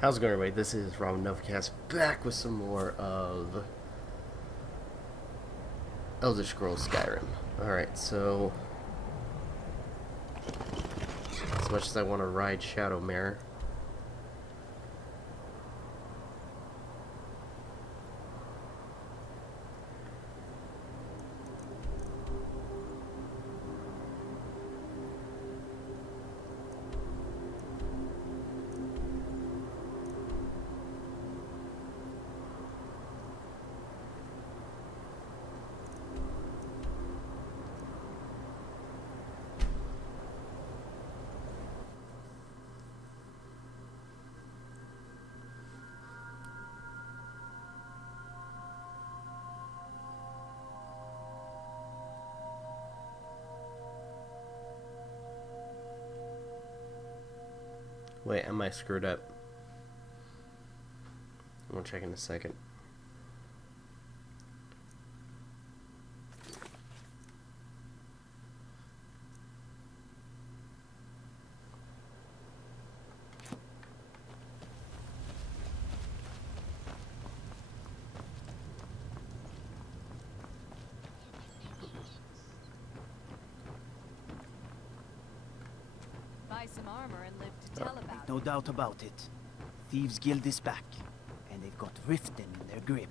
How's it going, everybody? This is Novakast, back with some more of Elder Scrolls Skyrim. Alright, so as much as I want to ride Shadowmare, wait, am I screwed up? We'll check in a second. Buy some armor and live to tell about it. No doubt about it. Thieves' Guild is back, and they've got Riften in their grip.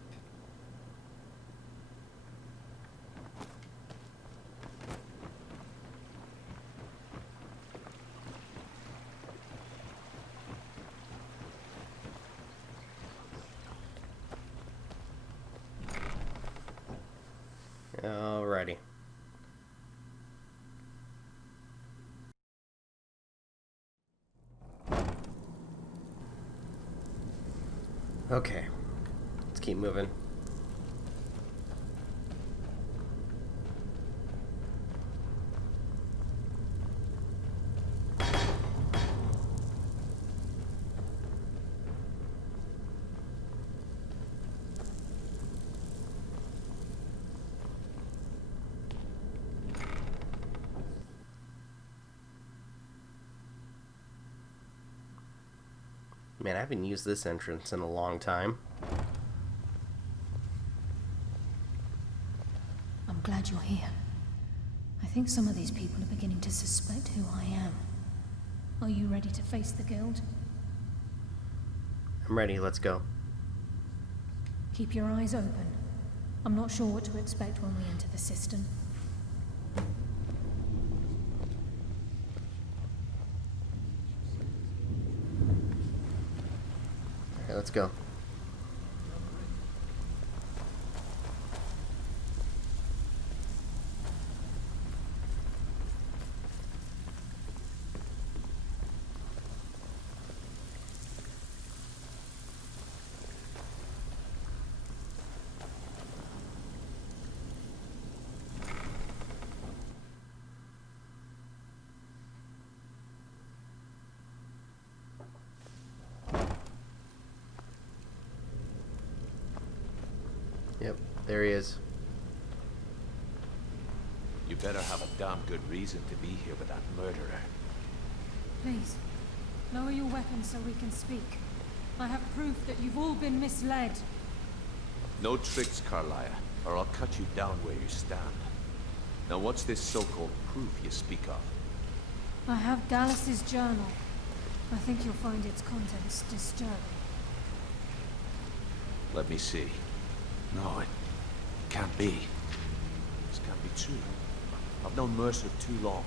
Alrighty. Okay, let's keep moving. Man, I haven't used this entrance in a long time. I'm glad you're here. I think some of these people are beginning to suspect who I am. Are you ready to face the guild? I'm ready, let's go. Keep your eyes open. I'm not sure what to expect when we enter the system. Okay, let's go. Yep, there he is. You better have a damn good reason to be here with that murderer. Please, lower your weapons so we can speak. I have proof that you've all been misled. No tricks, Carlia, or I'll cut you down where you stand. Now what's this so-called proof you speak of? I have Dallas's journal. I think you'll find its contents disturbing. Let me see. No, it can't be. This can't be true. I've known Mercer too long.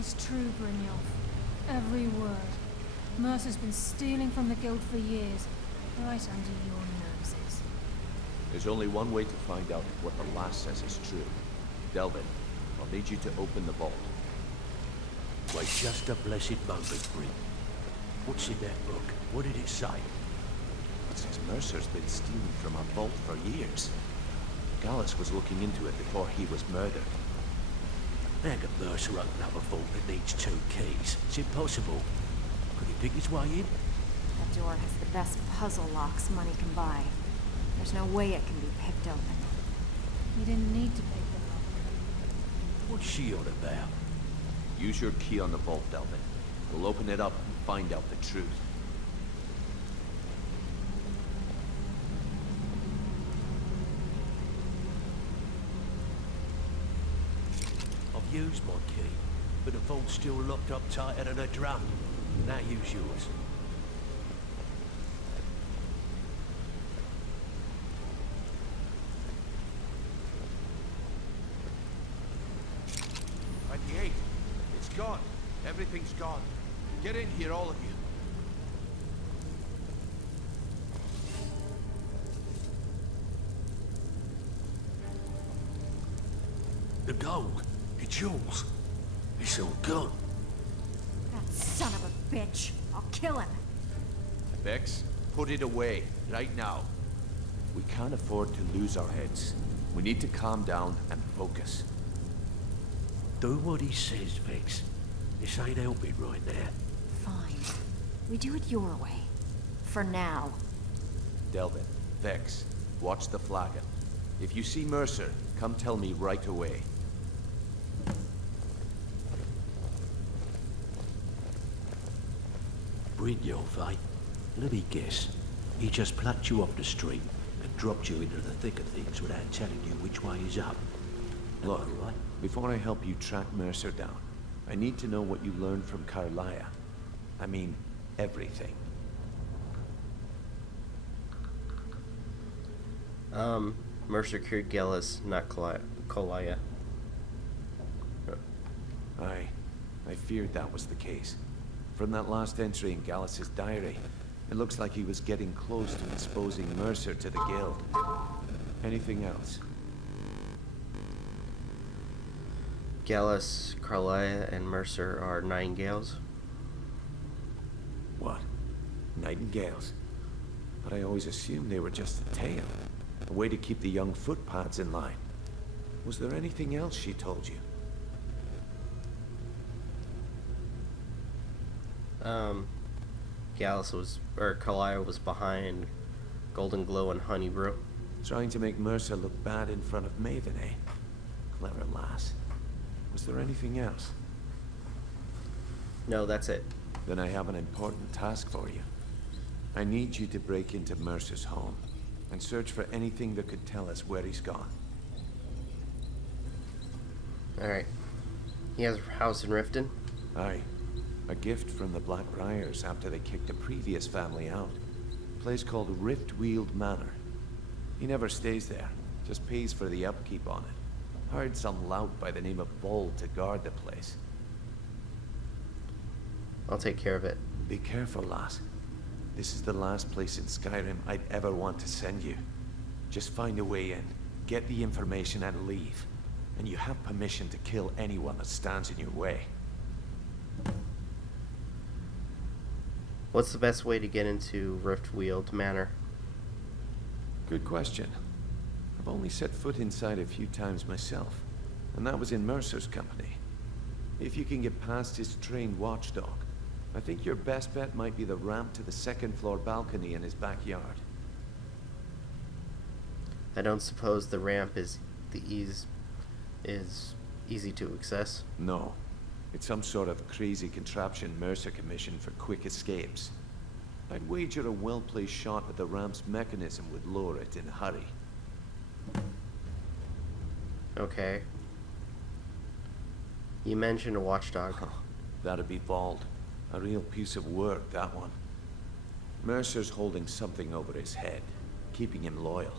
It's true, Brynjolf. Every word. Mercer's been stealing from the guild for years, right under your noses. There's only one way to find out if what the lass says is true. Delvin, I'll need you to open the vault. Wait just a blessed moment, Bryn. What's in that book? What did it say? It says Mercer's been stealing from our vault for years. Gallus was looking into it before he was murdered. How can Mercer open up a vault that needs 2 keys? It's impossible. Could he pick his way in? That door has the best puzzle locks money can buy. There's no way it can be picked open. You didn't need to pick them up. What's she on about? Use your key on the vault, Delvin. We'll open it up and find out the truth. I've used my key, but the vault's still locked up tighter than a drum. Now use yours. At the gate. It's gone. Everything's gone. Get in here, all of you. The gold, it's yours. It's all gone. That son of a bitch. I'll kill him. Vex, put it away, right now. We can't afford to lose our heads. We need to calm down and focus. Do what he says, Vex. This ain't helping right now. Fine. We do it your way. For now. Delvin, Vex, watch the flagon. If you see Mercer, come tell me right away. Brynjolf, eh? Let me guess. He just plucked you off the street and dropped you into the thick of things without telling you which way is up. Look, Am I right? before I help you track Mercer down, I need to know what you learned from Carlia. I mean, everything. Mercer cured Gallus, not Kolia. I feared that was the case. From that last entry in Gallus's diary, it looks like he was getting close to exposing Mercer to the guild. Anything else? Gallus, Carlia, and Mercer are Nightingales. What? Nightingales? But I always assumed they were just a tale. A way to keep the young footpads in line. Was there anything else she told you? Gallus Carlia was behind Golden Glow and Honeybrew. Trying to make Mercer look bad in front of Maven, eh? Clever lass. Was there anything else? No, that's it. Then I have an important task for you. I need you to break into Mercer's home and search for anything that could tell us where he's gone. Alright. He has a house in Riften? Aye. A gift from the Blackbriars after they kicked a previous family out. A place called Riftweald Manor. He never stays there, just pays for the upkeep on it. Hired some lout by the name of Vold to guard the place. I'll take care of it. Be careful, lass. This is the last place in Skryrim I'd ever want to send you. Just find a way in, get the information and leave. And you have permission to kill anyone that stands in your way. What's the best way to get into Riftweald Manor? Good question. I've only set foot inside a few times myself, and that was in Mercer's company. If you can get past his trained watchdog, I think your best bet might be the ramp to the second-floor balcony in his backyard. I don't suppose the ramp is easy to access. No. It's some sort of crazy contraption Mercer commissioned for quick escapes. I'd wager a well-placed shot at the ramp's mechanism would lower it in a hurry. Okay. You mentioned a watchdog. That'd be Vold. A real piece of work, that one. Mercer's holding something over his head, keeping him loyal.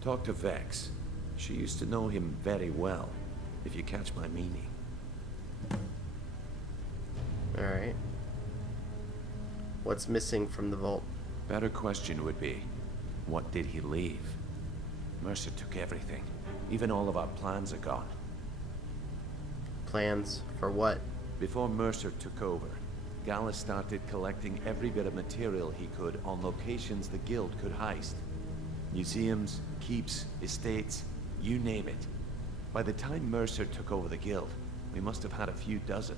Talk to Vex. She used to know him very well, if you catch my meaning. Alright. What's missing from the vault? Better question would be, what did he leave? Mercer took everything. Even all of our plans are gone. Plans for what? Before Mercer took over, Gallus started collecting every bit of material he could on locations the guild could heist. Museums, keeps, estates, you name it. By the time Mercer took over the guild, we must have had a few dozen.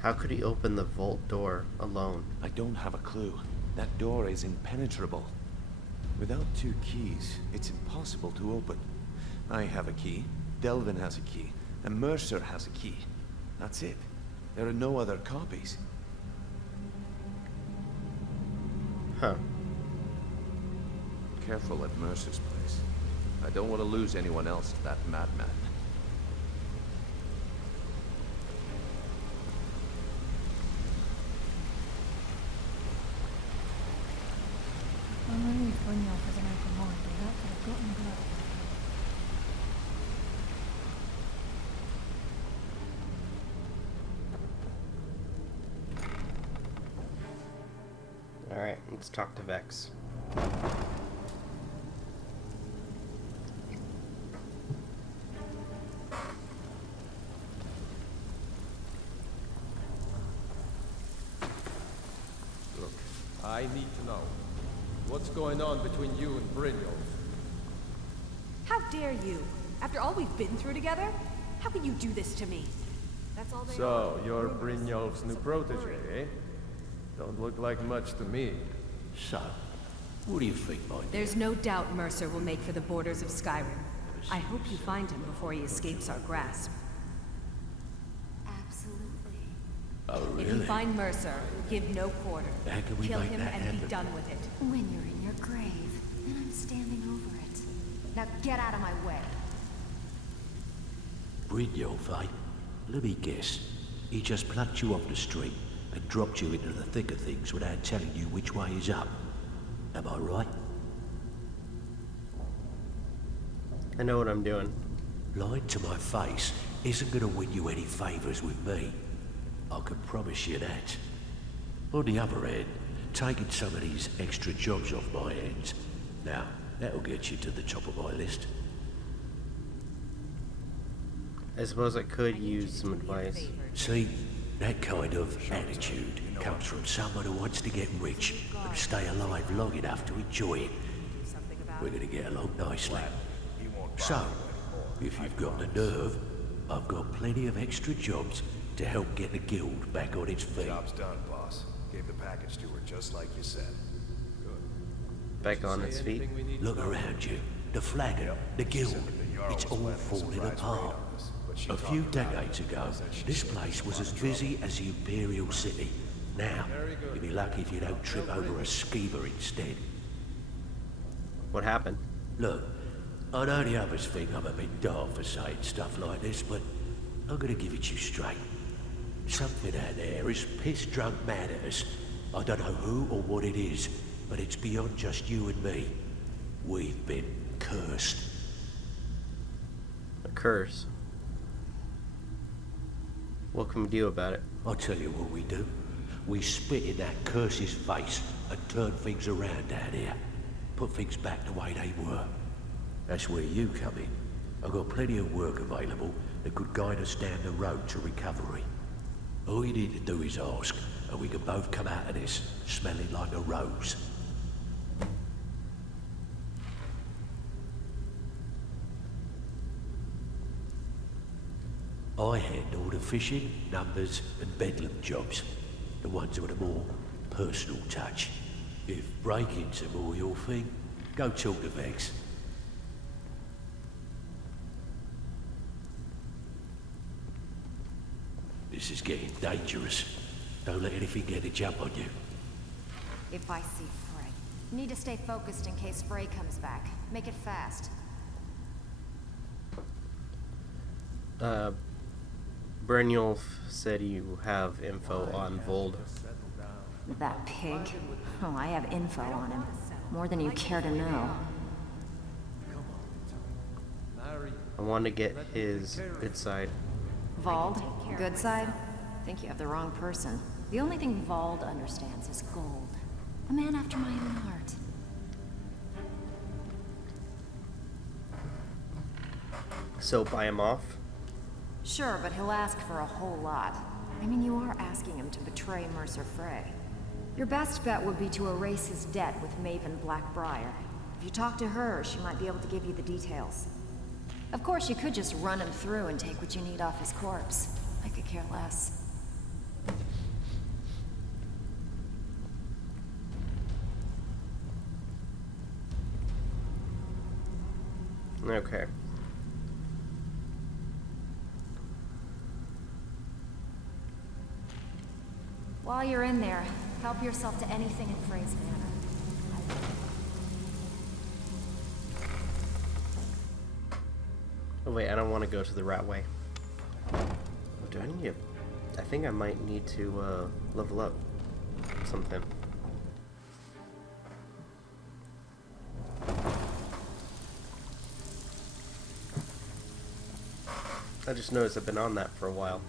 How could he open the vault door alone? I don't have a clue. That door is impenetrable. Without 2 keys, it's impossible to open. I have a key. Delvin has a key, and Mercer has a key. That's it. There are no other copies. Huh. Careful at Mercer's place. I don't want to lose anyone else to that madman. I'm relieved Brynjolf has an open mind, or that could have gotten blood. Alright, let's talk to Vex. Look, I need to know. What's going on between you and Brynjolf? How dare you? After all we've been through together? How can you do this to me? That's all they So, you're Brynjolf's new protege, eh? Don't look like much to me. So, what do you think, my dear? There's no doubt Mercer will make for the borders of Skyrrim. I hope you find him before he escapes our grasp. Absolutely. Oh, If you really? find Mercer, give no quarter. How can we Kill make him that and happen? be done with it. When you're in your grave, and I'm standing over it. Now get out of my way. Brynjolf, eh? Let me guess. He just plucked you off the street and dropped you into the thick of things without telling you which way is up. Am I right? I know what I'm doing. Lying to my face isn't going to win you any favours with me. I can promise you that. On the other hand, taking some of these extra jobs off my hands, now, that'll get you to the top of my list. I suppose I could use some advice. See, that kind of attitude comes from someone who wants to get rich and stay alive long enough to enjoy it. We're gonna get along nicely. So, if you've got the nerve, I've got plenty of extra jobs to help get the guild back on its feet. Job's done, boss. Gave the package to her just like you said. Back on its feet. Look around you. The flagon, the guild, it's all falling apart. A few decades ago, this place was as busy as the Imperial City. Now, you'll be lucky if you don't trip over a skeever instead. What happened? Look, I know the others think I'm a bit daft for saying stuff like this, but I'm gonna give it you straight. Something out there is piss-drunk mad at us. I don't know who or what it is, but it's beyond just you and me. We've been cursed. A curse. What can we do about it? I'll tell you what we do. We spit in that curse's face and turn things around down here. Put things back the way they were. That's where you come in. I've got plenty of work available that could guide us down the road to recovery. All you need to do is ask, and we can both come out of this smelling like a rose. I handle the fishing, numbers, and bedlam jobs. The ones with a more personal touch. If breaking's are more your thing, go talk to Vex. This is getting dangerous. Don't let anything get a jump on you. If I see Frey. Need to stay focused in case Frey comes back. Make it fast. Brynjolf said you have info on Vold. That pig? Oh, I have info on him. More than you care to know. I want to get his good side. Vald? Good side? Think you have the wrong person. The only thing Vald understands is gold. A man after my own heart. So buy him off? Sure, but he'll ask for a whole lot. I mean, you are asking him to betray Mercer Frey. Your best bet would be to erase his debt with Maven Blackbriar. If you talk to her, she might be able to give you the details. Of course, you could just run him through and take what you need off his corpse. I could care less. Okay. While you're in there, help yourself to anything in Frey's manor. Oh wait, I don't want to go to the rat way. Do I need to... I think I might need to level up something. I just noticed I've been on that for a while.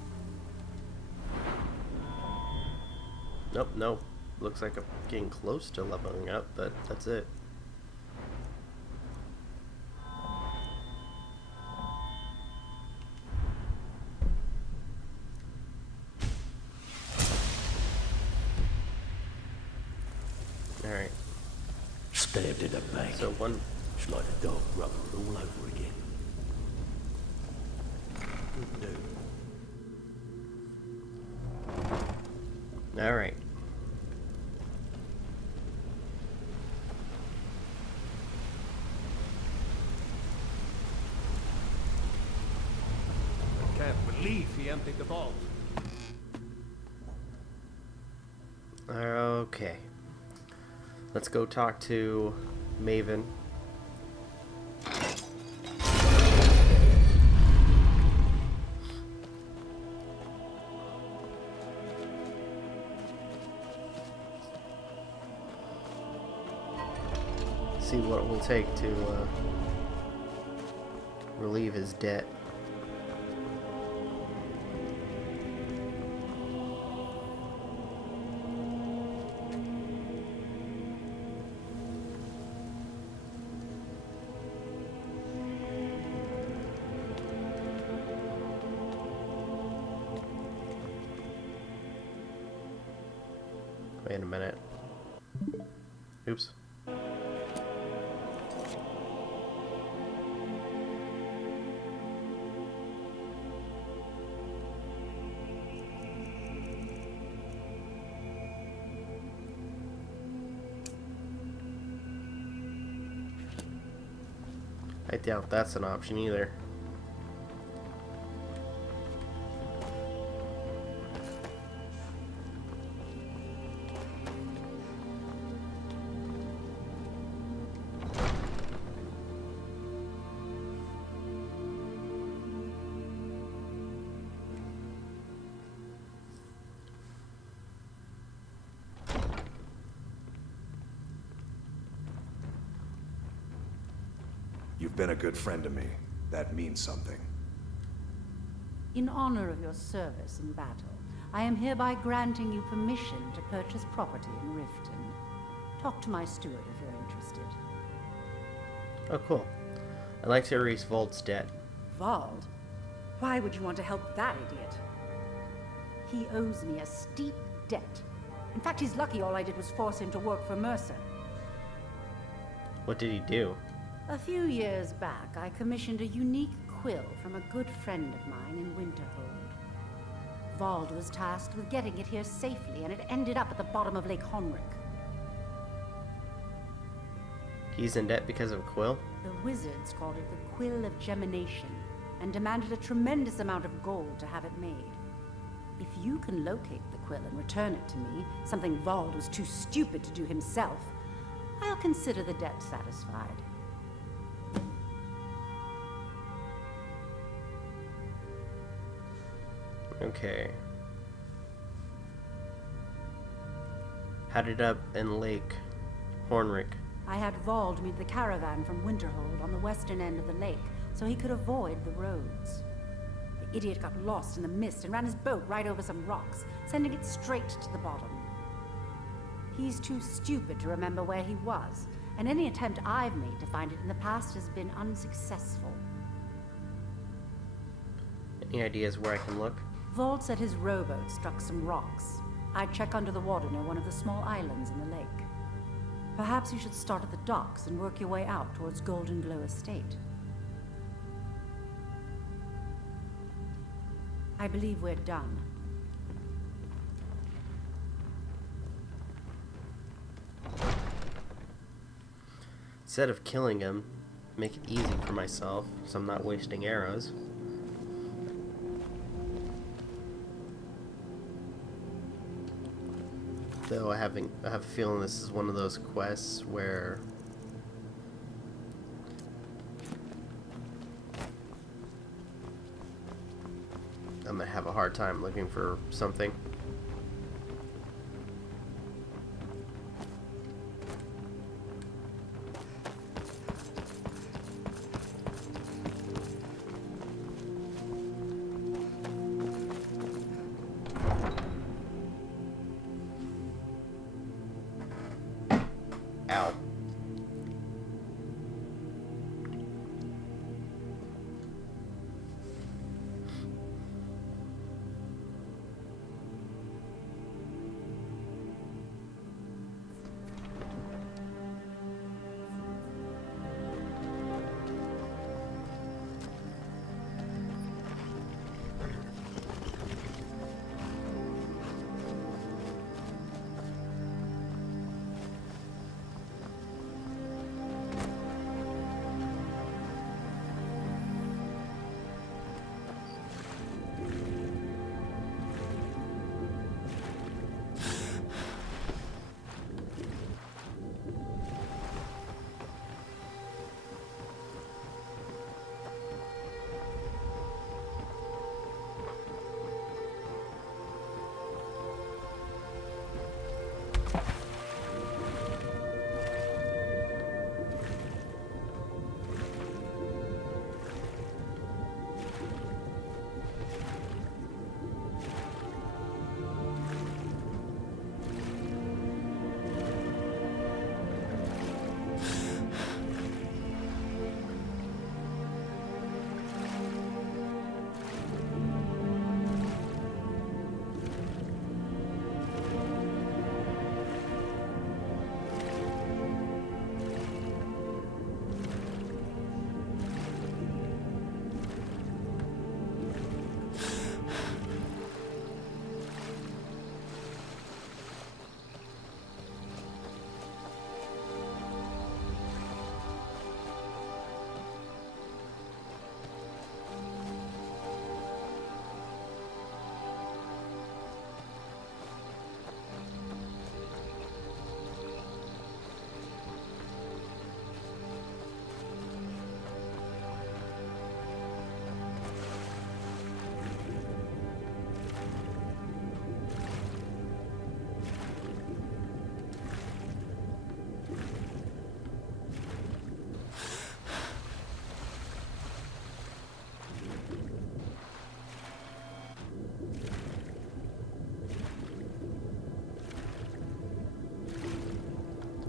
Nope, nope. Looks like I'm getting close to leveling up, but that's it. Alright. Stabbed in the back. So one... It's like the dog rubbing it all over again. Alright. I can't believe he emptied the vault. Okay. Let's go talk to Maven. See what it will take to relieve his debt. Wait a minute. Oops. I doubt that's an option either. You've been a good friend to me. That means something. In honor of your service in battle, I am hereby granting you permission to purchase property in Riften. Talk to my steward if you're interested. Oh, cool. I'd like to erase Volt's debt. Vald? Why would you want to help that idiot? He owes me a steep debt. In fact, he's lucky all I did was force him to work for Mercer. What did he do? A few years back, I commissioned a unique quill from a good friend of mine in Winterhold. Vald was tasked with getting it here safely, and it ended up at the bottom of Lake Honrick. He's in debt because of a quill? The wizards called it the Quill of Gemination, and demanded a tremendous amount of gold to have it made. If you can locate the quill and return it to me, something Vald was too stupid to do himself, I'll consider the debt satisfied. Okay. Had it up in Lake Hornrick. I had Vald meet the caravan from Winterhold on the western end of the lake, so he could avoid the roads. The idiot got lost in the mist and ran his boat right over some rocks, sending it straight to the bottom. He's too stupid to remember where he was, and any attempt I've made to find it in the past has been unsuccessful. Any ideas where I can look? Vald said his rowboat struck some rocks. I'd check under the water near one of the small islands in the lake. Perhaps you should start at the docks and work your way out towards Golden Glow Estate. I believe we're done. Instead of killing him, make it easy for myself so I'm not wasting arrows. though. I have a feeling this is one of those quests where I'm gonna have a hard time looking for something. Ow.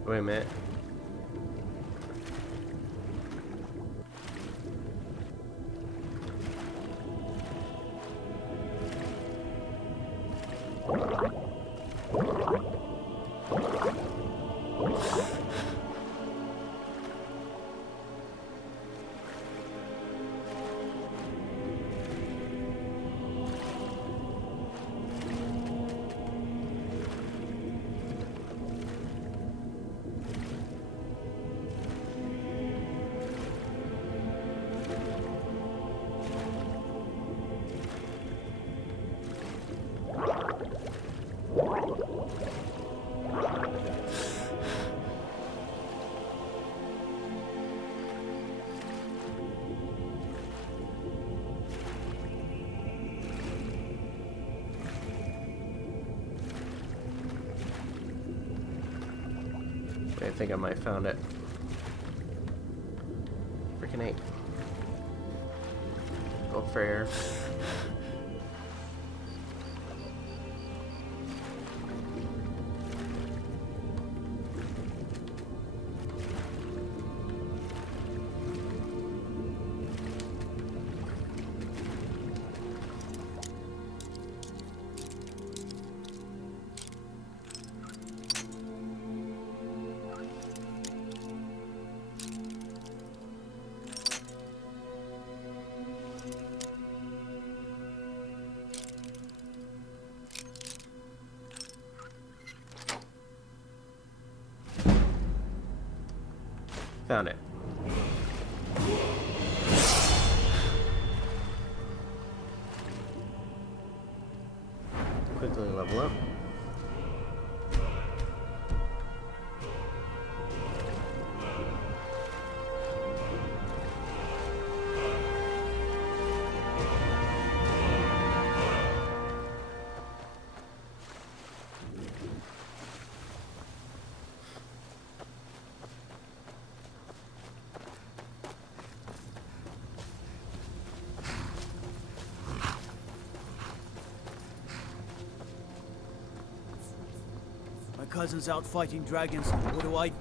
Wait a minute. I think I might have found it. Freaking 8. Go for air. Found it. Quickly level up. cousin's out fighting dragons. What do I...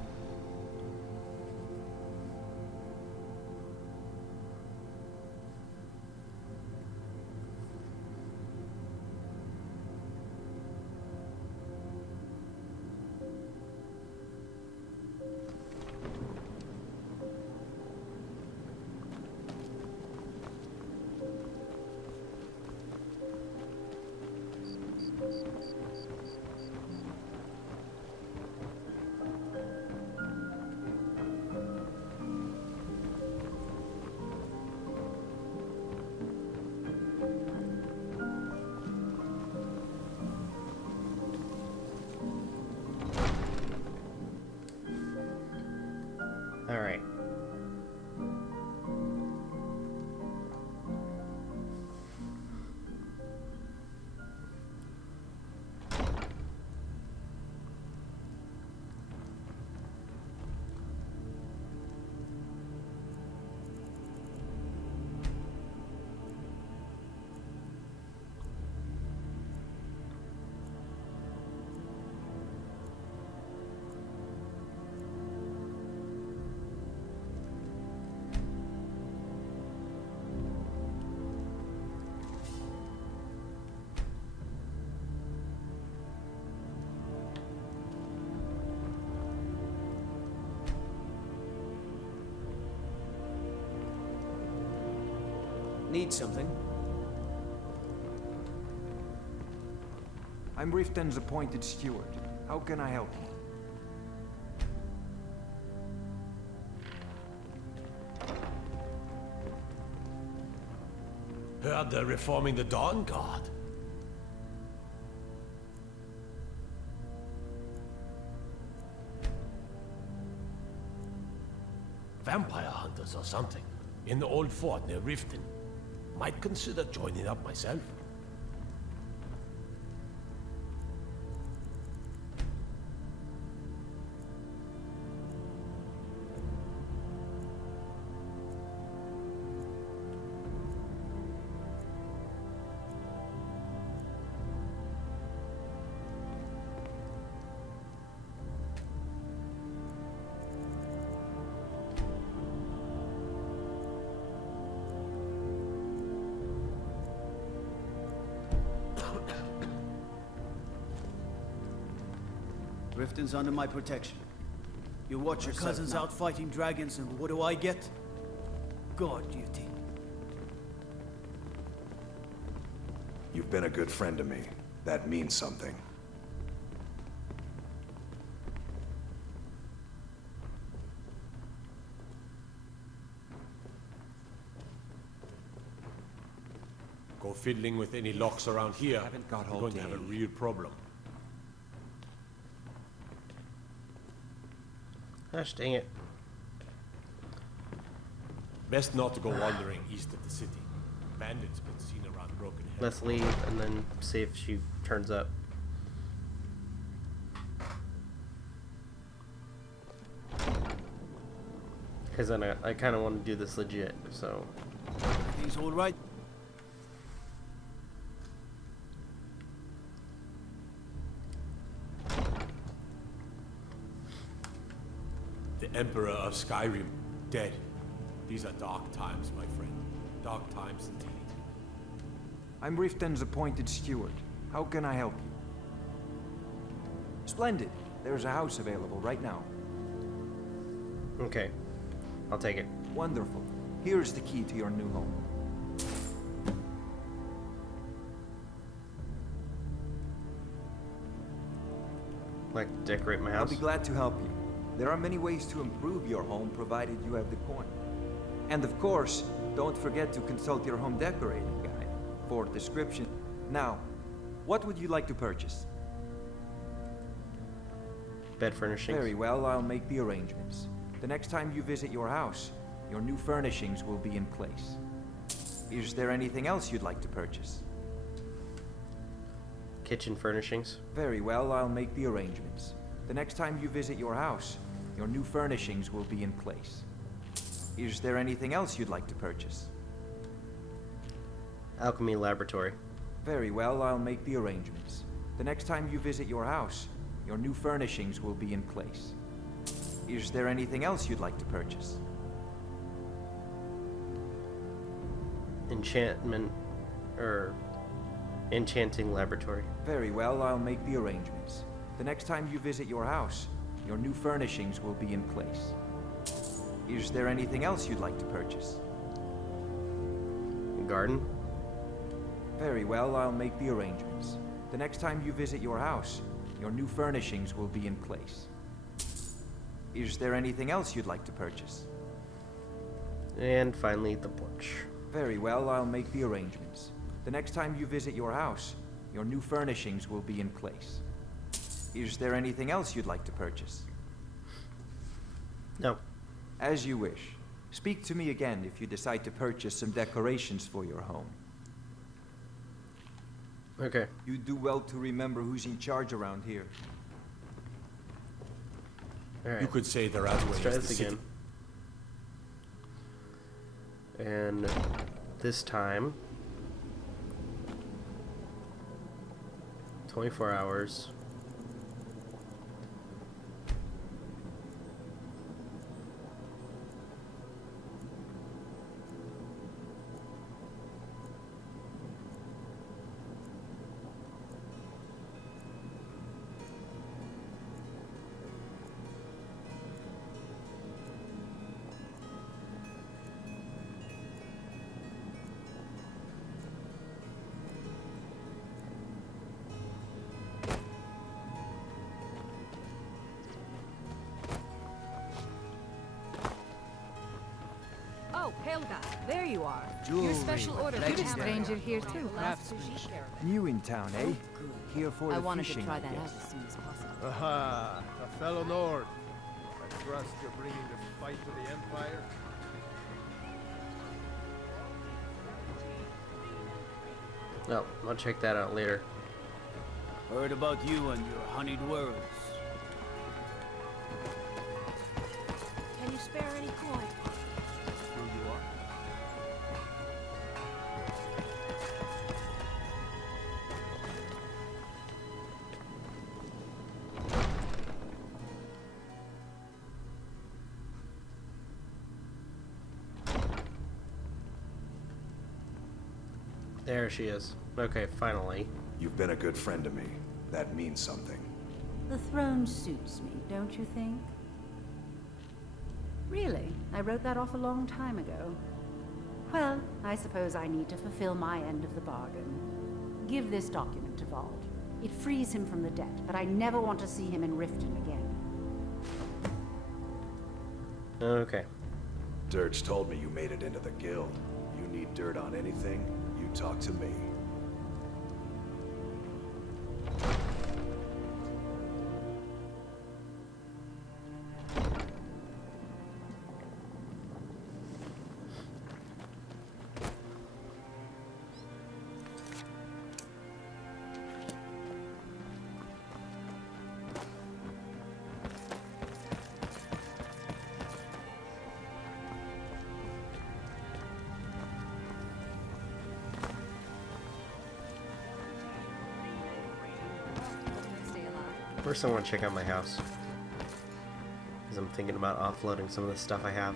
All right. Need something? I'm Riften's appointed steward. How can I help you? Heard they're reforming the Dawn Guard. Vampire hunters or something. In the old fort near Riften. Might consider joining up myself. Riften's under my protection. You watch your cousins out fighting dragons, and what do I get? Guard duty. You've been a good friend to me. That means something. Go fiddling with any locks around here. Haven't got You're all going to have a day. real problem. Gosh dang it. Best not to go wandering east of the city. Bandits been seen around Broken Hill. Let's leave and then see if she turns up. Because then I kind of want to do this legit, so... Everything's all right? The Emperor of Skryrim, dead. These are dark times, my friend. Dark times indeed. I'm Riften's appointed steward. How can I help you? Splendid. There's a house available right now. Okay. I'll take it. Wonderful. Here's the key to your new home. Like to decorate my I'll house? be glad to help you. There are many ways to improve your home, provided you have the coin. And of course, don't forget to consult your home decorating guide for description. Now, what would you like to purchase? Bed furnishings. Very well, I'll make the arrangements. The next time you visit your house, your new furnishings will be in place. Is there anything else you'd like to purchase? Kitchen furnishings. Very well, I'll make the arrangements. The next time you visit your house, your new furnishings will be in place. Is there anything else you'd like to purchase? Alchemy laboratory. Very well, I'll make the arrangements. The next time you visit your house, your new furnishings will be in place. Is there anything else you'd like to purchase? Enchantment, or enchanting laboratory. Very well, I'll make the arrangements. The next time you visit your house, your new furnishings will be in place. Is there anything else you'd like to purchase? Garden? Very well, I'll make the arrangements. The next time you visit your house, your new furnishings will be in place. Is there anything else you'd like to purchase? And finally, the porch. Very well, I'll make the arrangements. The next time you visit your house, your new furnishings will be in place. Is there anything else you'd like to purchase? No. As you wish. Speak to me again if you decide to purchase some decorations for your home. Okay. You do well to remember who's in charge around here. Alright. You could say they're as Let's try this again. And this time, 24 hours. Helga, there you are. Your special order. You're a stranger here too. New in town, eh? Here for the I wanted fishing, to try I that out guess. as soon as possible. Aha! A fellow Nord. I trust you're bringing this fight to the Empire? No, I'll check that out later. Heard about you and your honeyed words. Can you spare any coin? Here you are. There she is. Okay, finally. You've been a good friend to me. That means something. The throne suits me, don't you think? Really? I wrote that off a long time ago. Well, I suppose I need to fulfill my end of the bargain. Give this document to Vald. It frees him from the debt, but I never want to see him in Riften again. Okay. Dirge told me you made it into the guild. You need dirt on anything, you talk to me. First I want to check out my house, because I'm thinking about offloading some of the stuff I have.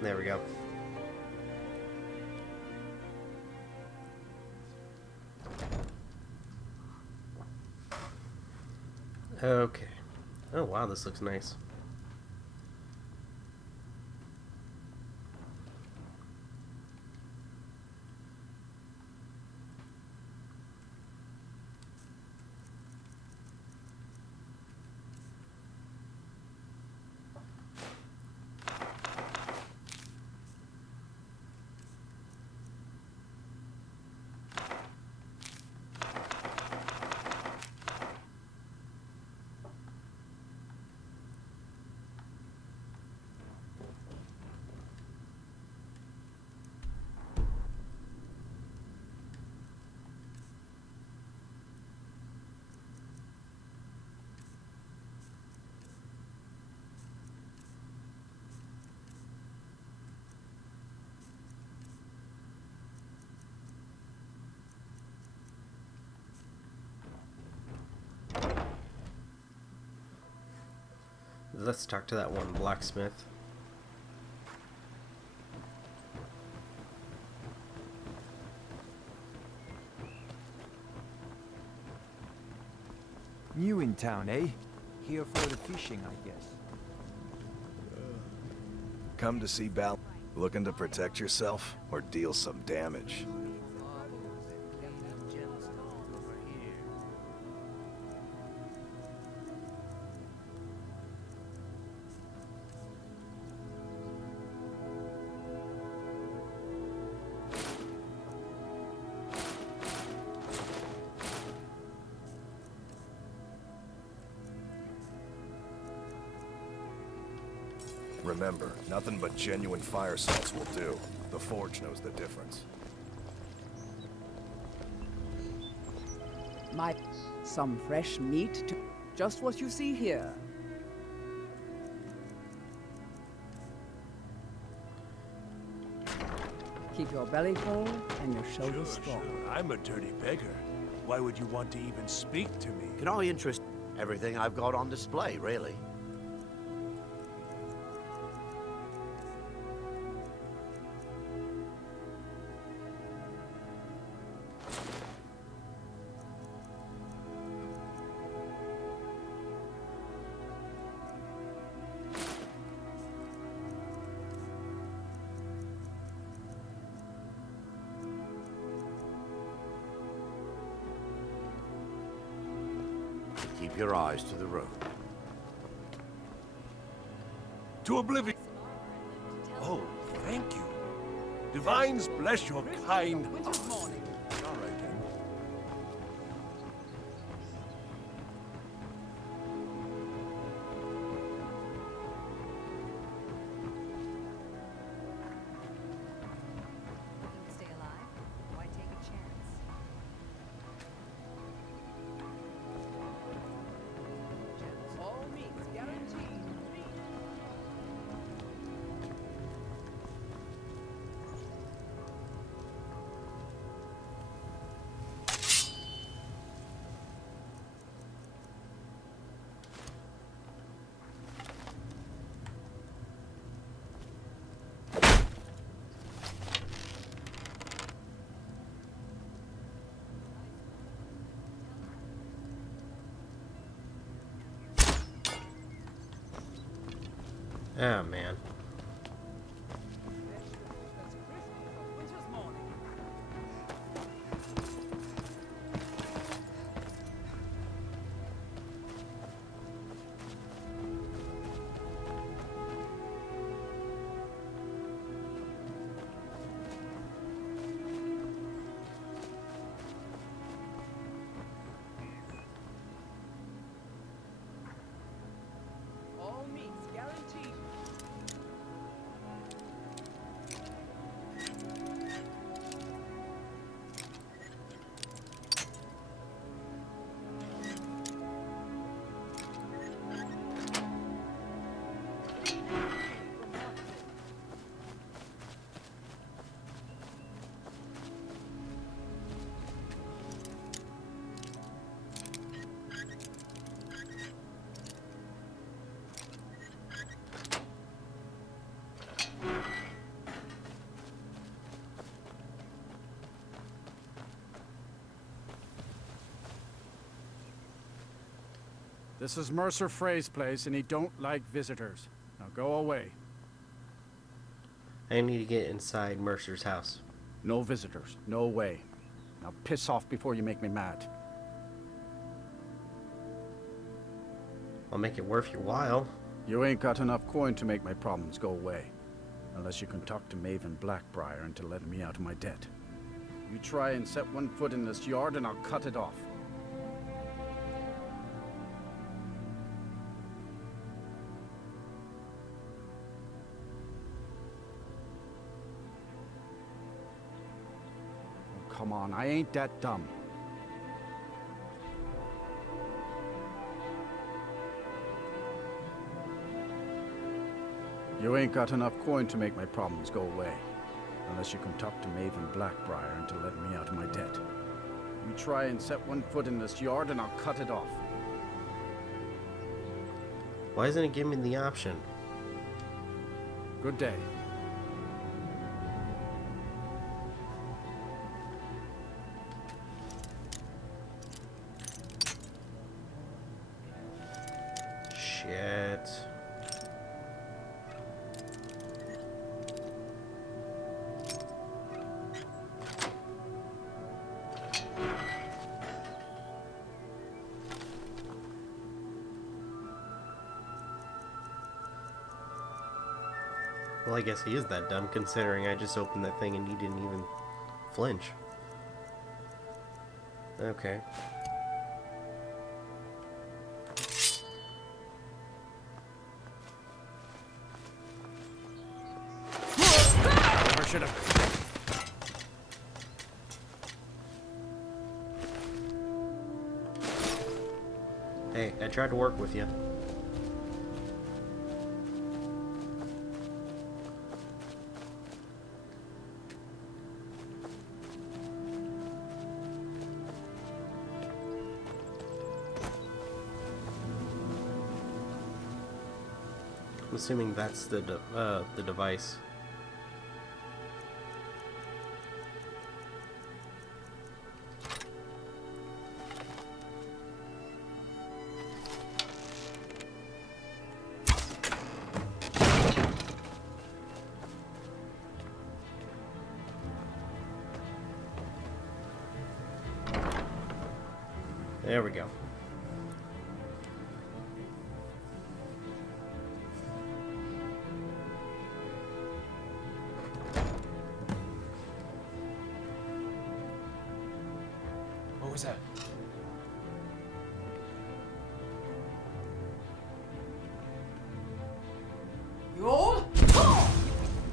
There we go. Okay. Oh wow, this looks nice. Let's talk to that one blacksmith. New in town, eh? Here for the fishing, I guess. Come to see Bal. Looking to protect yourself or deal some damage? Remember, nothing but genuine fire salts will do. The Forge knows the difference. Some fresh meat to... Just what you see here. Keep your belly full and your shoulders strong. Sure. I'm a dirty beggar. Why would you want to even speak to me? Can I interest everything I've got on display, really? Keep your eyes to the road. To oblivion. Oh, thank you. Divines bless your kind heart. All right, then. Looking to stay alive? Why take a chance? All meats guaranteed. Oh man. All meats guaranteed. This is Mercer Frey's place, and he don't like visitors. Now go away. I need to get inside Mercer's house. No visitors. No way. Now piss off before you make me mad. I'll make it worth your while. You ain't got enough coin to make my problems go away. Unless you can talk to Maven Blackbriar into letting me out of my debt. You try and set one foot in this yard and I'll cut it off. Oh, come on, I ain't that dumb. You ain't got enough coin to make my problems go away. Unless you can talk to Maven Blackbriar into letting me out of my debt. You try and set one foot in this yard and I'll cut it off. Why isn't it giving me the option? Good day. Shit. Well, I guess he is that dumb, considering I just opened that thing and he didn't even flinch. Okay. Never should have. Hey, I tried to work with you. I'm assuming that's the device. There we go. What was that? You all?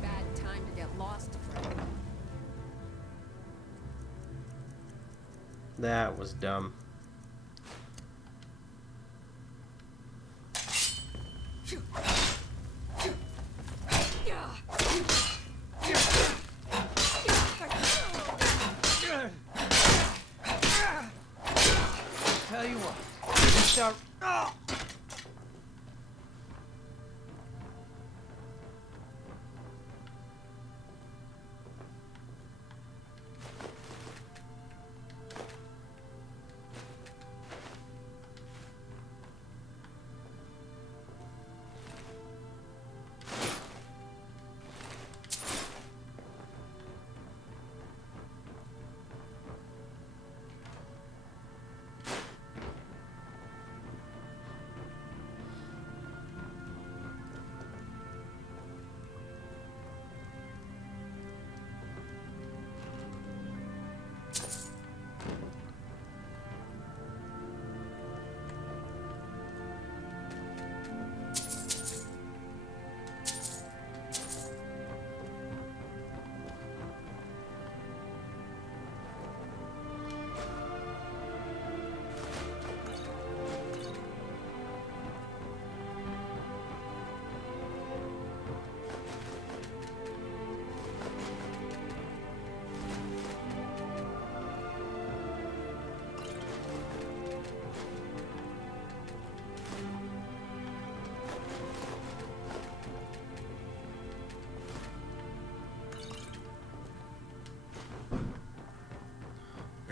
Bad time to get lost, Fred. That was dumb. Tell you what, you start.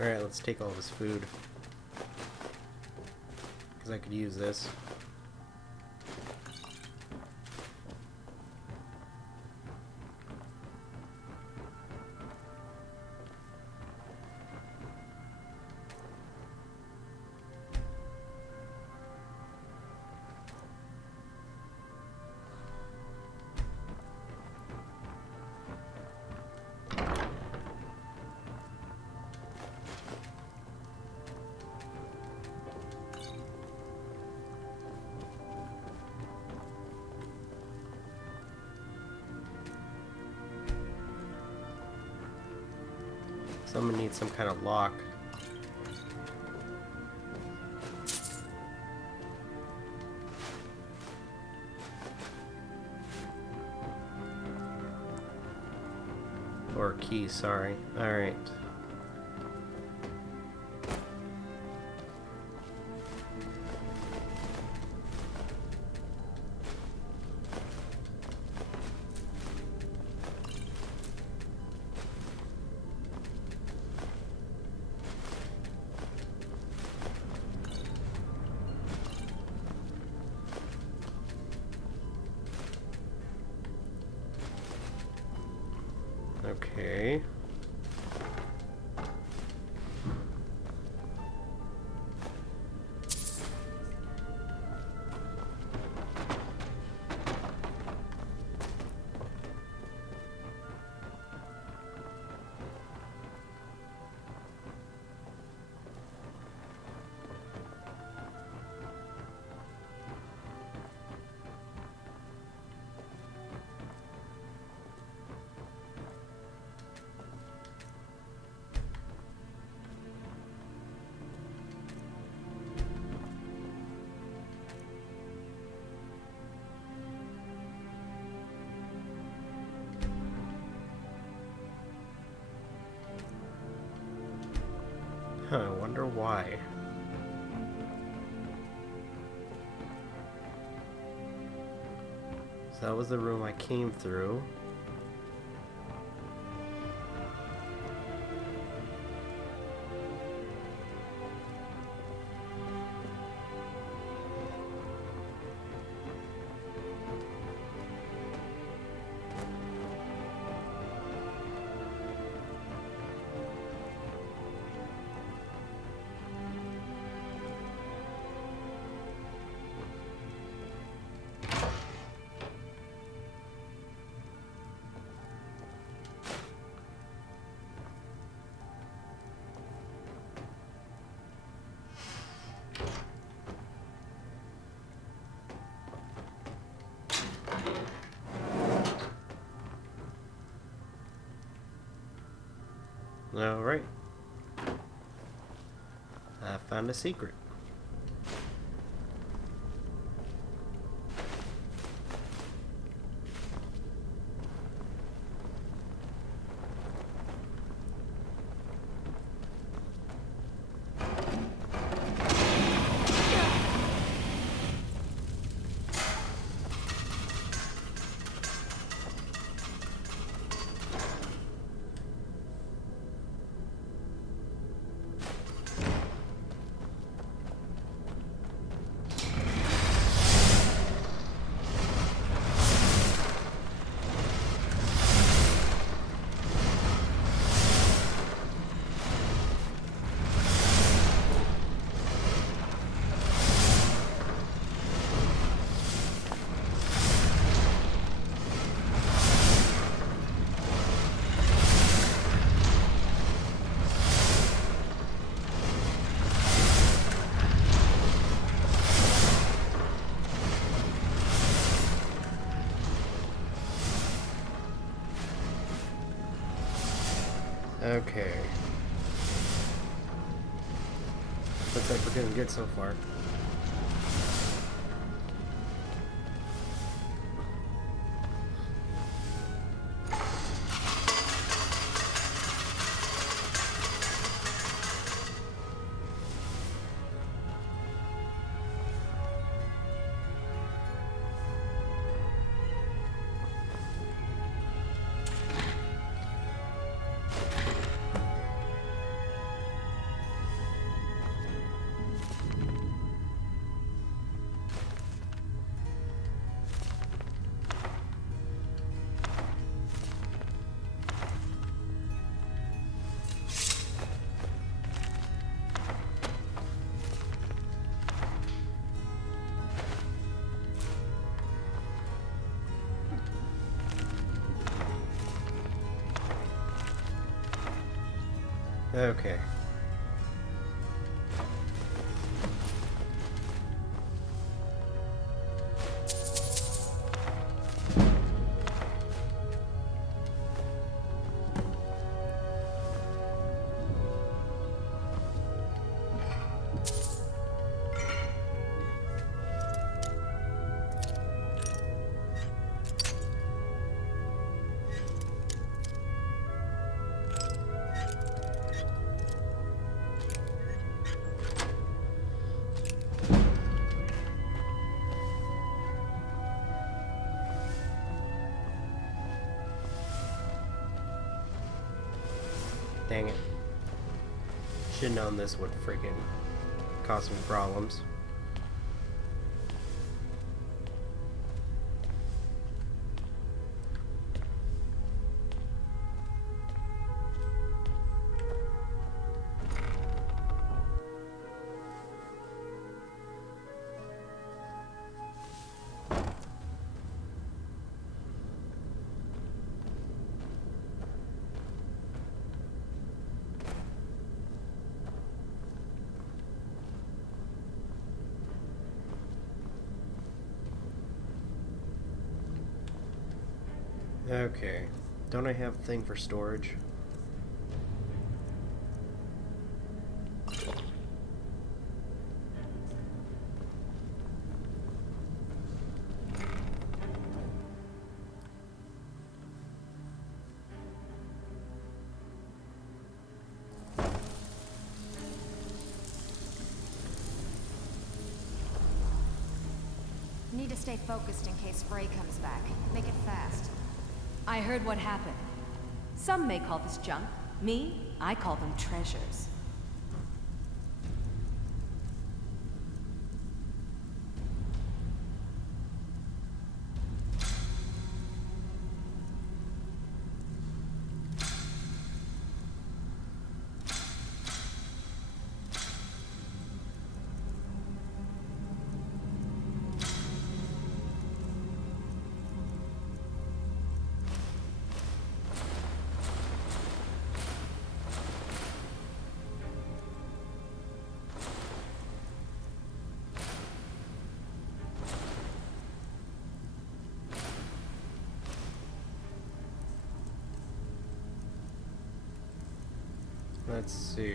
Alright, let's take all this food. Because I could use this. Someone needs some kind of lock. Or a key, sorry. Alright. Okay. Huh, I wonder why. So that was the room I came through. Alright. I found a secret. Okay. Looks like we're doing good so far. Okay. Dang it. Should've known this would freaking cause me problems. Okay. Don't I have a thing for storage? Need to stay focused in case Frey comes back. Make it fast. I heard what happened. Some may call this junk. Me, I call them treasures. Let's see.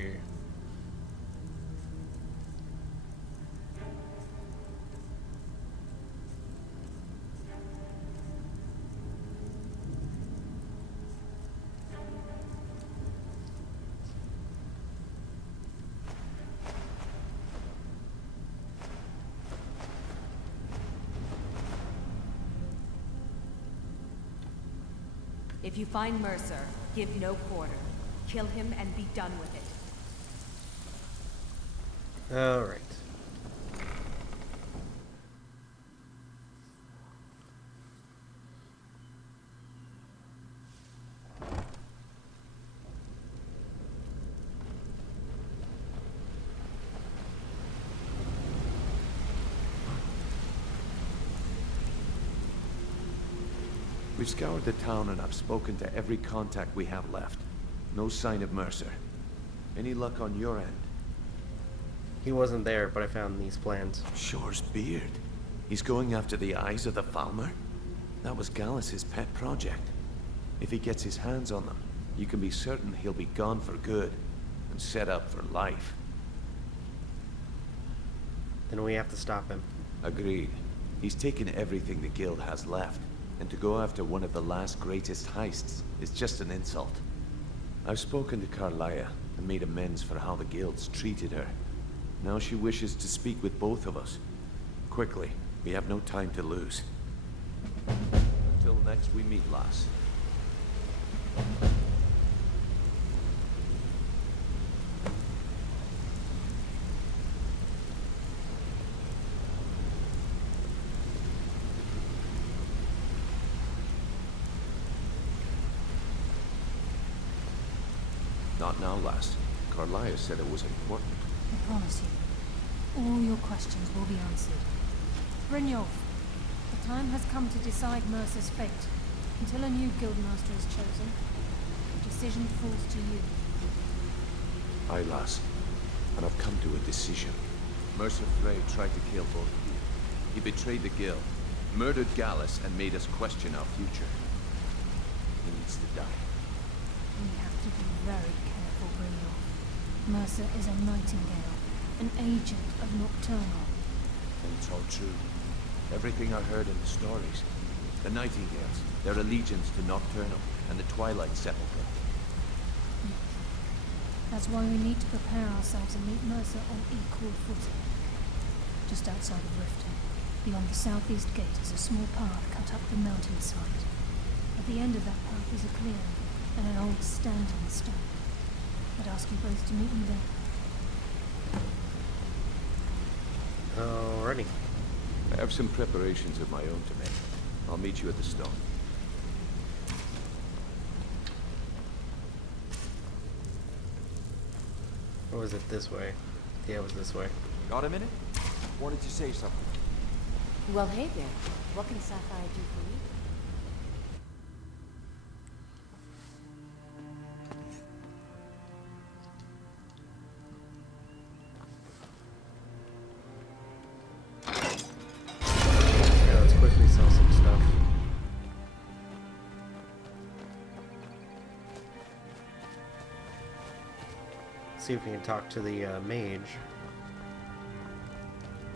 If you find Mercer, give no quarter. Kill him and be done with it. All right. We've scoured the town and I've spoken to every contact we have left. No sign of Mercer. Any luck on your end? He wasn't there, but I found these plans. Shore's beard. He's going after the eyes of the Falmer? That was Gallus's pet project. If he gets his hands on them, you can be certain he'll be gone for good and set up for life. Then we have to stop him. Agreed. He's taken everything the guild has left, and to go after one of the last greatest heists is just an insult. I've spoken to Carlia and made amends for how the guilds treated her. Now she wishes to speak with both of us. Quickly, we have no time to lose. Until next we meet, lass. Not now, lass. Carlia said it was important. I promise you, all your questions will be answered. Brynjolf, the time has come to decide Mercer's fate. Until a new guildmaster is chosen, the decision falls to you. Aye, lass. And I've come to a decision. Mercer Frey tried to kill both of you. He betrayed the guild, murdered Gallus, and made us question our future. He needs to die. We have to be very careful, Brynjolf. Mercer is a Nightingale, an agent of Nocturnal. It's all true. Everything I heard in the stories. The Nightingales, their allegiance to Nocturnal, and the Twilight Sepulchre. That's why we need to prepare ourselves and meet Mercer on equal footing. Just outside of Riften, beyond the southeast gate, is a small path cut up the mountainside. At the end of that path is a clearing, and an old standing stone. I'd ask you both to meet me there. Alrighty. I have some preparations of my own to make. I'll meet you at the stone. Or was it this way? Yeah, it was this way. Got a minute? Wanted to say something. Well, hey there. What can Sapphire do for you? Yeah, let's quickly sell some stuff. Let's see if we can talk to the mage.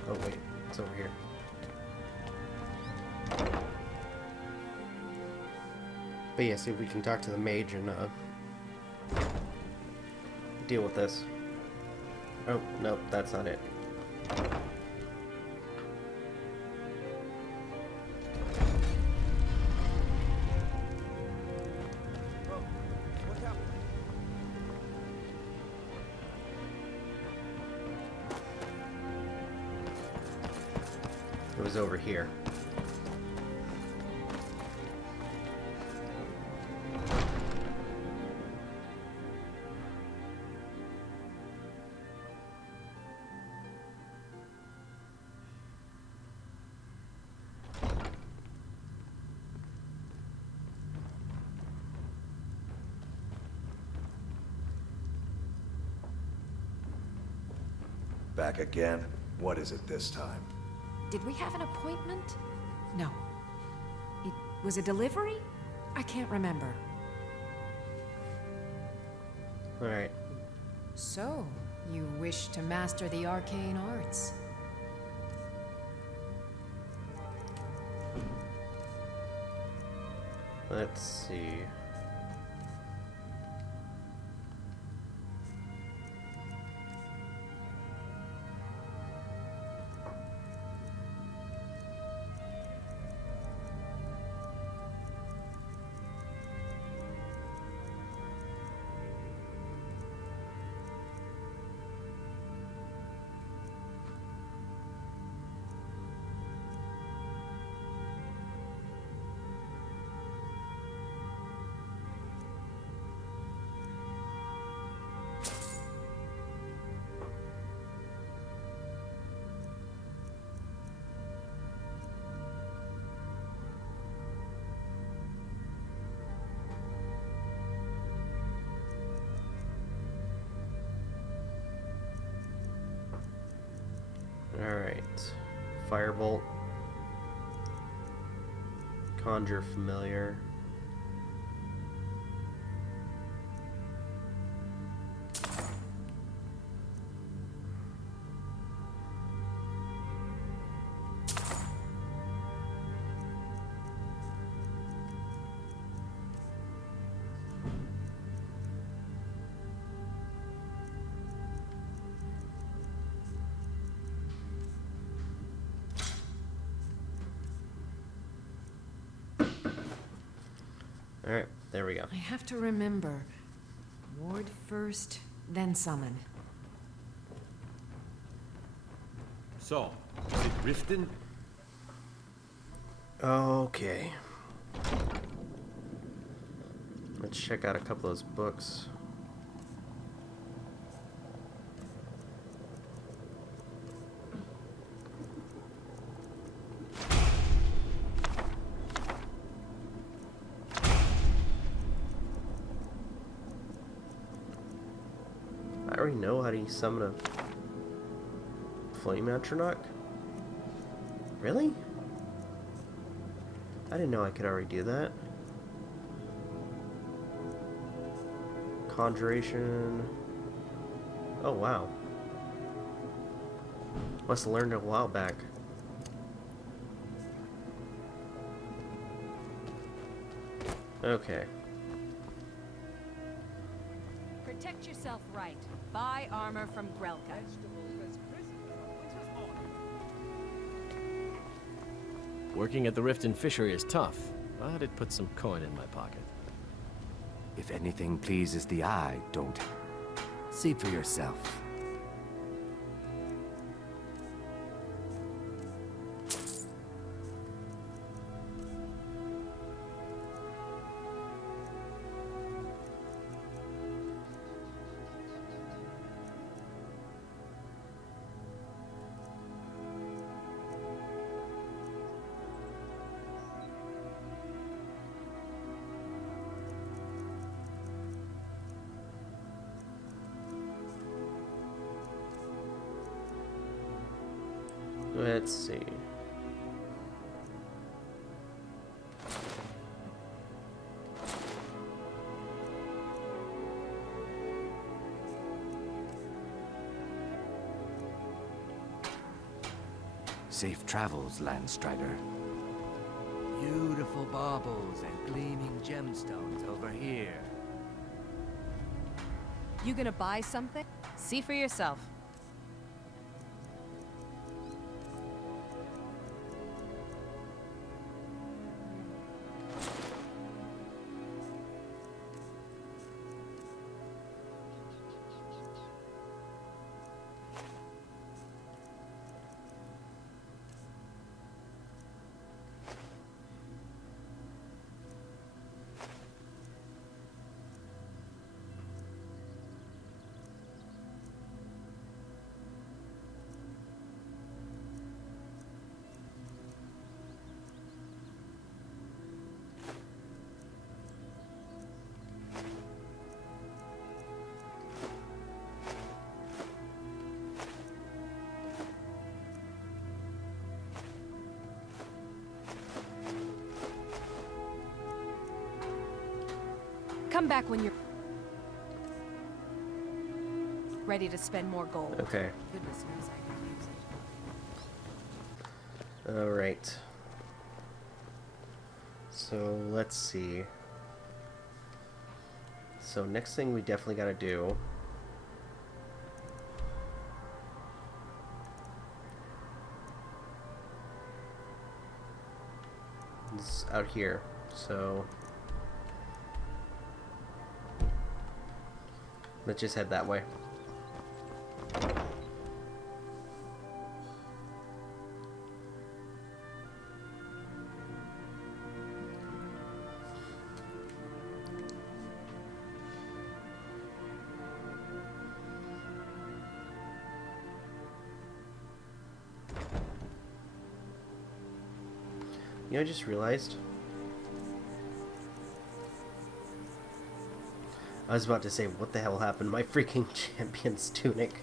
Oh wait, it's over here. But yeah, see if we can talk to the mage and deal with this. Oh, nope, that's not it. It was over here. Back again? What is it this time? Did we have an appointment? No. It was a delivery? I can't remember. Alright. So, you wish to master the arcane arts? Let's see. Alright. Firebolt. Conjure familiar. Alright, there we go. I have to remember. Ward first, then summon. So, is it Riften? Okay. Let's check out a couple of those books. I already know how to summon a flame atronach. Really? I didn't know I could already do that. Conjuration. Oh wow. Must have learned it a while back. Okay. Protect yourself right. Buy armor from Grelka. Working at the Riften Fishery is tough, but it puts some coin in my pocket. If anything pleases the eye, don't. See for yourself. Let's see. Safe travels, Landstrider. Beautiful baubles and gleaming gemstones over here. You gonna buy something? See for yourself. Come back when you're ready to spend more gold. Okay. Goodness knows I can use it. Alright. So, let's see. So, next thing we definitely gotta do is out here. So, let's just head that way. You know, I just realized I was about to say, what the hell happened to my freaking champion's tunic?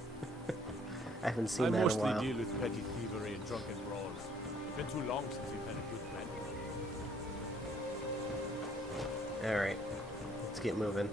I haven't seen that in a while. I mostly deal with petty thievery and drunken brawls. It's been too long since we've had a good battle. Alright, let's get moving.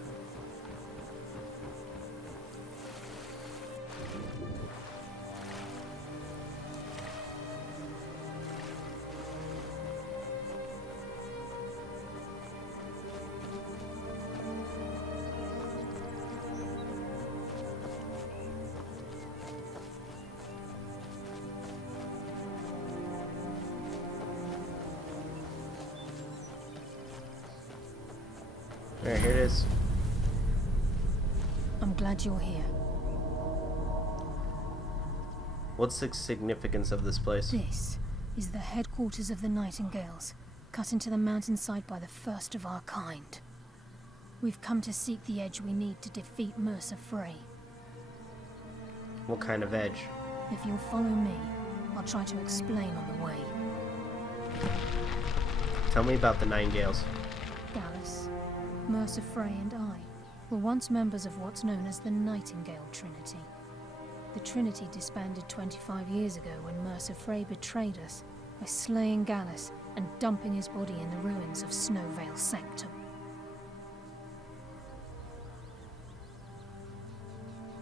Alright, here it is. I'm glad you're here. What's the significance of this place? This is the headquarters of the Nightingales, cut into the mountainside by the first of our kind. We've come to seek the edge we need to defeat Mercer Frey. What kind of edge? If you'll follow me, I'll try to explain on the way. Tell me about the Nightingales. Gallus, Mercer Frey and I were once members of what's known as the Nightingale Trinity. The Trinity disbanded 25 years ago when Mercer Frey betrayed us by slaying Gallus and dumping his body in the ruins of Snowvale Sanctum.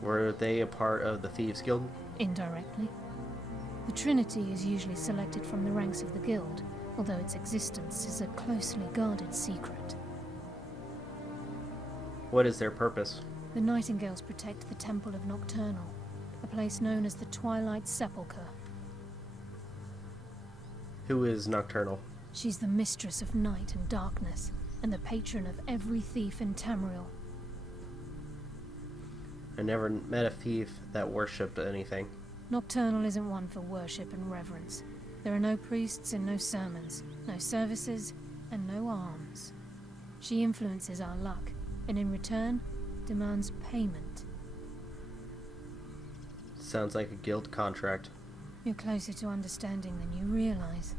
Were they a part of the Thieves Guild? Indirectly. The Trinity is usually selected from the ranks of the Guild, although its existence is a closely guarded secret. What is their purpose? The Nightingales protect the Temple of Nocturnal, a place known as the Twilight Sepulchre. Who is Nocturnal? She's the mistress of night and darkness, and the patron of every thief in Tamriel. I never met a thief that worshipped anything. Nocturnal isn't one for worship and reverence. There are no priests and no sermons, no services, and no alms. She influences our luck, and in return, demands payment. Sounds like a guild contract. You're closer to understanding than you realize.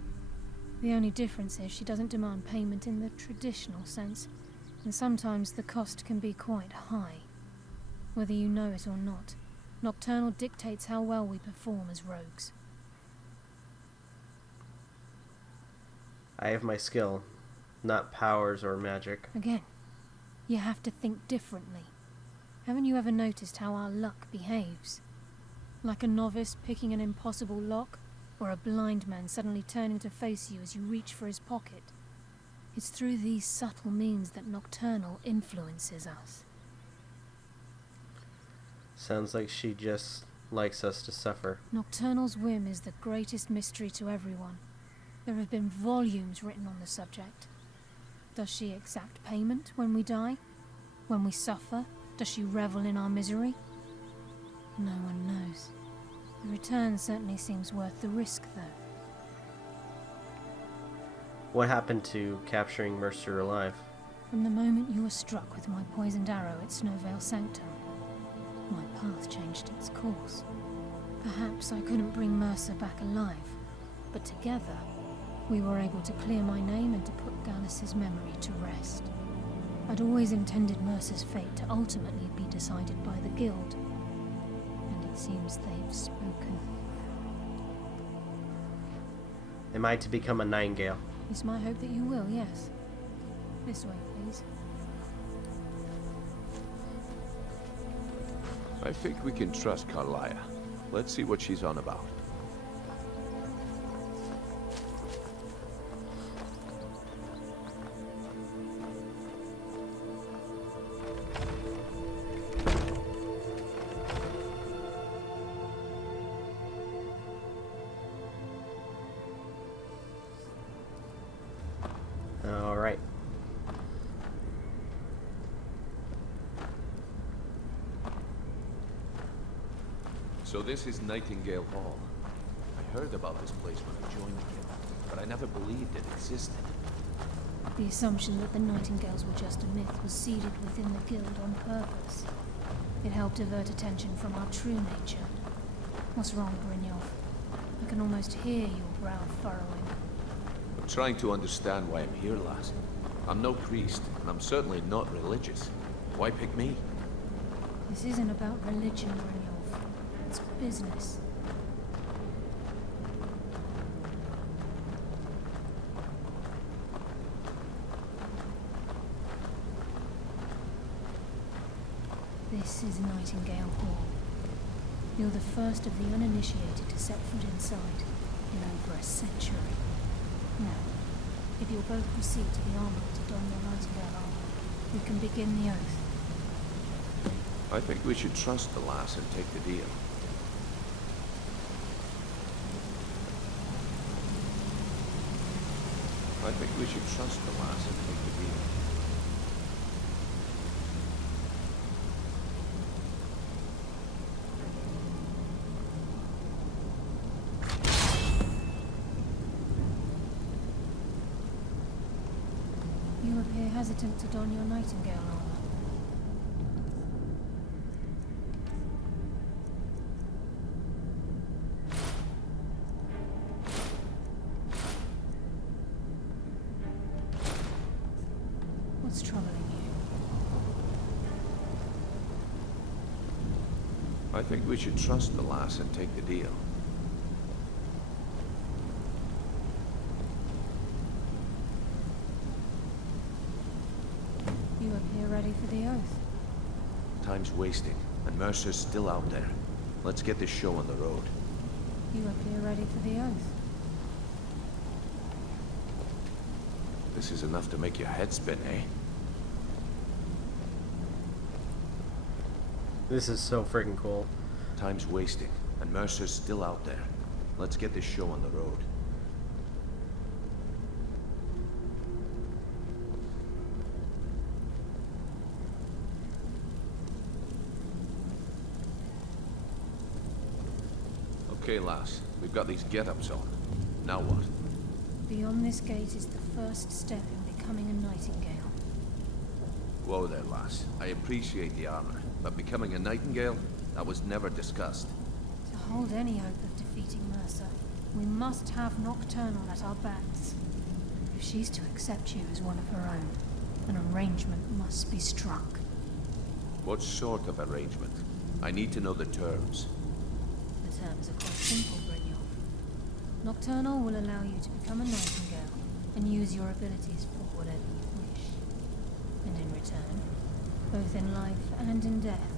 The only difference is she doesn't demand payment in the traditional sense, and sometimes the cost can be quite high. Whether you know it or not, Nocturnal dictates how well we perform as rogues. I have my skill, not powers or magic. Again, you have to think differently. Haven't you ever noticed how our luck behaves? Like a novice picking an impossible lock, or a blind man suddenly turning to face you as you reach for his pocket. It's through these subtle means that Nocturnal influences us. Sounds like she just likes us to suffer. Nocturnal's whim is the greatest mystery to everyone. There have been volumes written on the subject. Does she exact payment when we die? When we suffer, does she revel in our misery? No one knows. The return certainly seems worth the risk, though. What happened to capturing Mercer alive? From the moment you were struck with my poisoned arrow at Snowvale Sanctum, my path changed its course. Perhaps I couldn't bring Mercer back alive, but together, we were able to clear my name and to put Gallus's memory to rest. I'd always intended Mercer's fate to ultimately be decided by the Guild, and it seems they've spoken. Am I to become a Nightingale? It's my hope that you will, yes. This way, please. I think we can trust Carlia. Let's see what she's on about. All right. So this is Nightingale Hall. I heard about this place when I joined the guild, but I never believed it existed. The assumption that the Nightingales were just a myth was seeded within the Guild on purpose. It helped divert attention from our true nature. What's wrong, Brynjolf? I can almost hear your brow furrowing. I'm trying to understand why I'm here, lass. I'm no priest, and I'm certainly not religious. Why pick me? This isn't about religion, Brynjolf. It's business. This is Nightingale Hall. You're the first of the uninitiated to set foot inside in over a century. Now, if you'll both proceed to the armory to don your Nightingale armor, we can begin the oath. I think we should trust the lass and take the deal. I think we should trust the lass and take the deal. You appear hesitant to don your Nightingale armor. What's troubling you? I think we should trust the lass and take the deal. You appear ready for the oath. Time's wasting, and Mercer's still out there. Let's get this show on the road. You appear ready for the oath. This is enough to make your head spin, eh? This is so freaking cool. Time's wasting, and Mercer's still out there. Let's get this show on the road. Okay, lass. We've got these get-ups on. Now what? Beyond this gate is the first step in becoming a Nightingale. Whoa there, lass. I appreciate the armor, but becoming a Nightingale? That was never discussed. To hold any hope of defeating Mercer, we must have Nocturnal at our backs. If she's to accept you as one of her own, an arrangement must be struck. What sort of arrangement? I need to know the terms. The terms are quite simple, Brynjolf. Nocturnal will allow you to become a Nightingale and use your abilities for whatever you wish. And in return, both in life and in death,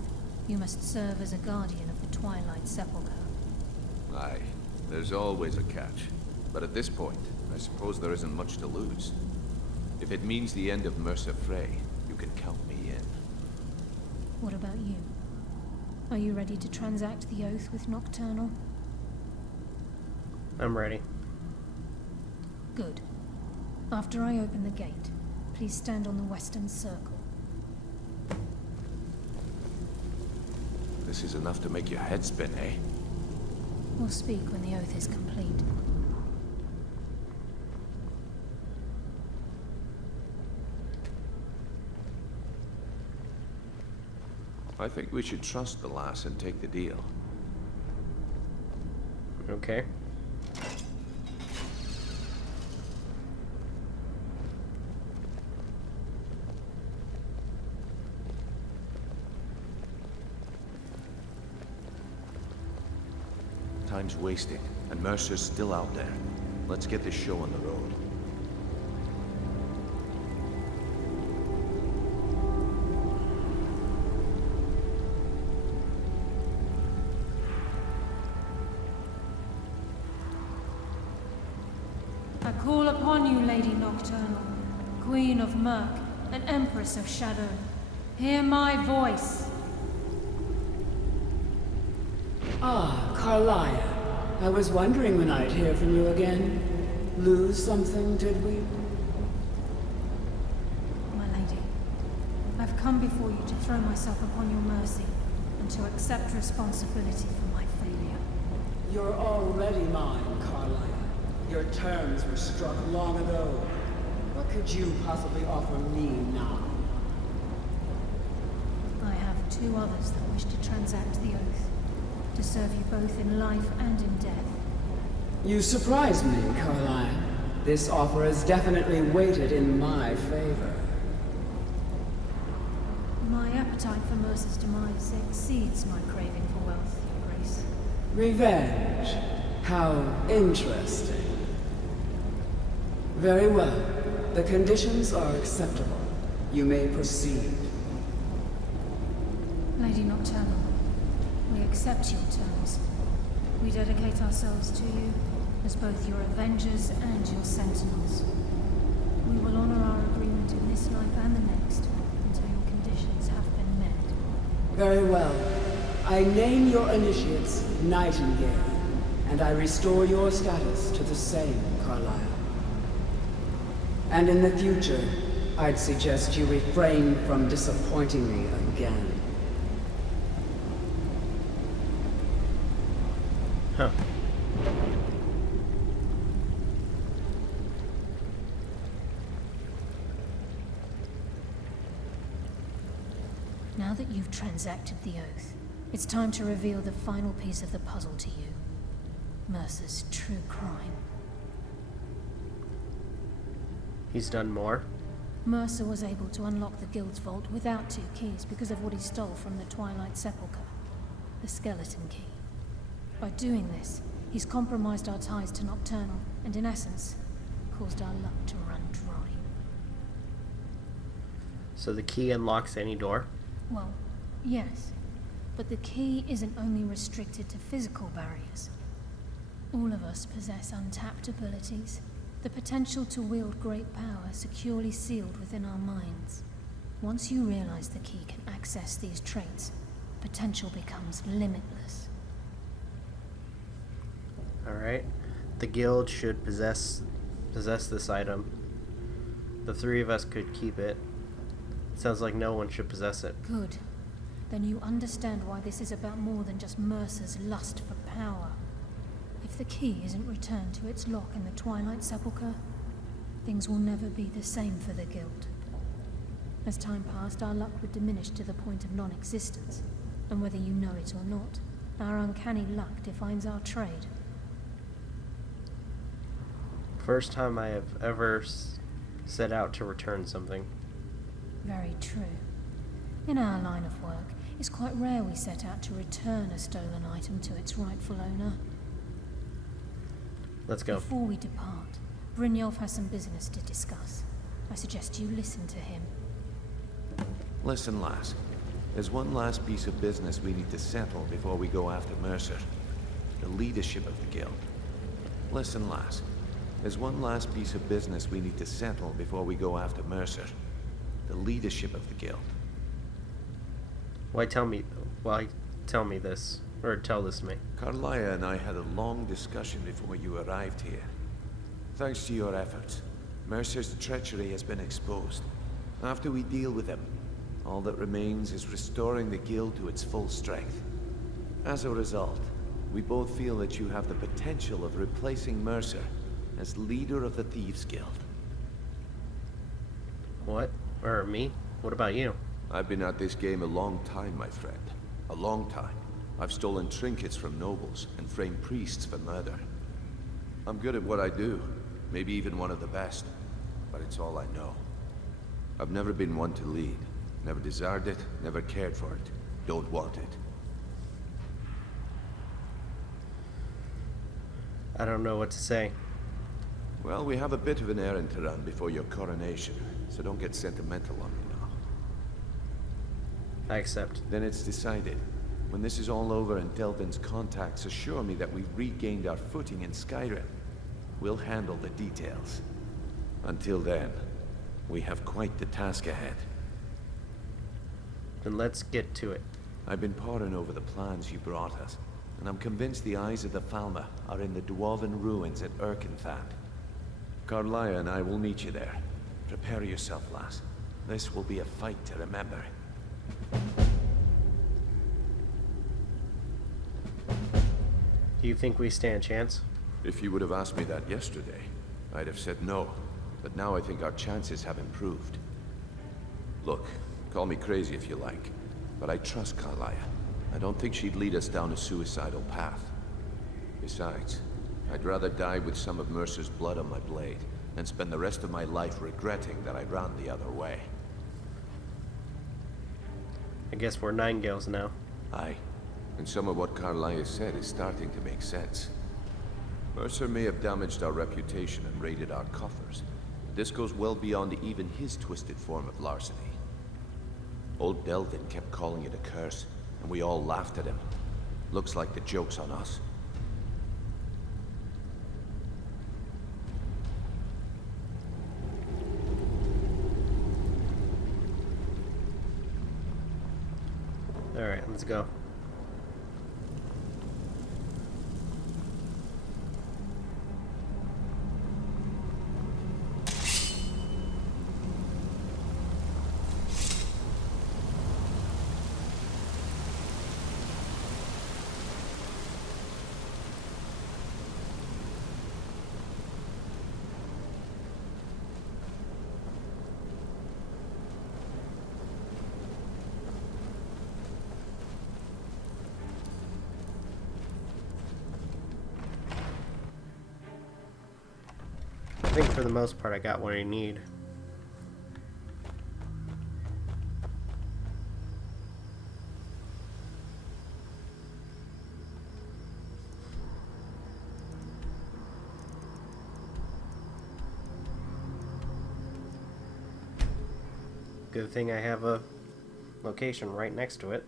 you must serve as a guardian of the Twilight Sepulchre. Aye, There's always a catch. But at this point, I suppose there isn't much to lose. If it means the end of Mercer Frey, you can count me in. What about you? Are you ready to transact the oath with Nocturnal? I'm ready. Good. After I open the gate, please stand on the western circle. This is enough to make your head spin, eh? We'll speak when the oath is complete. I think we should trust the lass and take the deal. Okay. Time's wasting, and Mercer's still out there. Let's get this show on the road. I call upon you, Lady Nocturnal, Queen of Murk, and Empress of Shadow. Hear my voice. Ah, Carlia. I was wondering when I'd hear from you again. Lose something, did we? My lady, I've come before you to throw myself upon your mercy, and to accept responsibility for my failure. You're already mine, Carlia. Your terms were struck long ago. What could you possibly offer me now? I have two others that wish to transact the oath, to serve you both in life and in death. You surprise me, Carlia. This offer is definitely weighted in my favor. My appetite for Mercer's demise exceeds my craving for wealth, Your Grace. Revenge. How interesting. Very well. The conditions are acceptable. You may proceed. Lady Nocturnal, we accept your terms. We dedicate ourselves to you as both your avengers and your sentinels. We will honor our agreement in this life and the next until your conditions have been met. Very well. I name your initiates Nightingale, and I restore your status to the same, Carlisle. And in the future, I'd suggest you refrain from disappointing me again. Huh. Now that you've transacted the oath, it's time to reveal the final piece of the puzzle to you. Mercer's true crime. He's done more? Mercer was able to unlock the Guild's vault without 2 keys because of what he stole from the Twilight Sepulchre. The skeleton key. By doing this, he's compromised our ties to Nocturnal, and in essence, caused our luck to run dry. So the key unlocks any door? Well, yes. But the key isn't only restricted to physical barriers. All of us possess untapped abilities. The potential to wield great power securely sealed within our minds. Once you realize the key can access these traits, potential becomes limitless. Alright. The guild should possess this item. The 3 of us could keep it. Sounds like no one should possess it. Good. Then you understand why this is about more than just Mercer's lust for power. If the key isn't returned to its lock in the Twilight Sepulchre, things will never be the same for the Guild. As time passed, our luck would diminish to the point of non-existence, and whether you know it or not, our uncanny luck defines our trade. First time I have ever set out to return something. Very true. In our line of work, it's quite rare we set out to return a stolen item to its rightful owner. Let's go. Before we depart, Brynjolf has some business to discuss. I suggest you listen to him. Listen, lass. There's one last piece of business we need to settle before we go after Mercer. The leadership of the guild. Listen, lass. There's one last piece of business we need to settle before we go after Mercer. The leadership of the guild. Why tell me this? Or tell this to me? Carlia and I had a long discussion before you arrived here. Thanks to your efforts, Mercer's treachery has been exposed. After we deal with him, all that remains is restoring the guild to its full strength. As a result, we both feel that you have the potential of replacing Mercer as leader of the Thieves Guild. What? Or me? What about you? I've been at this game a long time, my friend. A long time. I've stolen trinkets from nobles and framed priests for murder. I'm good at what I do. Maybe even one of the best. But it's all I know. I've never been one to lead. Never desired it, never cared for it. Don't want it. I don't know what to say. Well, we have a bit of an errand to run before your coronation, so don't get sentimental on me now. I accept. Then it's decided. When this is all over and Delvin's contacts assure me that we've regained our footing in Skryrim, we'll handle the details. Until then, we have quite the task ahead. Then let's get to it. I've been poring over the plans you brought us, and I'm convinced the eyes of the Falmer are in the dwarven ruins at Erkenthand. Carlia and I will meet you there. Prepare yourself, lass. This will be a fight to remember. Do you think we stand a chance? If you would have asked me that yesterday, I'd have said no. But now I think our chances have improved. Look, call me crazy if you like, but I trust Carlia. I don't think she'd lead us down a suicidal path. Besides, I'd rather die with some of Mercer's blood on my blade than spend the rest of my life regretting that I ran the other way. I guess we're Nightingales now. Aye. And some of what Carlia said is starting to make sense. Mercer may have damaged our reputation and raided our coffers. This goes well beyond even his twisted form of larceny. Old Delvin kept calling it a curse, and we all laughed at him. Looks like the joke's on us. Alright, let's go. I think for the most part I got what I need. Good thing I have a location right next to it.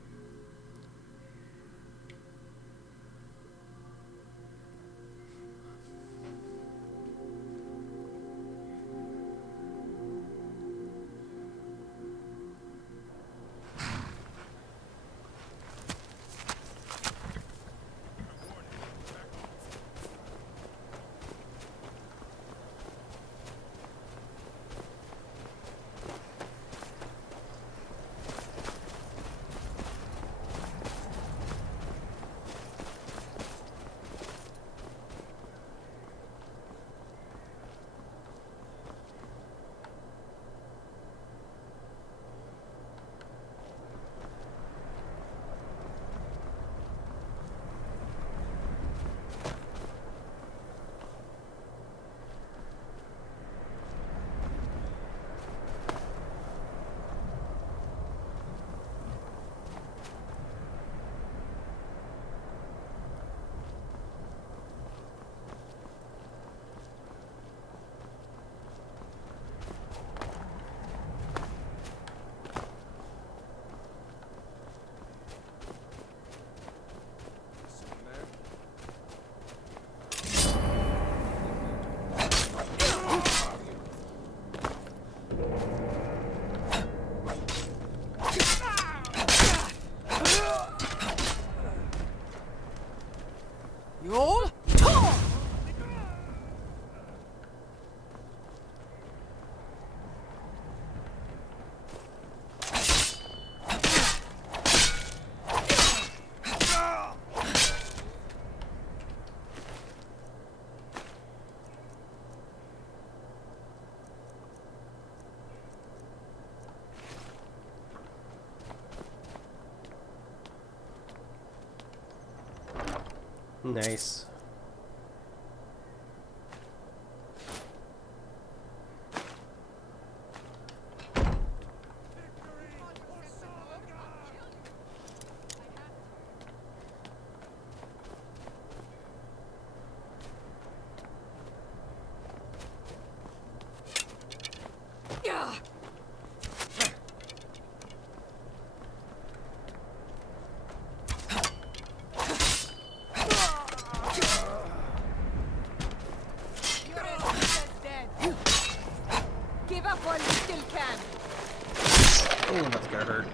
Nice. Give up while you still can. Oh, that's gonna hurt.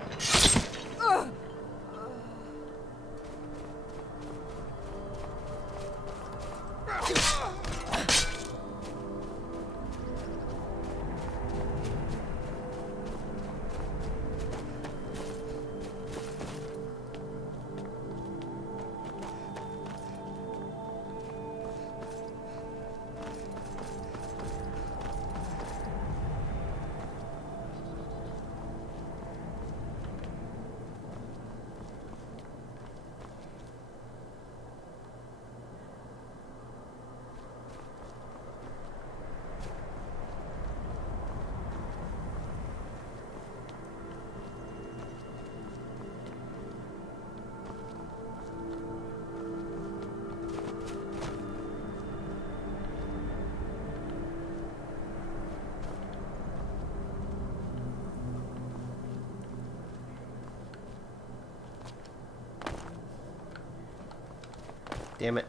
Damn it.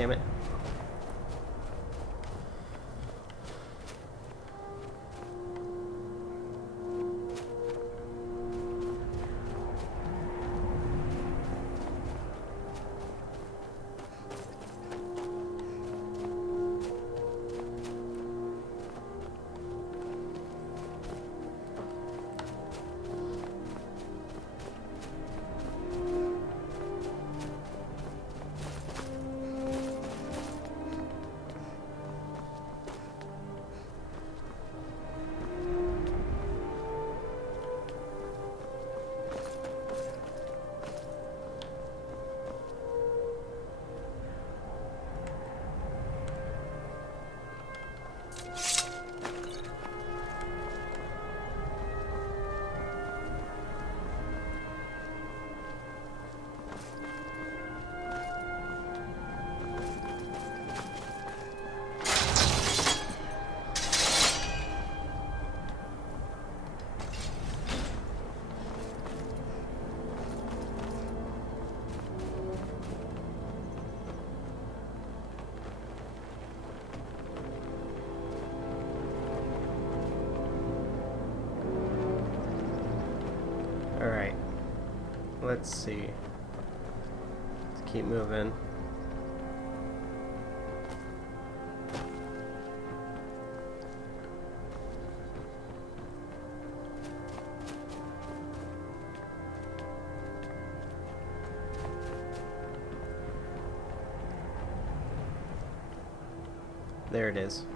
Damn it. Alright. Let's see. Let's keep moving. There it is.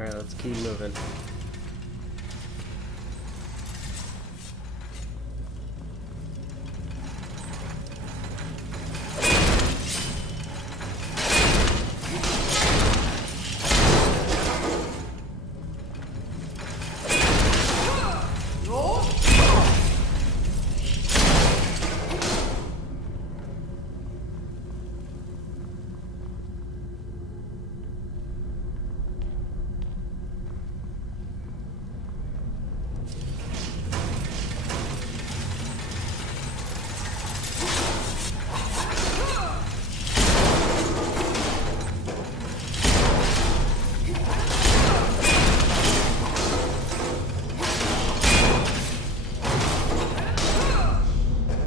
Alright, let's keep moving.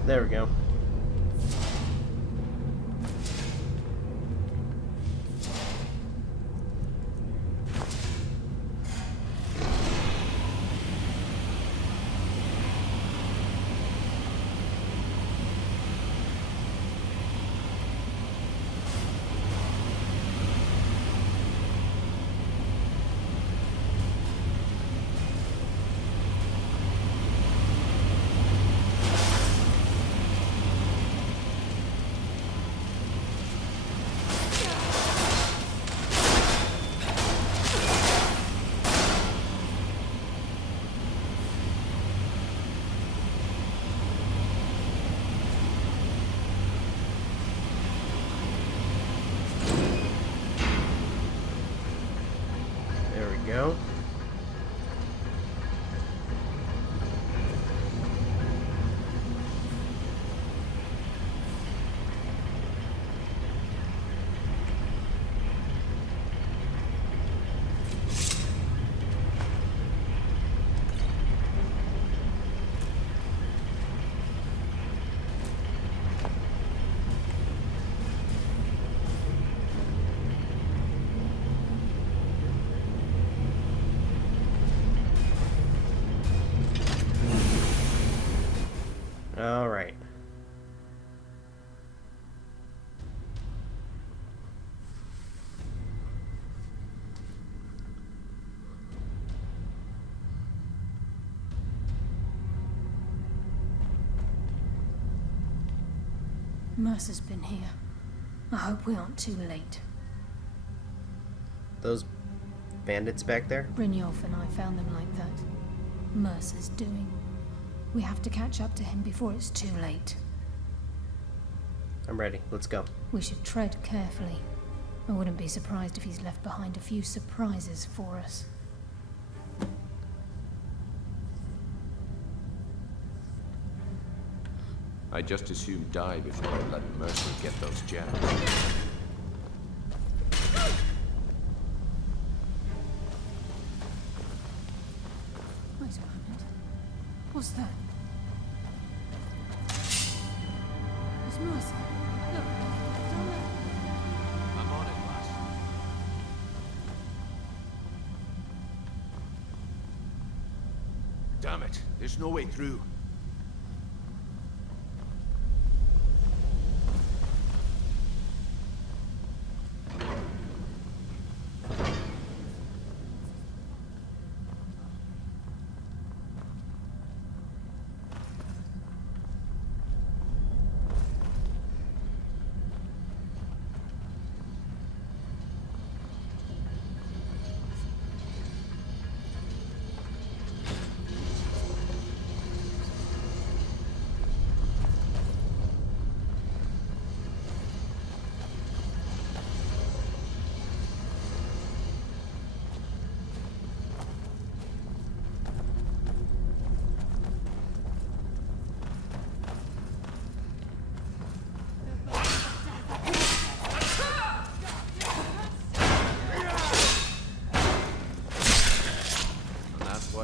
There we go. Go. All right. Mercer's been here. I hope we aren't too late. Those bandits back there? Brynjolf and I found them like that. Mercer's doing. We have to catch up to him before it's too late. I'm ready. Let's go. We should tread carefully. I wouldn't be surprised if he's left behind a few surprises for us. I just assumed die before I let Mercer get those gems. Wait a moment. What's that? It's Mercer. Look, down there. I'm on it, lass. Damn it, there's no way through.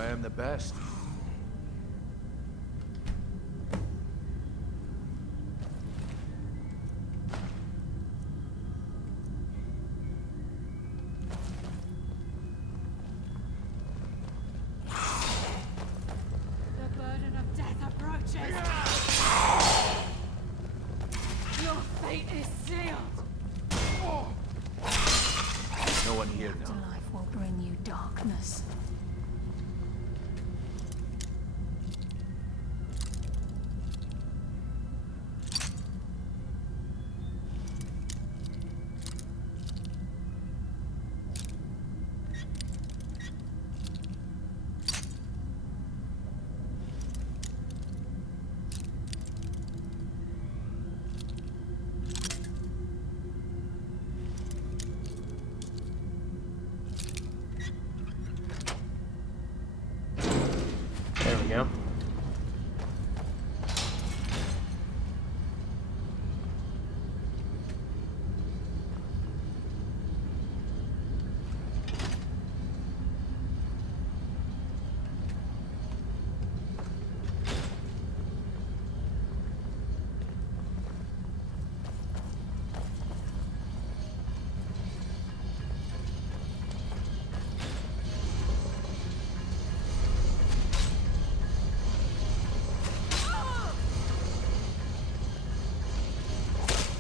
I'm the best. The burden of death approaches. Your fate is sealed. No one here now. Life will bring you darkness. There we go.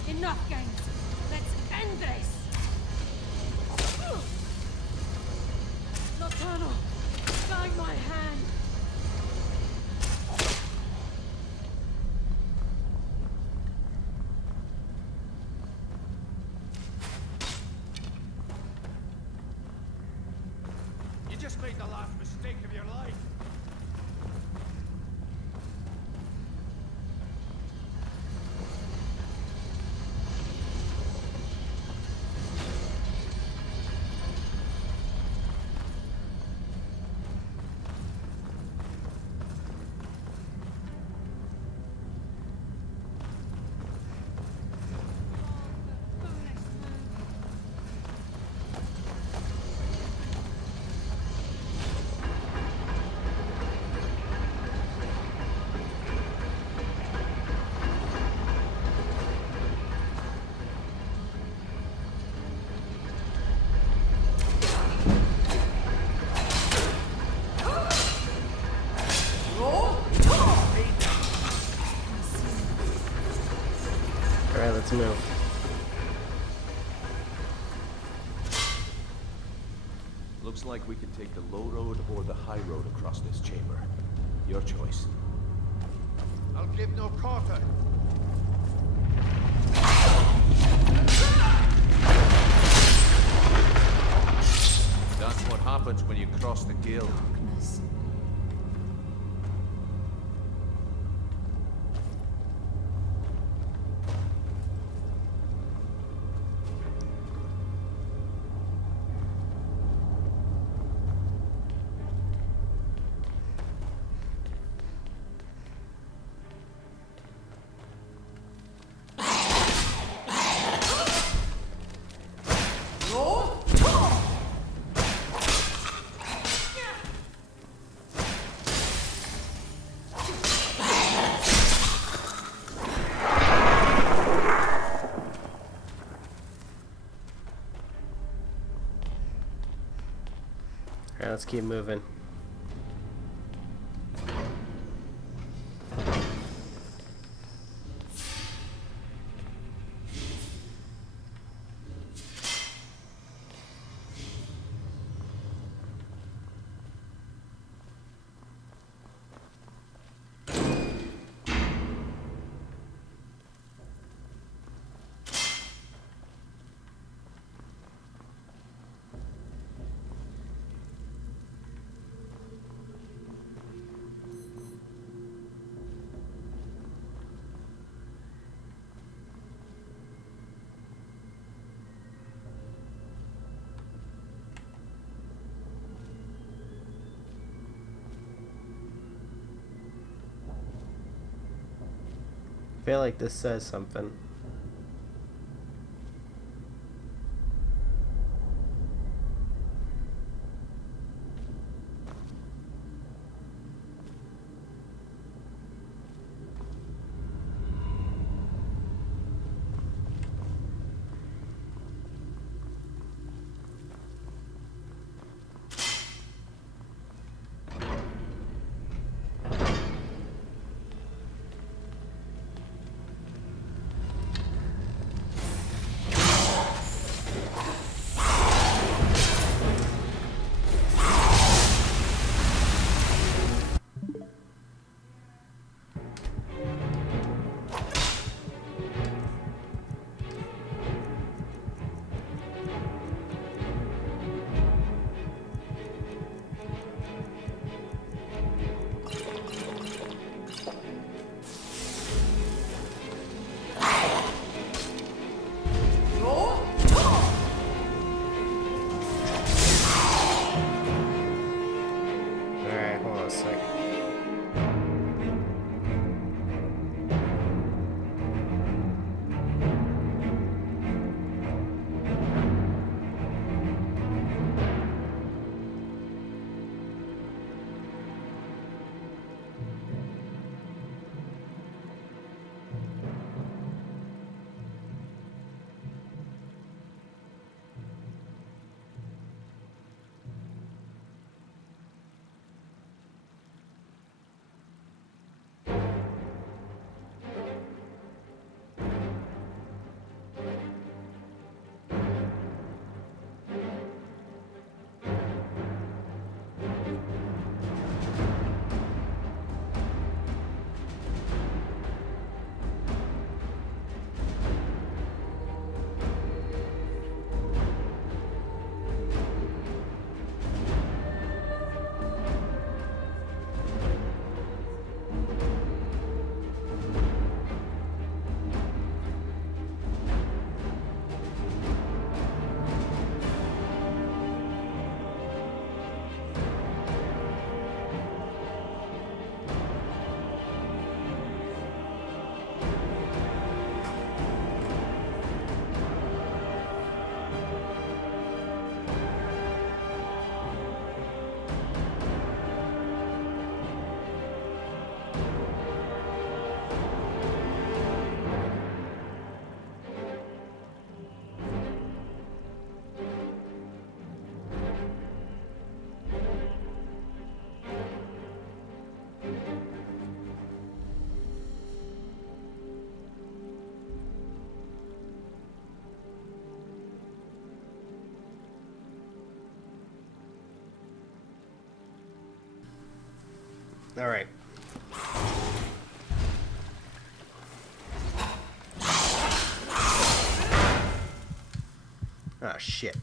Enough games. Let's end this. Nocturnal, guide my hand. You just made the last mistake of your life. Alright, let's move. Looks like we can take the low road or the high road across this chamber. Your choice. I'll give no quarter. That's what happens when you cross the guild. Darkness. Alright, let's keep moving. I feel like this says something. Alright. Ah, shit.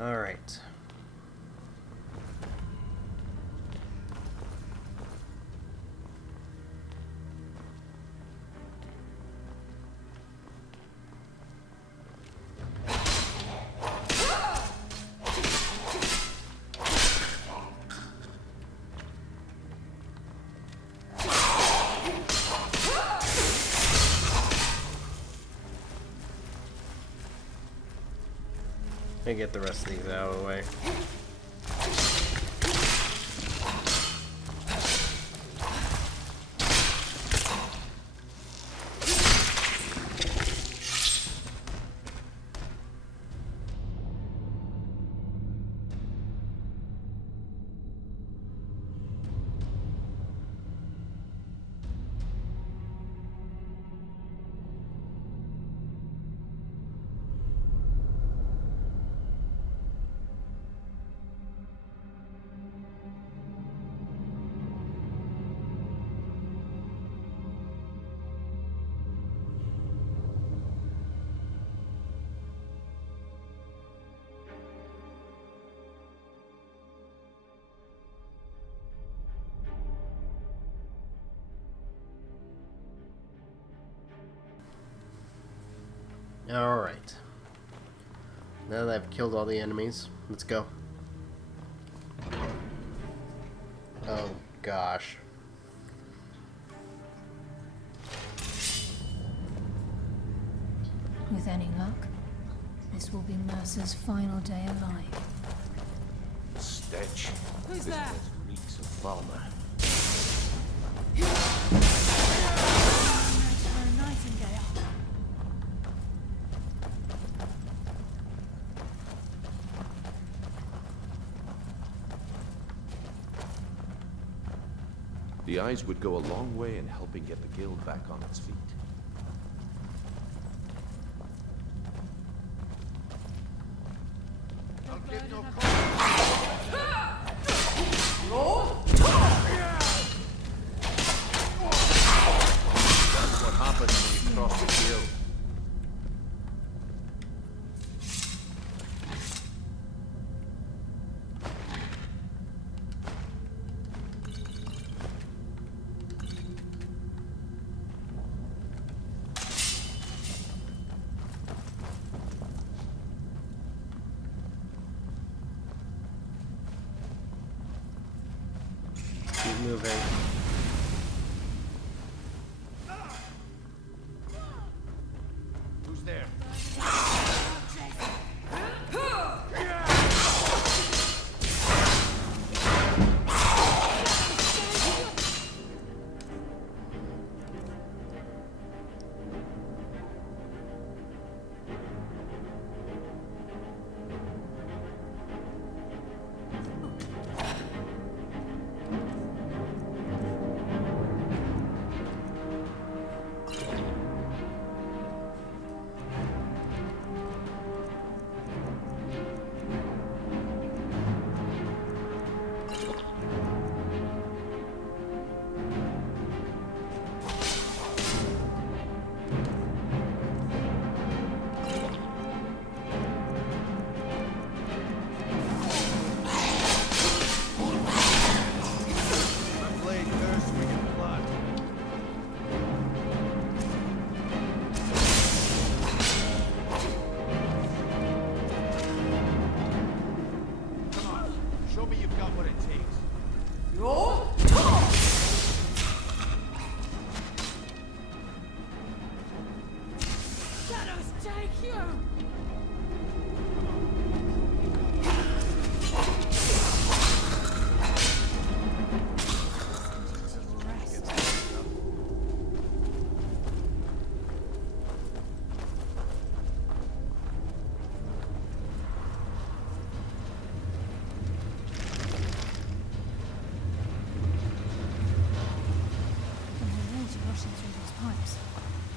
All right. And get the rest of these out of the way. Alright. Now that I've killed all the enemies, let's go. Oh, gosh. With any luck, this will be Mercer's final day alive. Stench. Who's This that? place reeks of Falmer. Nightingale. The eyes would go a long way in helping get the guild back on its feet. That's what happens when you cross the guild. moving. Who's there?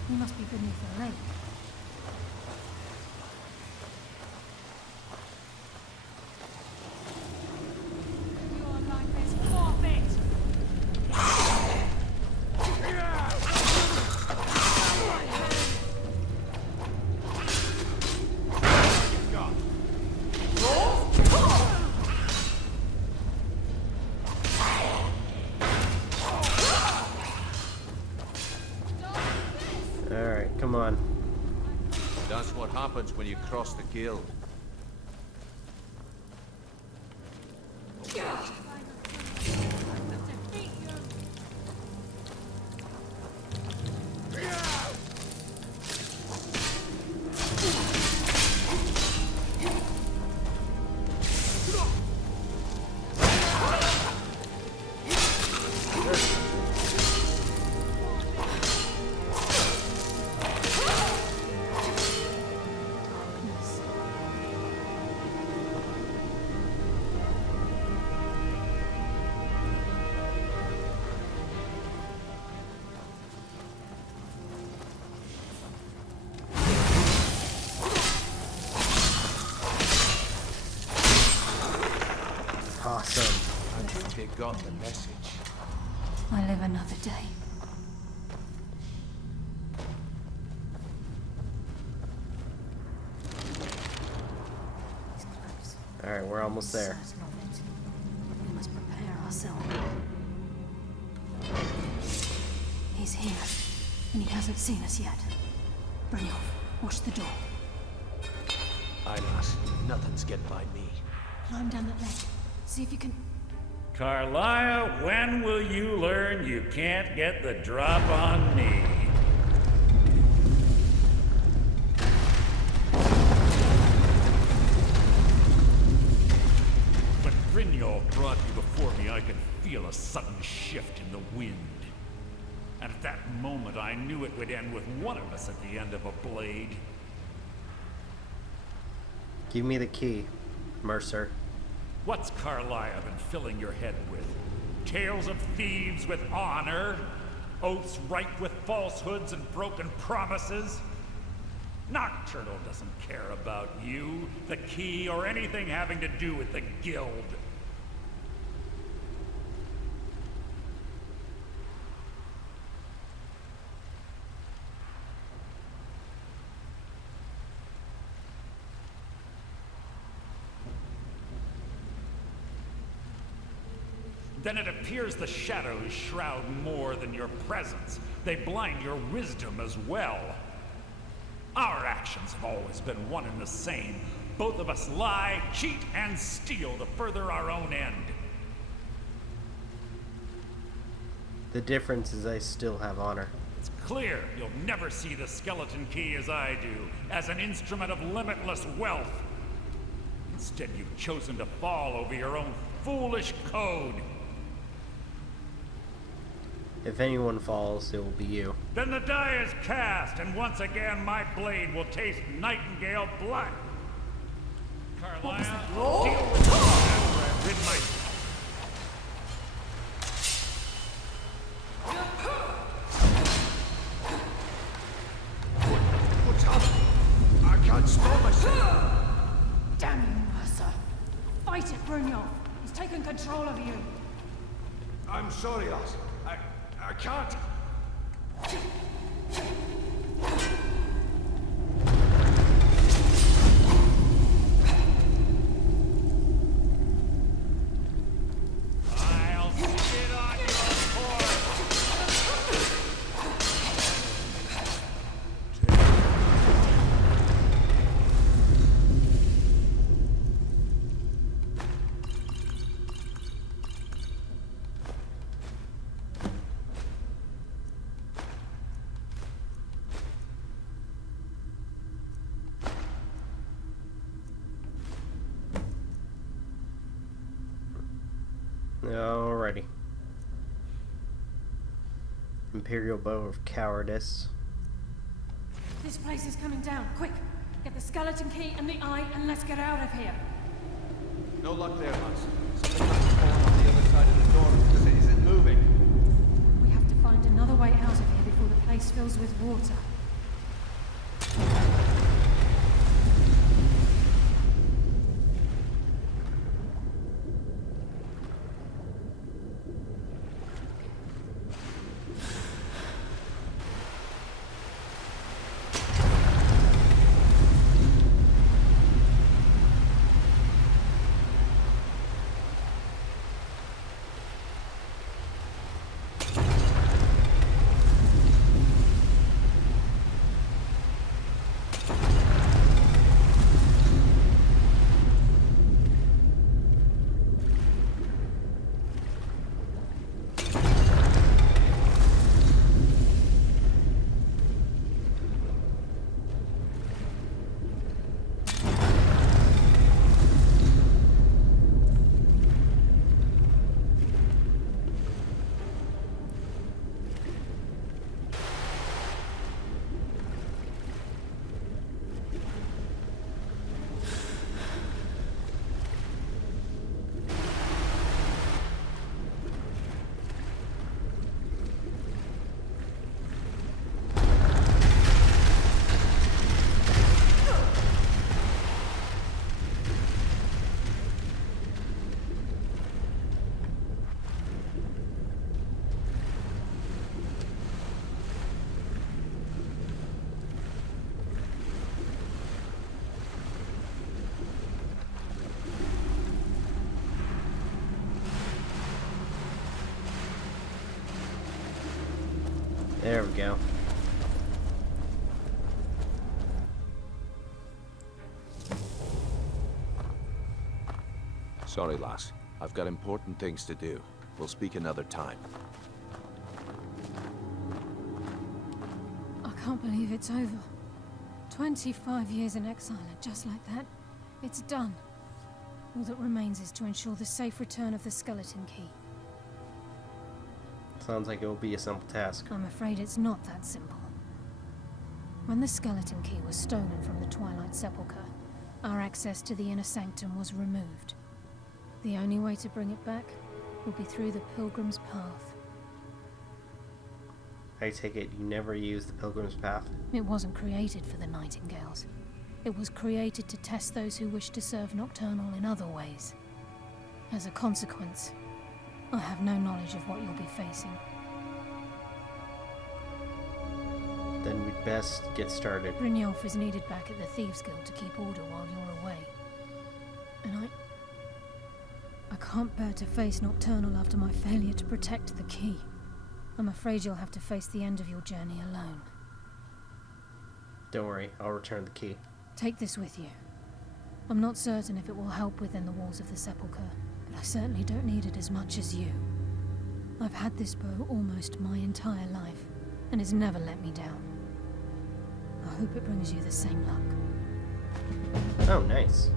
He must be beneath the lake. Your life is forfeit! Alright, come on. That's what happens when you cross the guild. Awesome. I think they got the message. I live another day. Alright, we're almost there. Certain of it. We must prepare ourselves. He's here, and he hasn't seen us yet. Brynjolf, watch the door. Aye, lass. Nothing's getting by me. Climb down that ledge. See if you can... Carlisle, when will you learn you can't get the drop on me? When Brynjolf brought you before me, I could feel a sudden shift in the wind. And at that moment, I knew it would end with one of us at the end of a blade. Give me the key, Mercer. What's Carlisle been filling your head with? Tales of thieves with honor? Oaths ripe with falsehoods and broken promises? Nocturnal doesn't care about you, the key, or anything having to do with the guild. Then it appears the shadows shroud more than your presence. They blind your wisdom as well. Our actions have always been one and the same. Both of us lie, cheat, and steal to further our own end. The difference is I still have honor. It's clear you'll never see the skeleton key as I do, as an instrument of limitless wealth. Instead, you've chosen to fall over your own foolish code. If anyone falls, it will be you. Then the die is cast, and once again my blade will taste Nightingale blood. Carlisle, I'll deal with you after I've rid my... What's up? I can't stop myself. Damn you, Mercer. Fight it, Brunel. He's taken control of you. I'm sorry, lass. I can't. I'll spit on your corpse. Alrighty. Imperial Bow of Cowardice. This place is coming down. Quick! Get the skeleton key and the eye and let's get out of here. No luck there, Hans. Something must have fallen on the other side of the door because it isn't moving. We have to find another way out of here before the place fills with water. There we go. Sorry, lass. I've got important things to do. We'll speak another time. I can't believe it's over. 25 years in exile, and just like that, it's done. All that remains is to ensure the safe return of the skeleton key. Sounds like it will be a simple task. I'm afraid it's not that simple. When the skeleton key was stolen from the Twilight Sepulchre, our access to the inner sanctum was removed. The only way to bring it back will be through the Pilgrim's Path. I take it you never used the Pilgrim's Path? It wasn't created for the Nightingales. It was created to test those who wish to serve Nocturnal in other ways. As a consequence, I have no knowledge of what you'll be facing. Then we'd best get started. Brynjolf is needed back at the Thieves Guild to keep order while you're away. And I can't bear to face Nocturnal after my failure to protect the key. I'm afraid you'll have to face the end of your journey alone. Don't worry, I'll return the key. Take this with you. I'm not certain if it will help within the walls of the Sepulchre, but I certainly don't need it as much as you. I've had this bow almost my entire life, and it's never let me down. I hope it brings you the same luck. Oh, nice.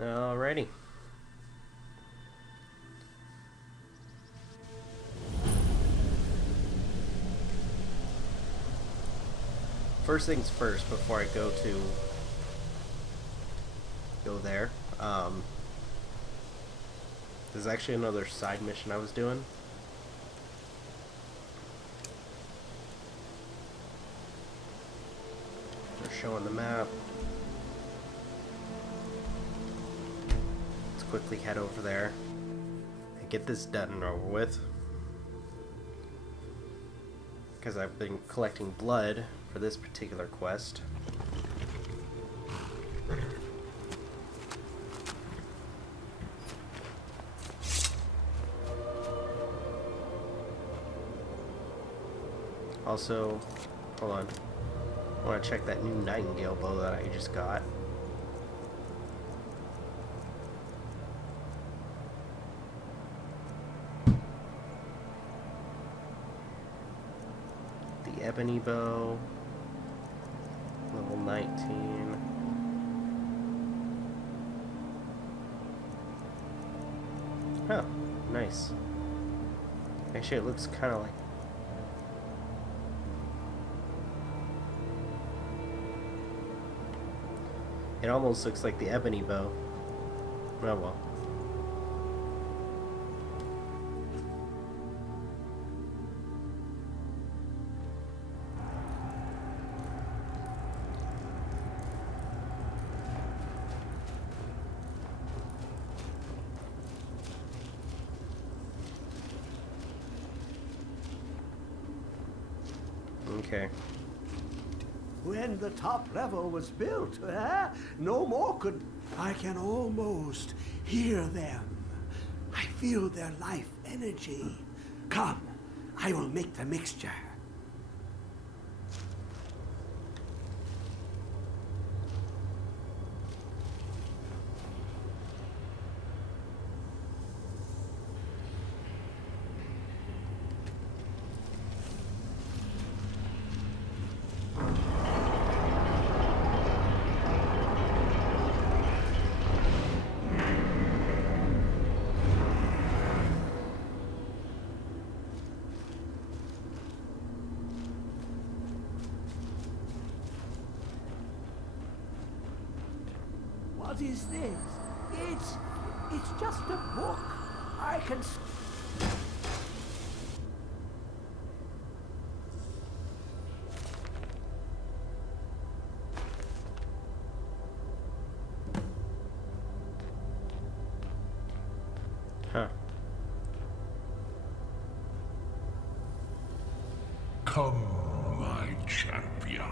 Alrighty. First things first, before I go there, there's actually another side mission I was doing. They're showing the map. Quickly head over there and get this done and over with, because I've been collecting blood for this particular quest. Also, hold on, I want to check that new Nightingale bow that I just got. Ebony bow, level 19. Oh, nice. Actually, it looks kind of like... It almost looks like the ebony bow. Oh well. Okay. When the top level was built, no more could... I can almost hear them. I feel their life energy. Come, I will make the mixture. What is this? It's just a book. I can... Huh. Come, my champion.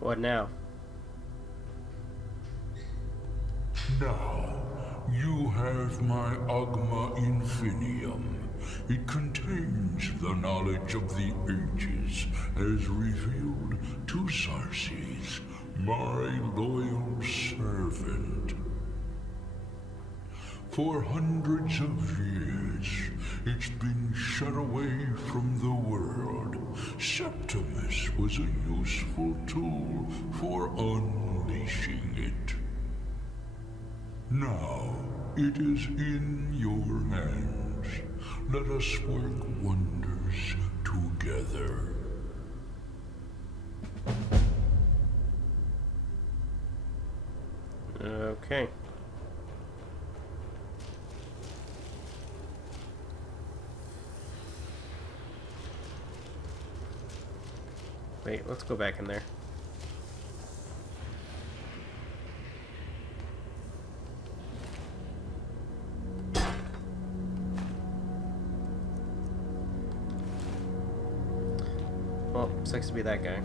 What now? Now, you have my Agma Infinium. It contains the knowledge of the ages as revealed to Sarces, my loyal servant. For hundreds of years, it's been shut away from the world. Septimus was a useful tool for unleashing it. Now, it is in your hands. Let us work wonders together. Okay. Wait, let's go back in there. Well, sucks to be that guy.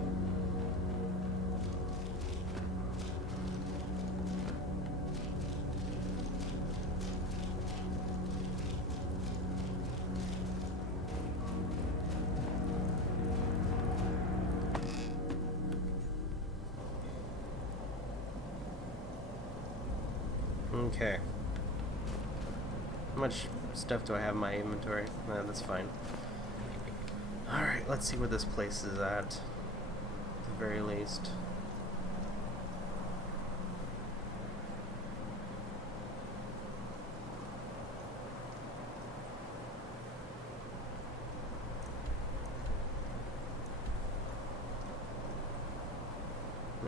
Okay. How much stuff do I have in my inventory? No, that's fine. Alright, let's see where this place is at the very least.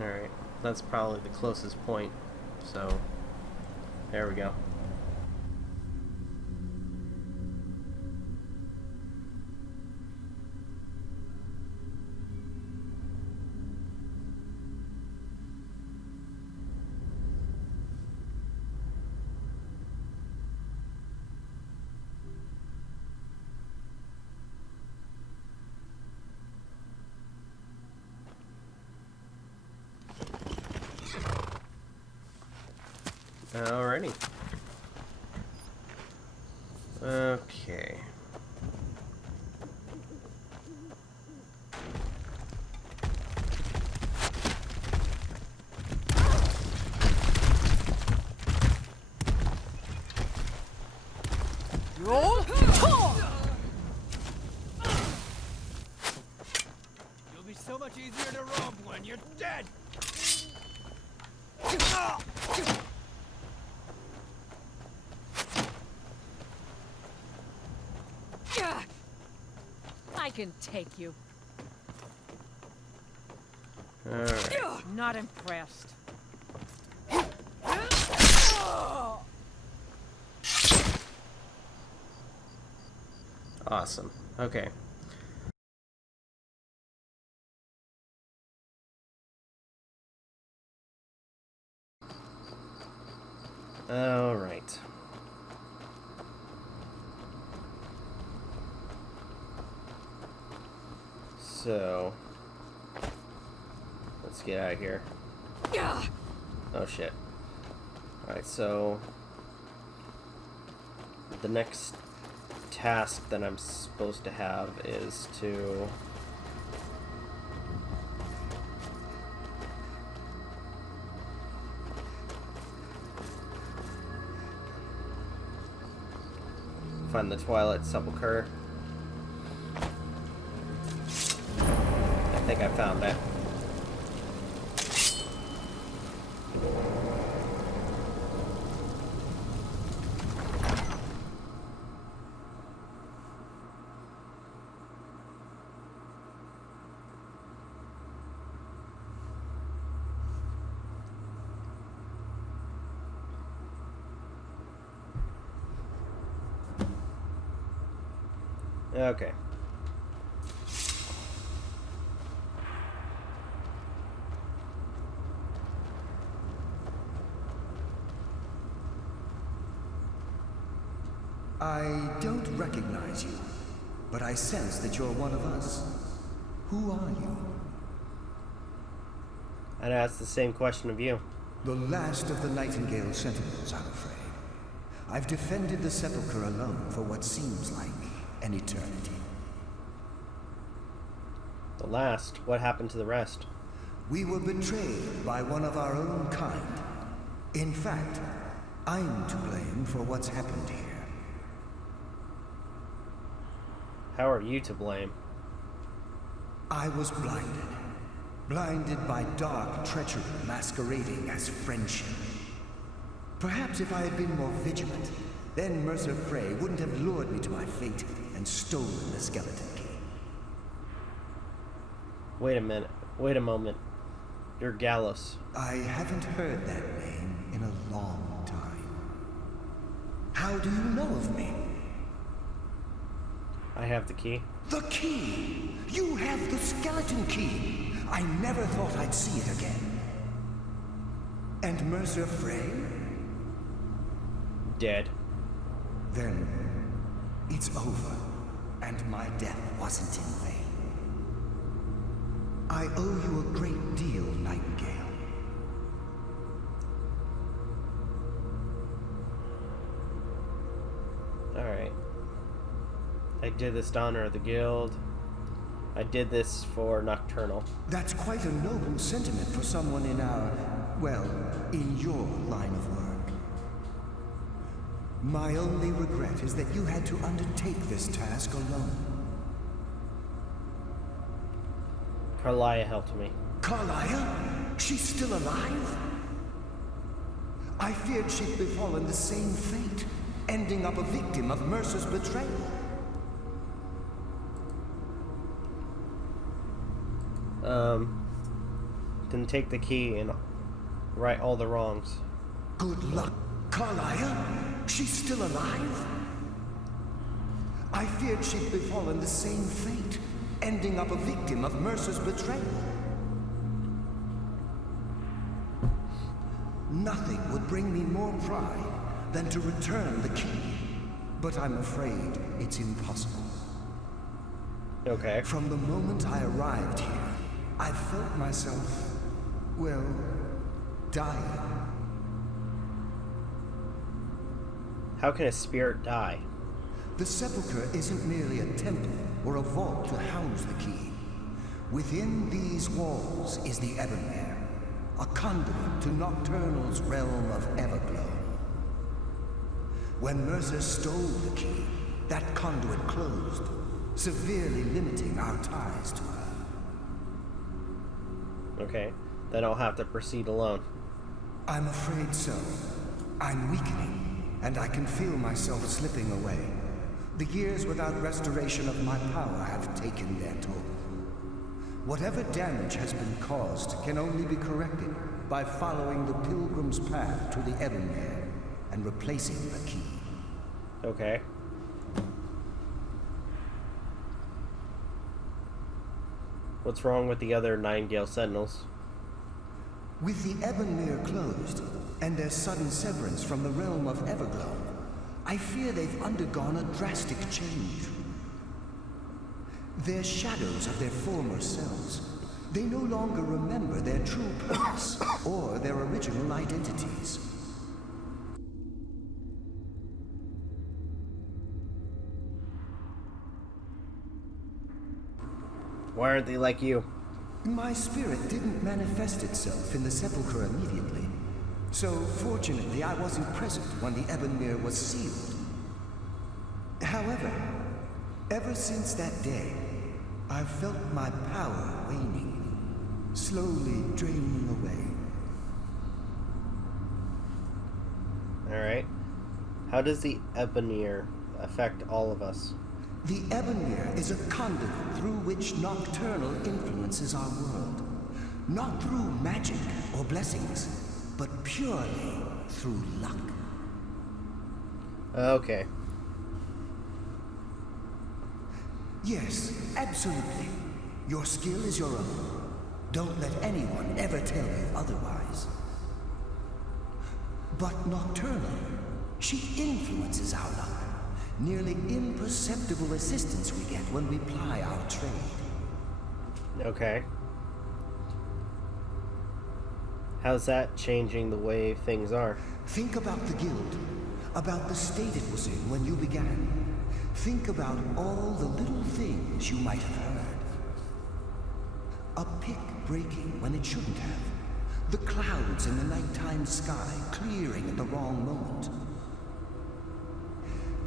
Alright, that's probably the closest point, so there we go. Alrighty. Okay. Roll. You'll be so much easier to rob when you're dead. I can take you. Alright. Not impressed. Awesome. Okay. Alright. So, let's get out of here. Oh shit. Alright, so the next task that I'm supposed to have is to find the Twilight Sepulchre. I think I found it. Okay. I don't recognize you, but I sense that you're one of us. Who are you? I'd ask the same question of you. The last of the Nightingale Sentinels, I'm afraid. I've defended the Sepulchre alone for what seems like an eternity. The last? What happened to the rest? We were betrayed by one of our own kind. In fact, I'm to blame for what's happened here. How are you to blame? I was blinded. Blinded by dark treachery masquerading as friendship. Perhaps if I had been more vigilant, then Mercer Frey wouldn't have lured me to my fate and stolen the skeleton key. Wait a minute. Wait a moment. You're Gallus. I haven't heard that name in a long time. How do you know of me? I have the key. The key! You have the skeleton key! I never thought I'd see it again. And Mercer Frey? Dead. Then it's over, and my death wasn't in vain. I owe you a great deal, Nightingale. Alright. I did this to honor the guild. I did this for Nocturnal. That's quite a noble sentiment for someone in our, well, in your line of work. My only regret is that you had to undertake this task alone. Carlia helped me. Carlia? She's still alive? I feared she'd befallen the same fate, ending up a victim of Mercer's betrayal. Then take the key and right all the wrongs. Good luck. Carlia? She's still alive? I feared she'd befallen the same fate, ending up a victim of Mercer's betrayal. Nothing would bring me more pride than to return the key, but I'm afraid it's impossible. Okay. From the moment I arrived here, I felt myself, well, dying. How can a spirit die? The sepulchre isn't merely a temple or a vault to house the key. Within these walls is the Ebonmere, a conduit to Nocturnal's realm of Everglow. When Mercer stole the key, that conduit closed, severely limiting our ties to her. Okay, then I'll have to proceed alone. I'm afraid so. I'm weakening, and I can feel myself slipping away. The years without restoration of my power have taken their toll. Whatever damage has been caused can only be corrected by following the pilgrim's path to the Ebonmere and replacing the key. Okay. What's wrong with the other Nightingale Sentinels? With the Ebonmere closed, and their sudden severance from the realm of Everglow, I fear they've undergone a drastic change. They're shadows of their former selves. They no longer remember their true purpose or their original identities. Why aren't they like you? My spirit didn't manifest itself in the sepulchre immediately. So, fortunately, I wasn't present when the Ebonmere was sealed. However, ever since that day, I've felt my power waning, slowly draining away. Alright. How does the Ebonmere affect all of us? The Ebonmere is a conduit through which Nocturnal influences our world. Not through magic or blessings, but purely through luck. Okay. Yes, absolutely. Your skill is your own. Don't let anyone ever tell you otherwise. But Nocturnal, she influences our luck. Nearly imperceptible assistance we get when we ply our trade. Okay. How's that changing the way things are? Think about the guild, about the state it was in when you began. Think about all the little things you might have heard. A pick breaking when it shouldn't have. The clouds in the nighttime sky clearing at the wrong moment.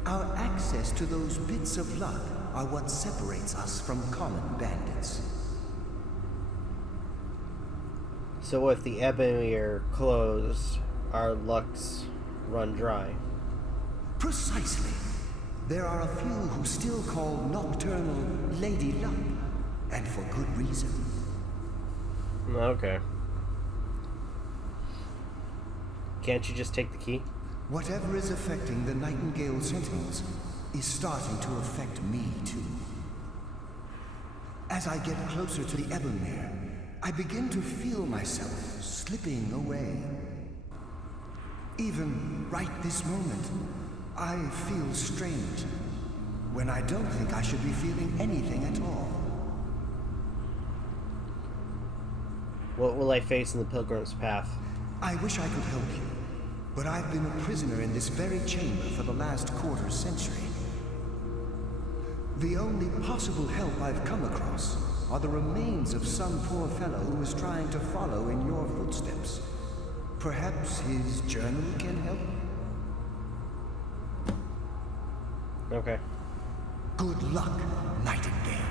Our access to those bits of luck are what separates us from common bandits. So if the Ebonmere closed, our lucks run dry. Precisely. There are a few who still call Nocturnal Lady Luck, and for good reason. Okay. Can't you just take the key? Whatever is affecting the Nightingale Sentinels is starting to affect me too. As I get closer to the Ebonmere, I begin to feel myself slipping away. Even right this moment, I feel strange, when I don't think I should be feeling anything at all. What will I face in the pilgrim's path? I wish I could help you, but I've been a prisoner in this very chamber for the last quarter century. The only possible help I've come across are the remains of some poor fellow who was trying to follow in your footsteps. Perhaps his journal can help? Okay. Good luck, Nightingale.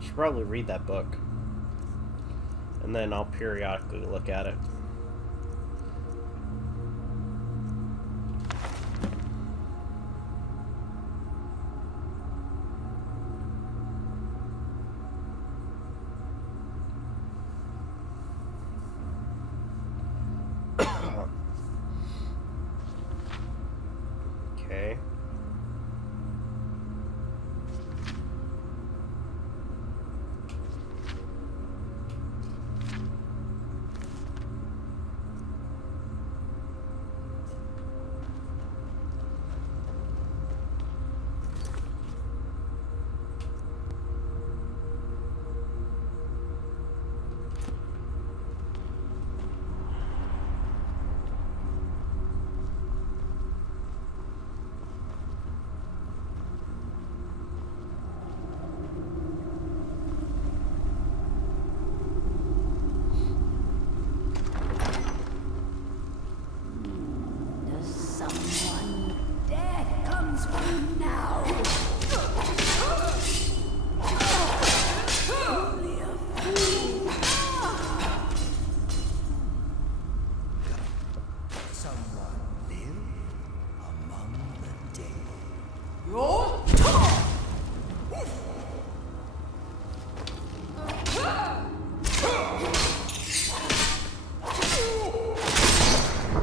Should probably read that book, and then I'll periodically look at it. Okay.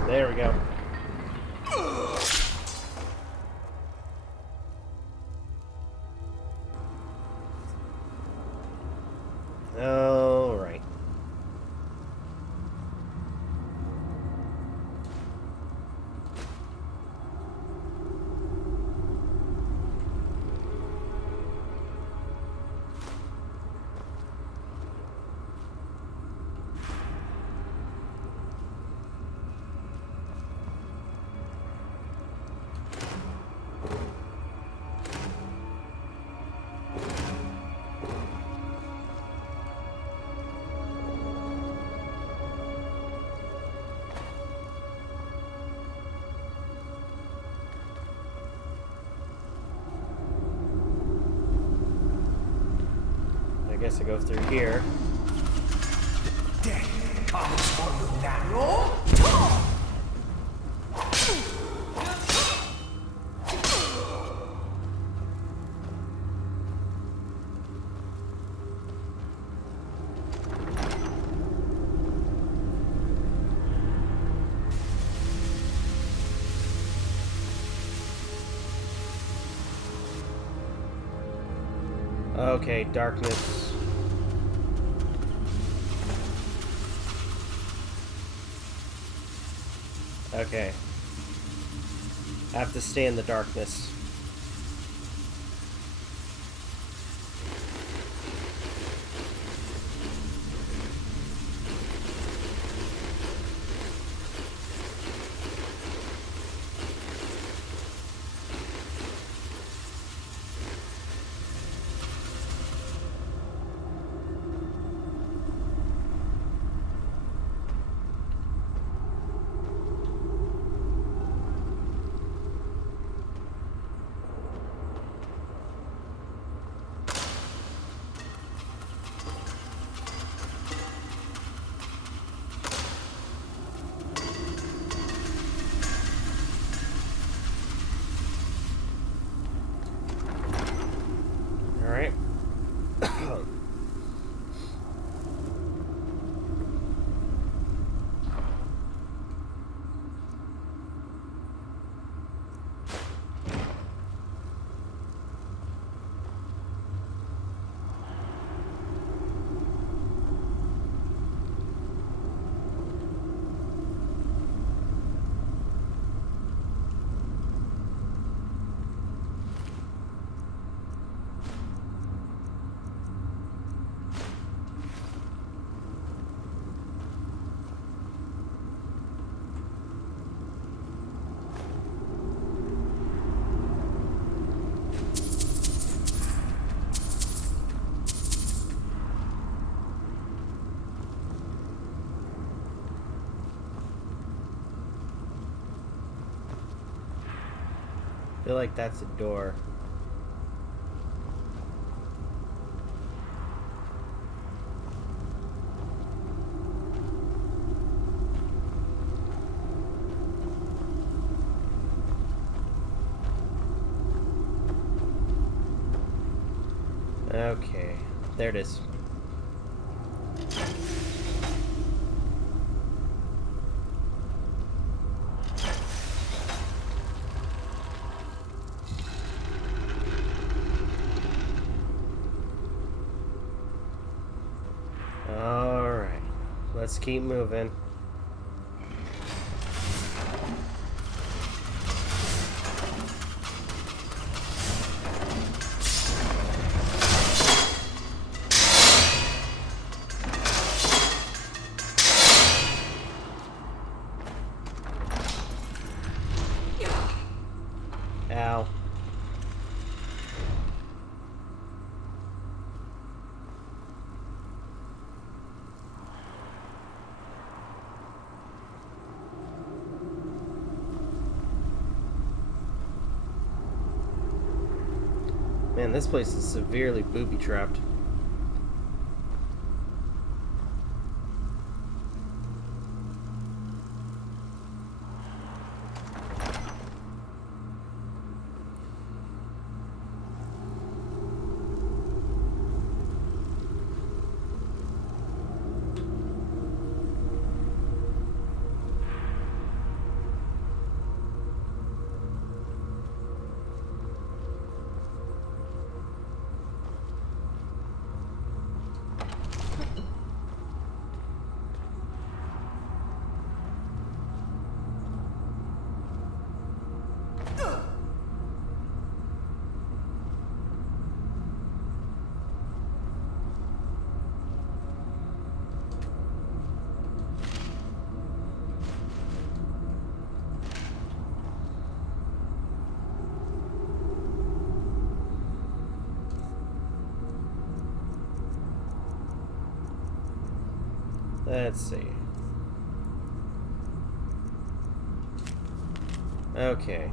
There we go. All right. I guess I go through here. Death comes for you now. Okay, darkness. Okay. I have to stay in the darkness. I feel like that's a door. Okay, there it is. Alright, let's keep moving. Ow. Man, this place is severely booby-trapped. Let's see. Okay.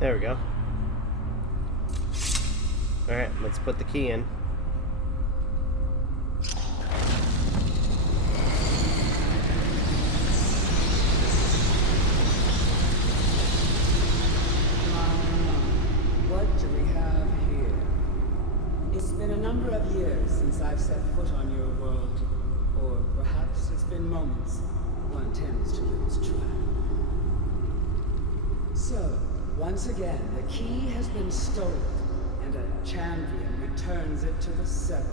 There we go. Alright, let's put the key in. What do we have here? It's been a number of years since I've set foot on your world. Or perhaps it's been moments. One tends to lose track. So, once again, the key has been stolen, and a champion returns it to the Seventh.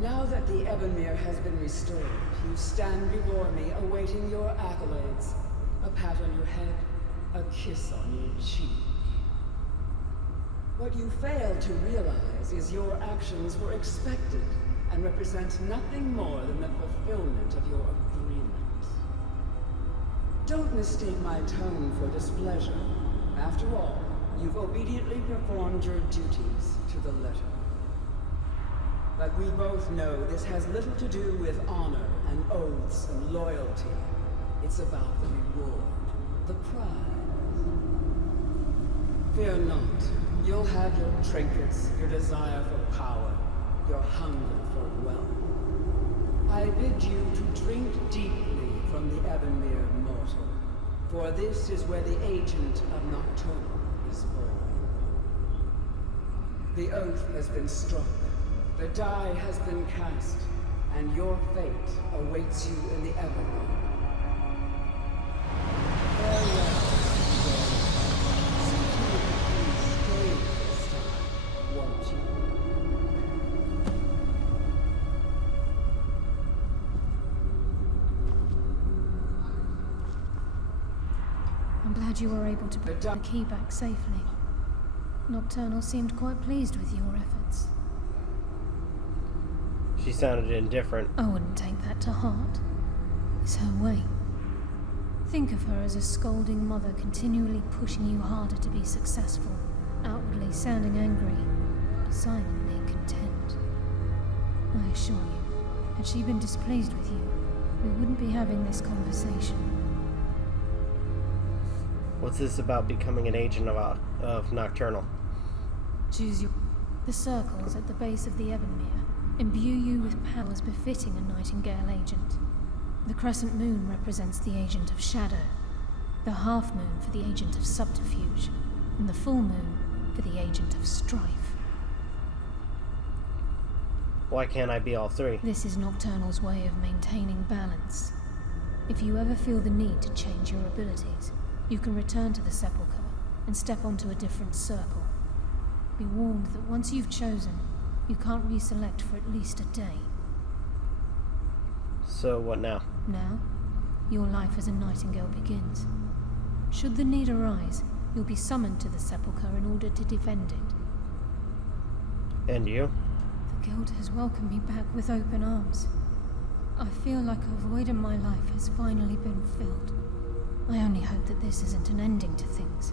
Now that the Ebenmere has been restored, you stand before me awaiting your accolades. A pat on your head, a kiss on your cheek. What you fail to realize is your actions were expected and represent nothing more than the fulfillment of your agreement. Don't mistake my tone for displeasure. After all, you've obediently performed your duties to the letter. But we both know this has little to do with honor and oaths and loyalty. It's about the reward, the prize. Fear not. You'll have your trinkets, your desire for power, your hunger for wealth. I bid you to drink deeply from the Ebenmere mortal, for this is where the agent of Nocturnal is born. The oath has been struck, the die has been cast, and your fate awaits you in the Evermore. Farewell. Stay this time, won't you? glad you were able to bring the key back safely. Nocturnal seemed quite pleased with your efforts. She sounded indifferent. I wouldn't take that to heart. It's her way. Think of her as a scolding mother continually pushing you harder to be successful, outwardly sounding angry, but silently content. I assure you, had she been displeased with you, we wouldn't be having this conversation. What's this about becoming an agent of Nocturnal? Choose your... The circles at the base of the Ebenmere imbue you with powers befitting a Nightingale agent. The crescent moon represents the agent of shadow, the half moon for the agent of subterfuge, and the full moon for the agent of strife. Why can't I be all three? This is Nocturnal's way of maintaining balance. If you ever feel the need to change your abilities, you can return to the Sepulchre and step onto a different circle. Be warned that once you've chosen, you can't reselect for at least a day. So what now? Now, your life as a Nightingale begins. Should the need arise, you'll be summoned to the Sepulchre in order to defend it. And you? The Guild has welcomed me back with open arms. I feel like a void in my life has finally been filled. I only hope that this isn't an ending to things,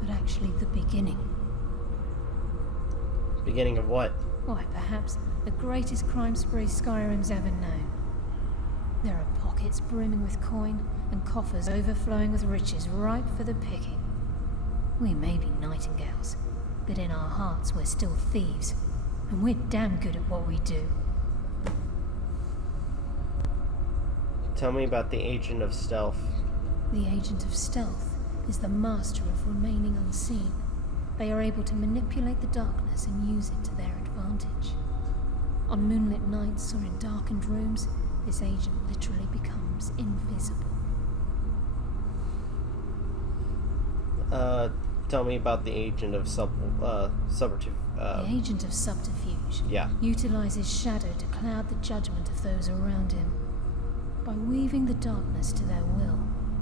but actually the beginning. Beginning of what? Why, perhaps the greatest crime spree Skyrim's ever known. There are pockets brimming with coin, and coffers overflowing with riches ripe for the picking. We may be Nightingales, but in our hearts we're still thieves, and we're damn good at what we do. Tell me about the Agent of Stealth. The Agent of Stealth is the master of remaining unseen. They are able to manipulate the darkness and use it to their advantage. On moonlit nights or in darkened rooms, this agent literally becomes invisible. Tell me about the Agent of Subterfuge. The Agent of Subterfuge utilizes shadow to cloud the judgment of those around him. By weaving the darkness to their will,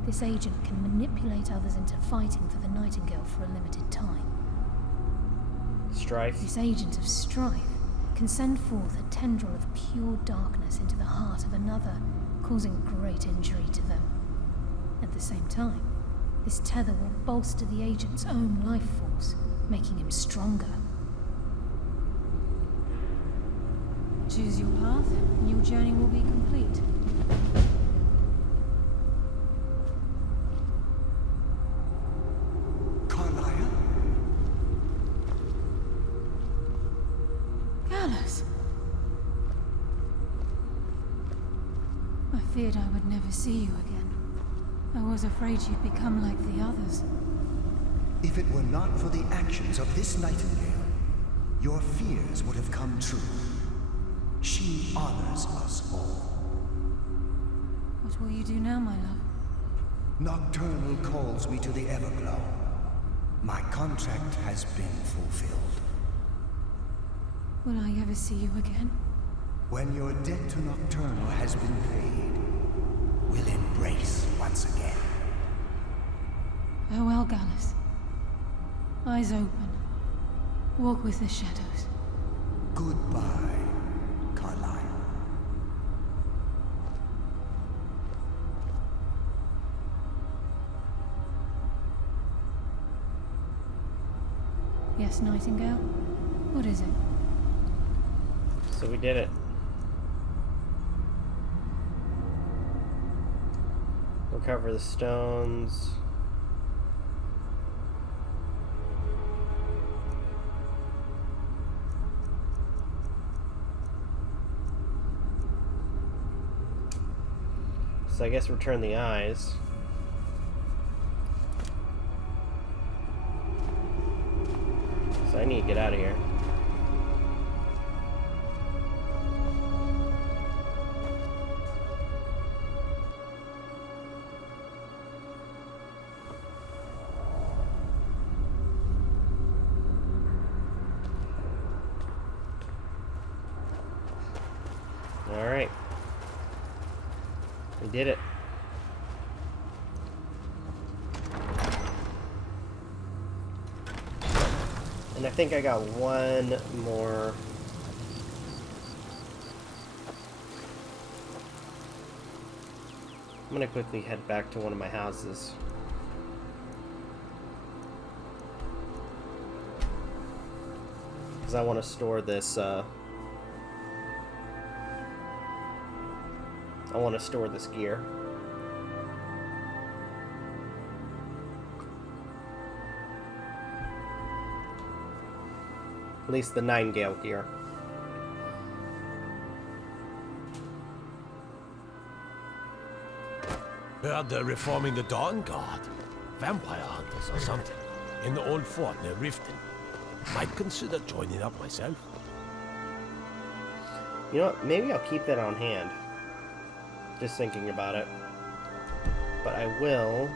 this agent can manipulate others into fighting for the Nightingale for a limited time. Strife. This agent of strife can send forth a tendril of pure darkness into the heart of another, causing great injury to them. At the same time, this tether will bolster the agent's own life force, making him stronger. Choose your path, and your journey will be complete. I feared I would never see you again. I was afraid you'd become like the others. If it were not for the actions of this Nightingale, your fears would have come true. She honors us all. What will you do now, my love? Nocturnal calls me to the Everglow. My contract has been fulfilled. Will I ever see you again? When your debt to Nocturnal has been paid, we'll embrace once again. Farewell, Gallus. Eyes open. Walk with the shadows. Goodbye, Carlyle. Yes, Nightingale? What is it? So we did it. Recover the stones. So I guess return the eyes. So I need to get out of here. Alright. We did it. think I got one more. I'm gonna quickly head back to one of my houses. Because I want to store this, I want to store this gear. At least the Nightingale gear. Heard they're reforming the Dawn Guard. Vampire hunters or something. In the old fort near Riften. Might consider joining up myself. You know what? Maybe I'll keep that on hand. Just thinking about it. But I will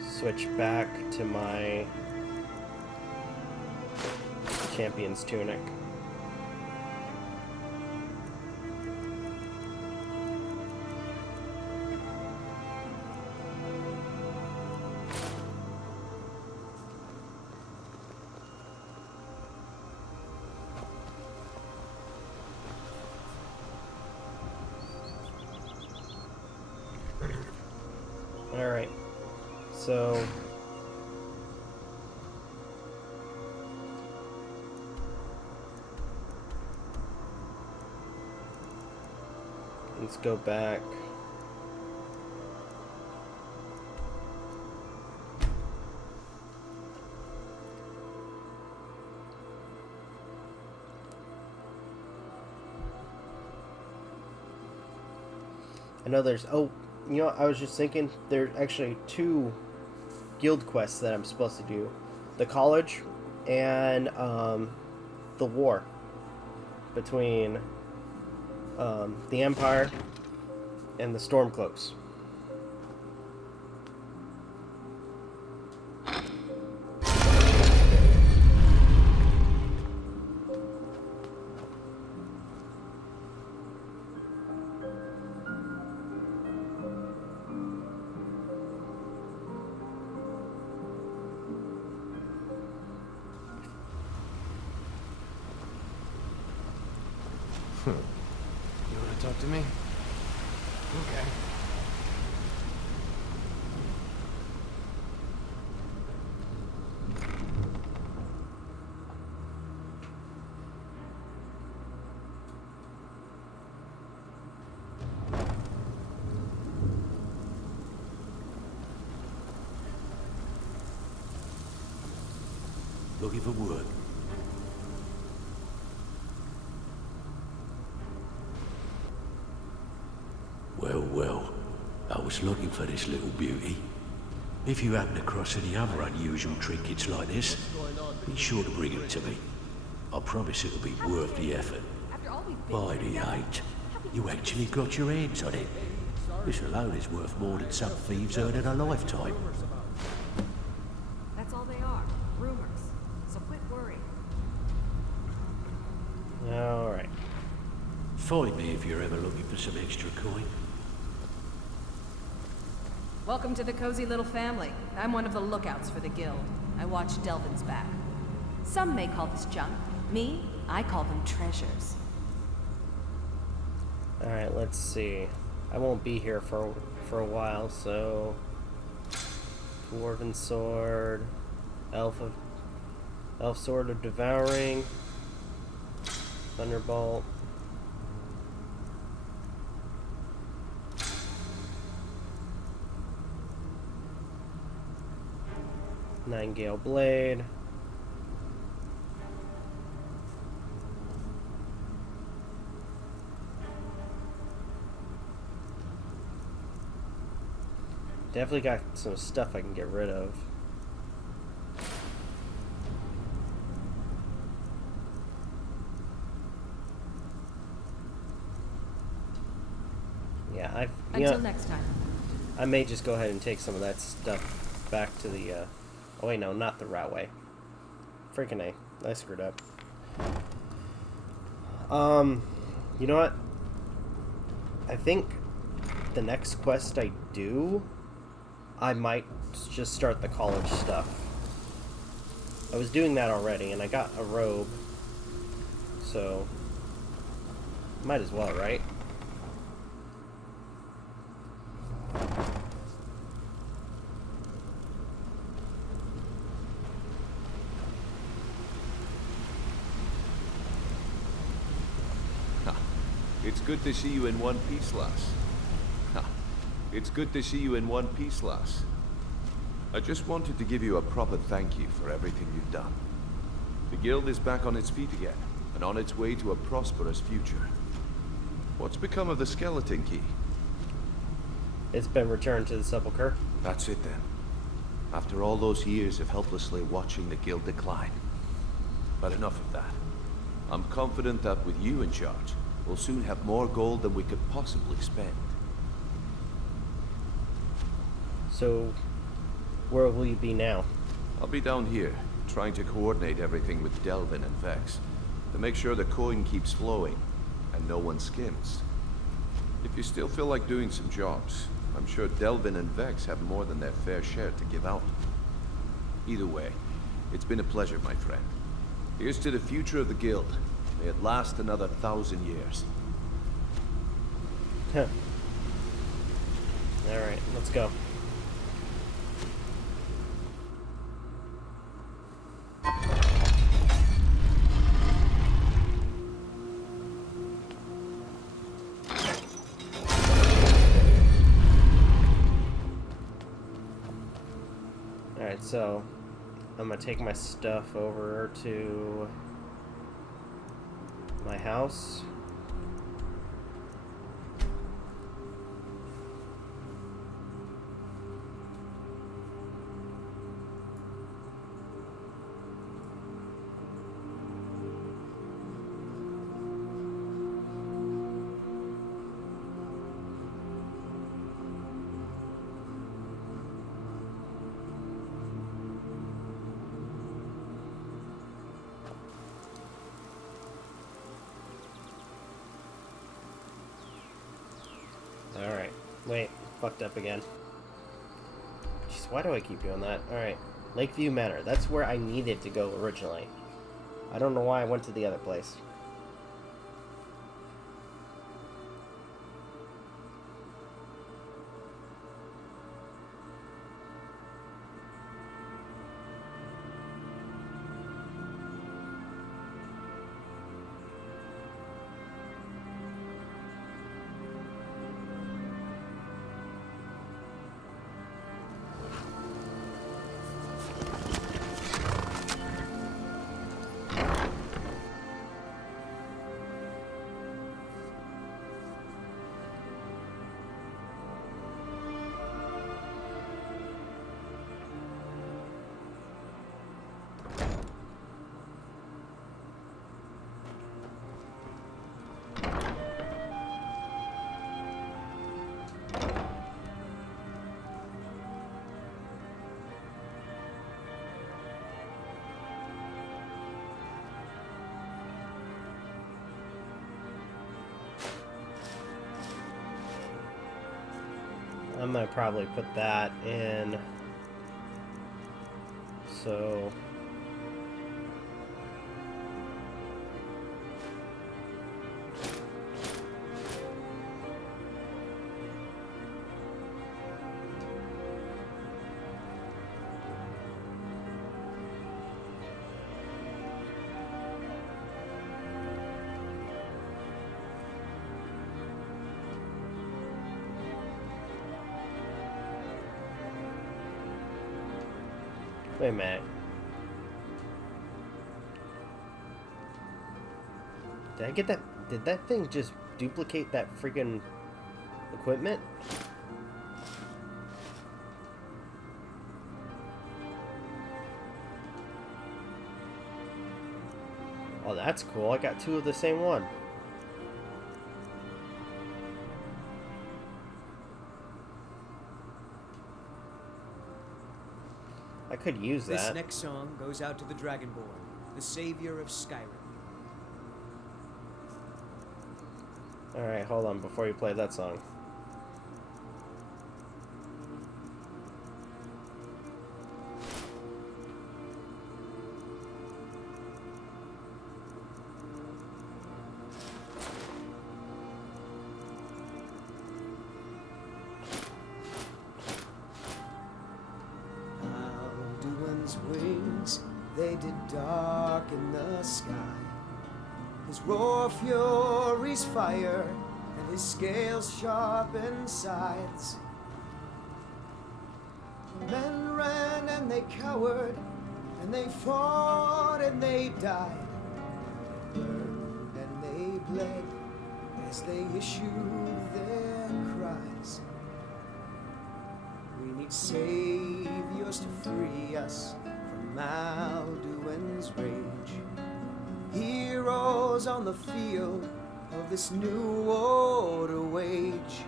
switch back to my champion's tunic. Alright, so let's go back. I know there's, oh, you know, I was just thinking there's actually 2 guild quests that I'm supposed to do. The college and the war between the Empire and the Stormcloaks. You want to talk to me? Okay. Looking for work. Well, I was looking for this little beauty. If you happen across any other unusual trinkets like this, be sure to bring them to me. I promise it'll be worth the effort. By the 8, you actually got your hands on it. This alone is worth more than some thieves earn in a lifetime. That's all they are. Rumors. So quit worrying. Alright. Find me if you're ever looking for some extra coin. Welcome to the cozy little family. I'm one of the lookouts for the guild. I watch Delvin's back. Some may call this junk. Me, I call them treasures. Alright, let's see. I won't be here for a while, so Dwarven Sword, Elf Sword of Devouring, Thunderbolt. Nightingale Blade. Definitely got some stuff I can get rid of. Yeah, Until next time. I may just go ahead and take some of that stuff back to the, oh wait, no, not the Routeway. Freaking A. I screwed up. You know what? I think the next quest I do, I might just start the college stuff. I was doing that already, and I got a robe. So, might as well, right? It's good to see you in one piece, lass. It's good to see you in one piece, lass. I just wanted to give you a proper thank you for everything you've done. The guild is back on its feet again, and on its way to a prosperous future. What's become of the skeleton key? It's been returned to the sepulchre. That's it then. After all those years of helplessly watching the guild decline. But enough of that. I'm confident that with you in charge, we'll soon have more gold than we could possibly spend. So, where will you be now? I'll be down here, trying to coordinate everything with Delvin and Vex, to make sure the coin keeps flowing, and no one skims. If you still feel like doing some jobs, I'm sure Delvin and Vex have more than their fair share to give out. Either way, it's been a pleasure, my friend. Here's to the future of the guild. May it last another 1,000 years. Huh. Alright, let's go. Alright, so I'm gonna take my stuff over to my house. Alright. Wait. Fucked up again. Jeez, why do I keep doing that? Alright. Lakeview Manor. That's where I needed to go originally. I don't know why I went to the other place. I'm gonna probably put that in. So wait a minute. Did I get that? Did that thing just duplicate that freaking equipment? Oh, that's cool. I got two of the same one. I could use that. This next song goes out to the Dragonborn, the savior of Skryrim. Alright, hold on before you play that song. they did darken the sky. His roar furies fire, and his scales sharpened scythes. Men ran and they cowered, and they fought and they died. They burned and they bled as they issued their cries. We need saviors to free us from Alduin's rage. Heroes on the field of this new order wage.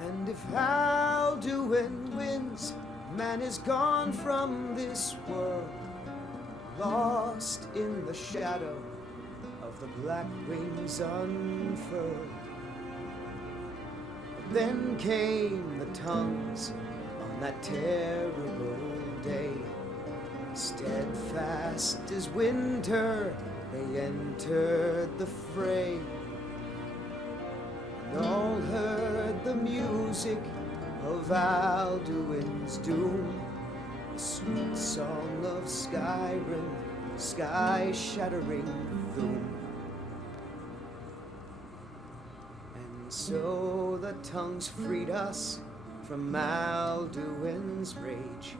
And if Alduin wins, man is gone from this world, lost in the shadow of the black wings unfurled. But then came the tongues on that terrible day. Steadfast as winter, they entered the fray. And all heard the music of Alduin's doom, the sweet song of Skryrim, sky-shattering doom. And so the tongues freed us from Alduin's rage,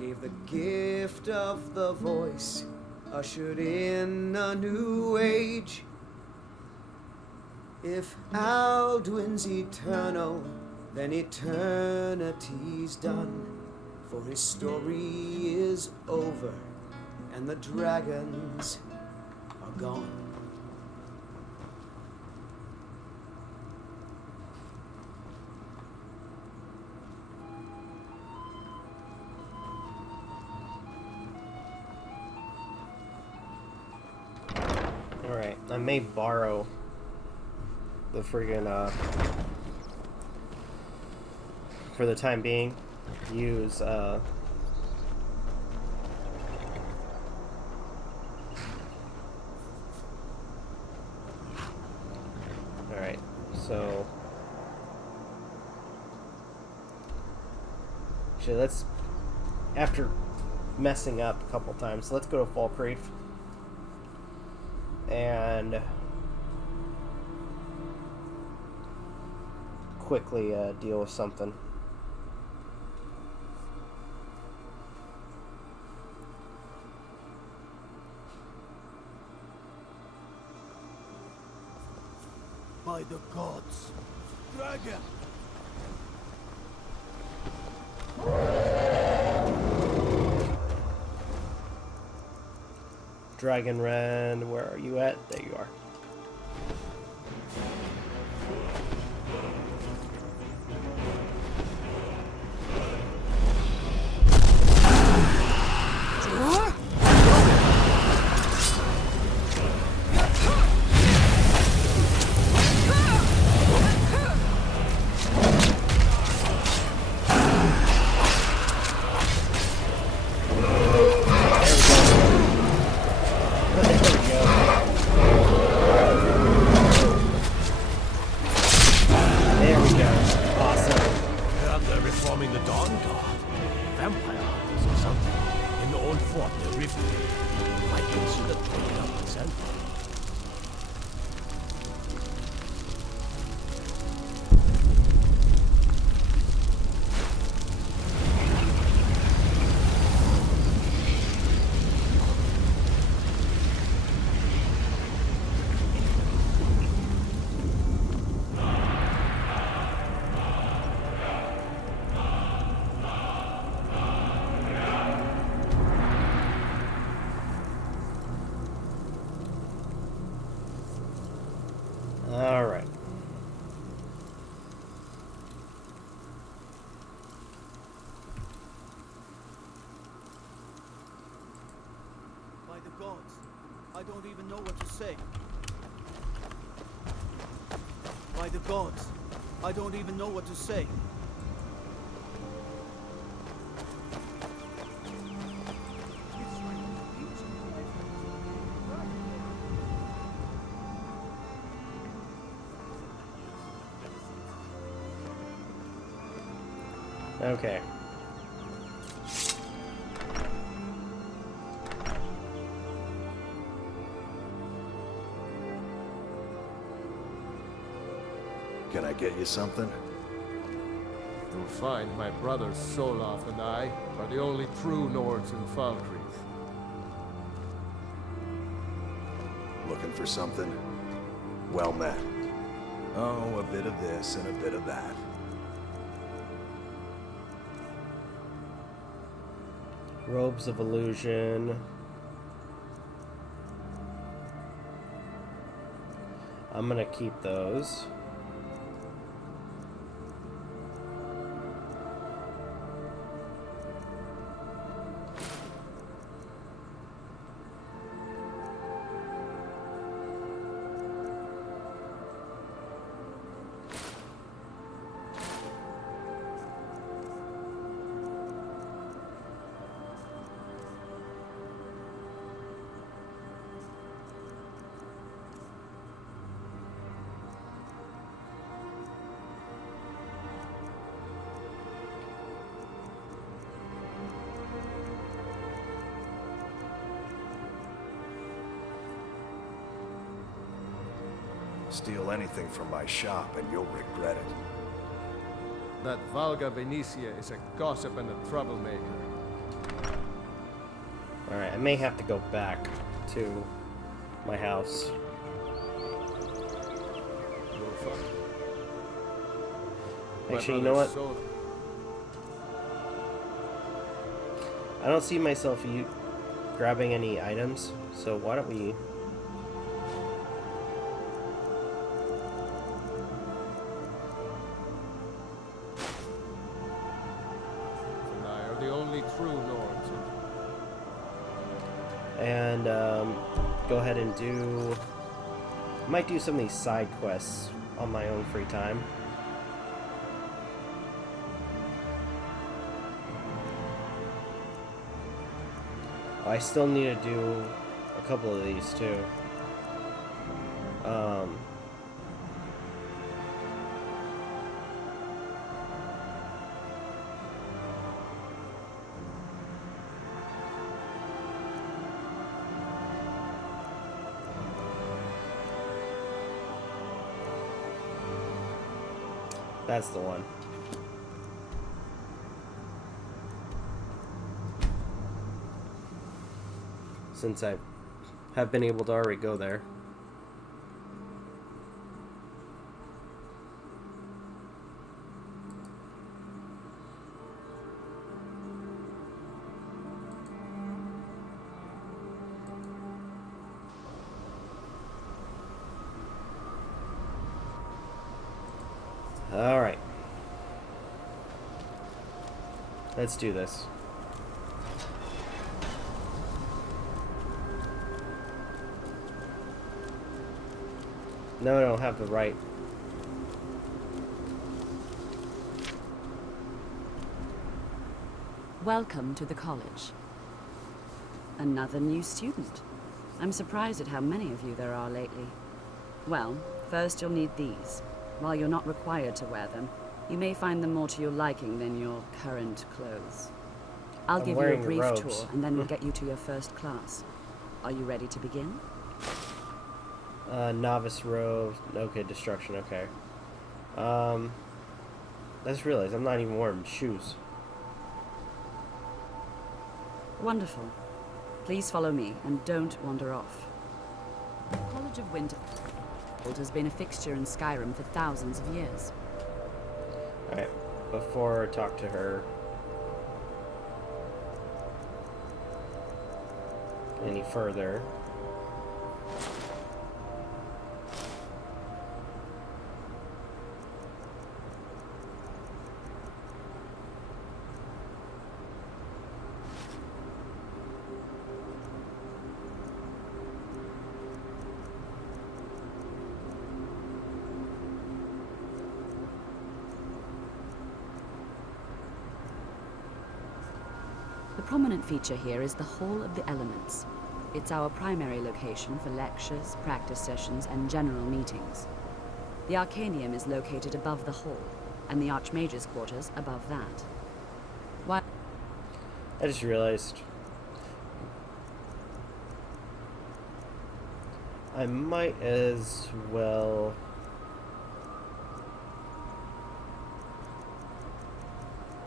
gave the gift of the voice, ushered in a new age. If Alduin's eternal, then eternity's done, for his story is over, and the dragons are gone. Alright, I may borrow the friggin', for the time being, use, alright, so, actually, let's, after messing up a couple times, let's go to Falkreath and quickly deal with something. By the gods, dragon! Dragon Ren, where are you at? There you are. Alright. By the gods, I don't even know what to say. By the gods, I don't even know what to say. Okay. Can I get you something? You'll find my brothers Solaf and I are the only true Nords in Falkreath. Looking for something? Well met. Oh, a bit of this and a bit of that. Robes of Illusion. I'm gonna keep those. Steal anything from my shop and you'll regret it. That Valga Venetia is a gossip and a troublemaker. Alright, I may have to go back to my house. Actually, you know what? I don't see myself grabbing any items, so why don't we... And go ahead and do... I might do some of these side quests on my own free time. I still need to do a couple of these too. That's the one. Since I have been able to already go there. All right. Let's do this. No, I don't have the right. Welcome to the college. Another new student. I'm surprised at how many of you there are lately. Well, first you'll need these. While you're not required to wear them, you may find them more to your liking than your current clothes. I'll give you a brief tour, and then we'll get you to your first class. Are you ready to begin? Novice robe. Okay, destruction. Okay. I just realized I'm not even wearing shoes. Wonderful. Please follow me, and don't wander off. The College of Winter has been a fixture in Skryrim for thousands of years. Alright, before I talk to her any further, the prominent feature here is the Hall of the Elements. It's our primary location for lectures, practice sessions, and general meetings. The Arcaneum is located above the hall, and the Archmage's quarters above that. Why? I just realized I might as well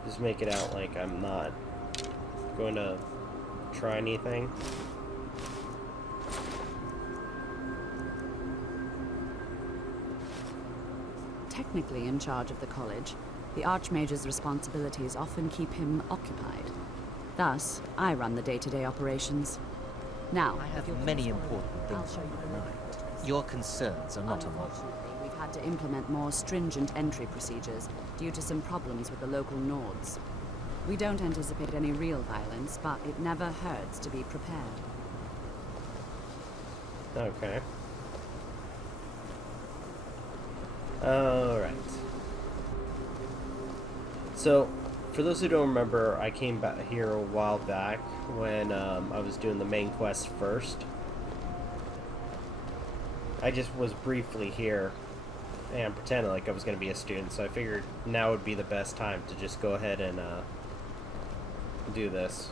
Just make it out like I'm not going to try anything. Technically in charge of the college, the Archmage's responsibilities often keep him occupied. Thus, I run the day-to-day operations. Now, I have many important things on my mind. Your concerns are not among them. We've had to implement more stringent entry procedures due to some problems with the local Nords. We don't anticipate any real violence, but it never hurts to be prepared. Okay. Alright. So, for those who don't remember, I came back here a while back when I was doing the main quest first. I just was briefly here and pretended like I was going to be a student, so I figured now would be the best time to just go ahead and do this.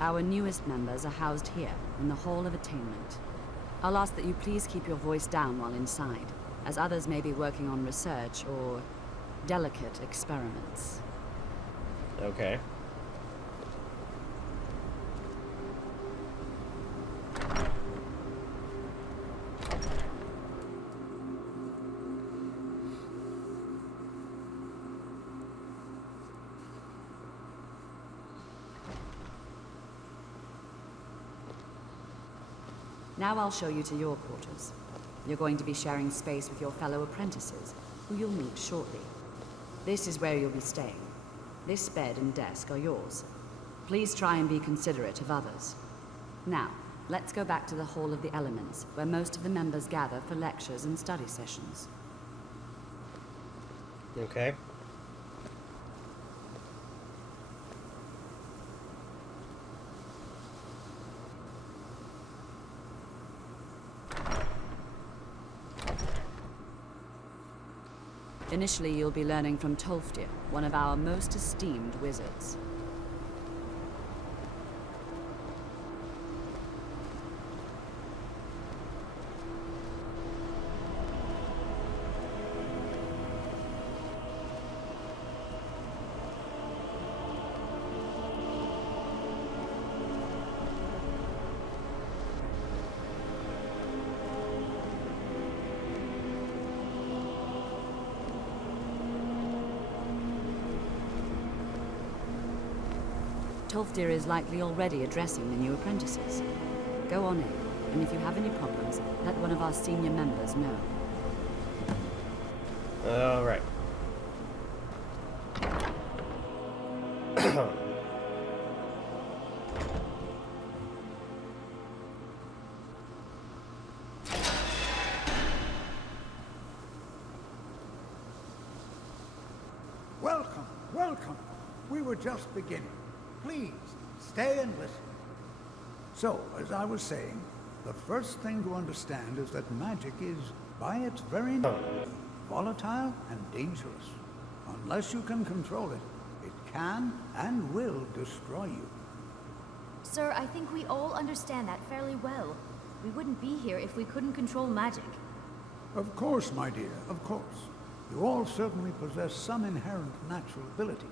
Our newest members are housed here, in the Hall of Attainment. I'll ask that you please keep your voice down while inside, as others may be working on research or delicate experiments. Okay. Now I'll show you to your quarters. You're going to be sharing space with your fellow apprentices, who you'll meet shortly. This is where you'll be staying. This bed and desk are yours. Please try and be considerate of others. Now, let's go back to the Hall of the Elements, where most of the members gather for lectures and study sessions. Okay. Initially, you'll be learning from Tolfdir, one of our most esteemed wizards. Tolfdir is likely already addressing the new apprentices. Go on in, and if you have any problems, let one of our senior members know. All right. Welcome, welcome. We were just beginning. Please, stay and listen. So, as I was saying, the first thing to understand is that magic is, by its very nature, volatile and dangerous. Unless you can control it, it can and will destroy you. Sir, I think we all understand that fairly well. We wouldn't be here if we couldn't control magic. Of course, my dear, of course. You all certainly possess some inherent natural ability.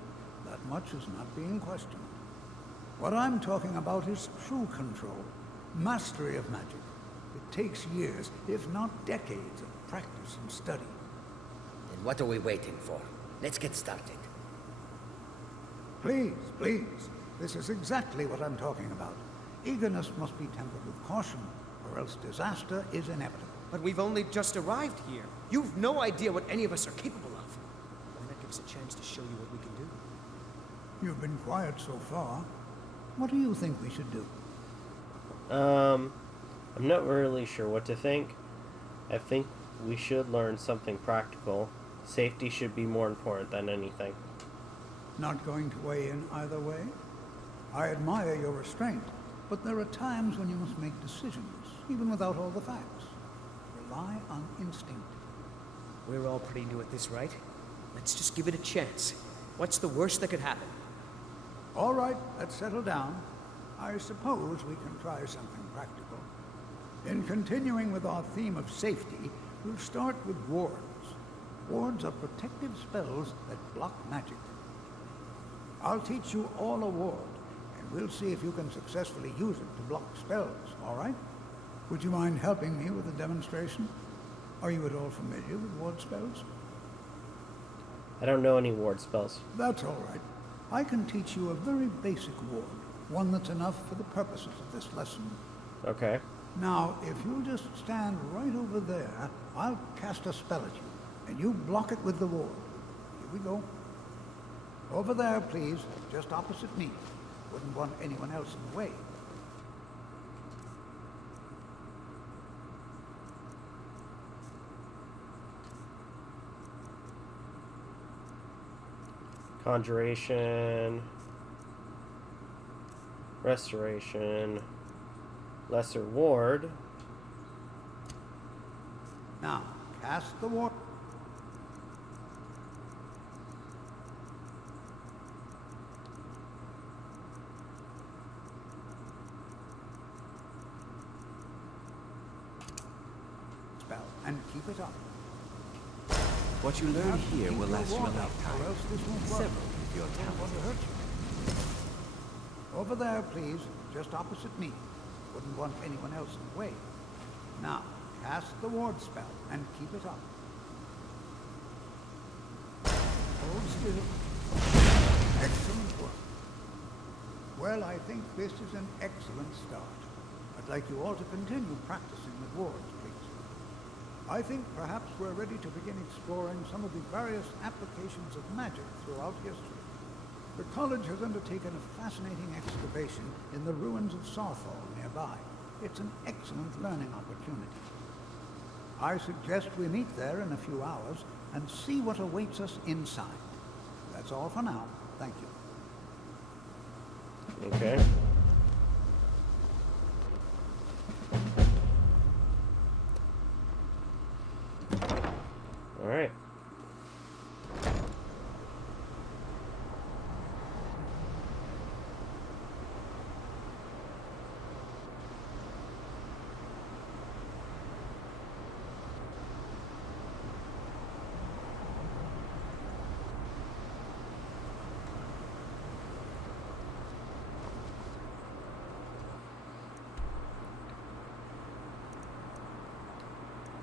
That much is not being questioned. What I'm talking about is true control, mastery of magic. It takes years, if not decades, of practice and study. Then what are we waiting for? Let's get started. Please, please. This is exactly what I'm talking about. Eagerness must be tempered with caution, or else disaster is inevitable. But we've only just arrived here. You've no idea what any of us are capable of. Why not give us a chance to show you what we can do? You've been quiet so far. What do you think we should do? I'm not really sure what to think. I think we should learn something practical. Safety should be more important than anything. Not going to weigh in either way? I admire your restraint, but there are times when you must make decisions, even without all the facts. Rely on instinct. We're all pretty new at this, right? Let's just give it a chance. What's the worst that could happen? All right, let's settle down. I suppose we can try something practical. In continuing with our theme of safety, we'll start with wards. Wards are protective spells that block magic. I'll teach you all a ward, and we'll see if you can successfully use it to block spells, all right? Would you mind helping me with a demonstration? Are you at all familiar with ward spells? I don't know any ward spells. That's all right. I can teach you a very basic ward, one that's enough for the purposes of this lesson. Okay. Now, if you'll just stand right over there, I'll cast a spell at you, and you block it with the ward. Here we go. Over there, please, just opposite me. Wouldn't want anyone else in the way. Conjuration, Restoration, Lesser Ward. Now, cast the ward. Spell, and keep it up. What you learn here will last you a lifetime. Several if you're talented. Over there, please, just opposite me. Wouldn't want anyone else in the way. Now, cast the ward spell and keep it up. Hold still. Excellent work. Well, I think this is an excellent start. I'd like you all to continue practicing with wards, please. I think perhaps we're ready to begin exploring some of the various applications of magic throughout history. The college has undertaken a fascinating excavation in the ruins of Sarthal nearby. It's an excellent learning opportunity. I suggest we meet there in a few hours and see what awaits us inside. That's all for now. Thank you. Okay. All right.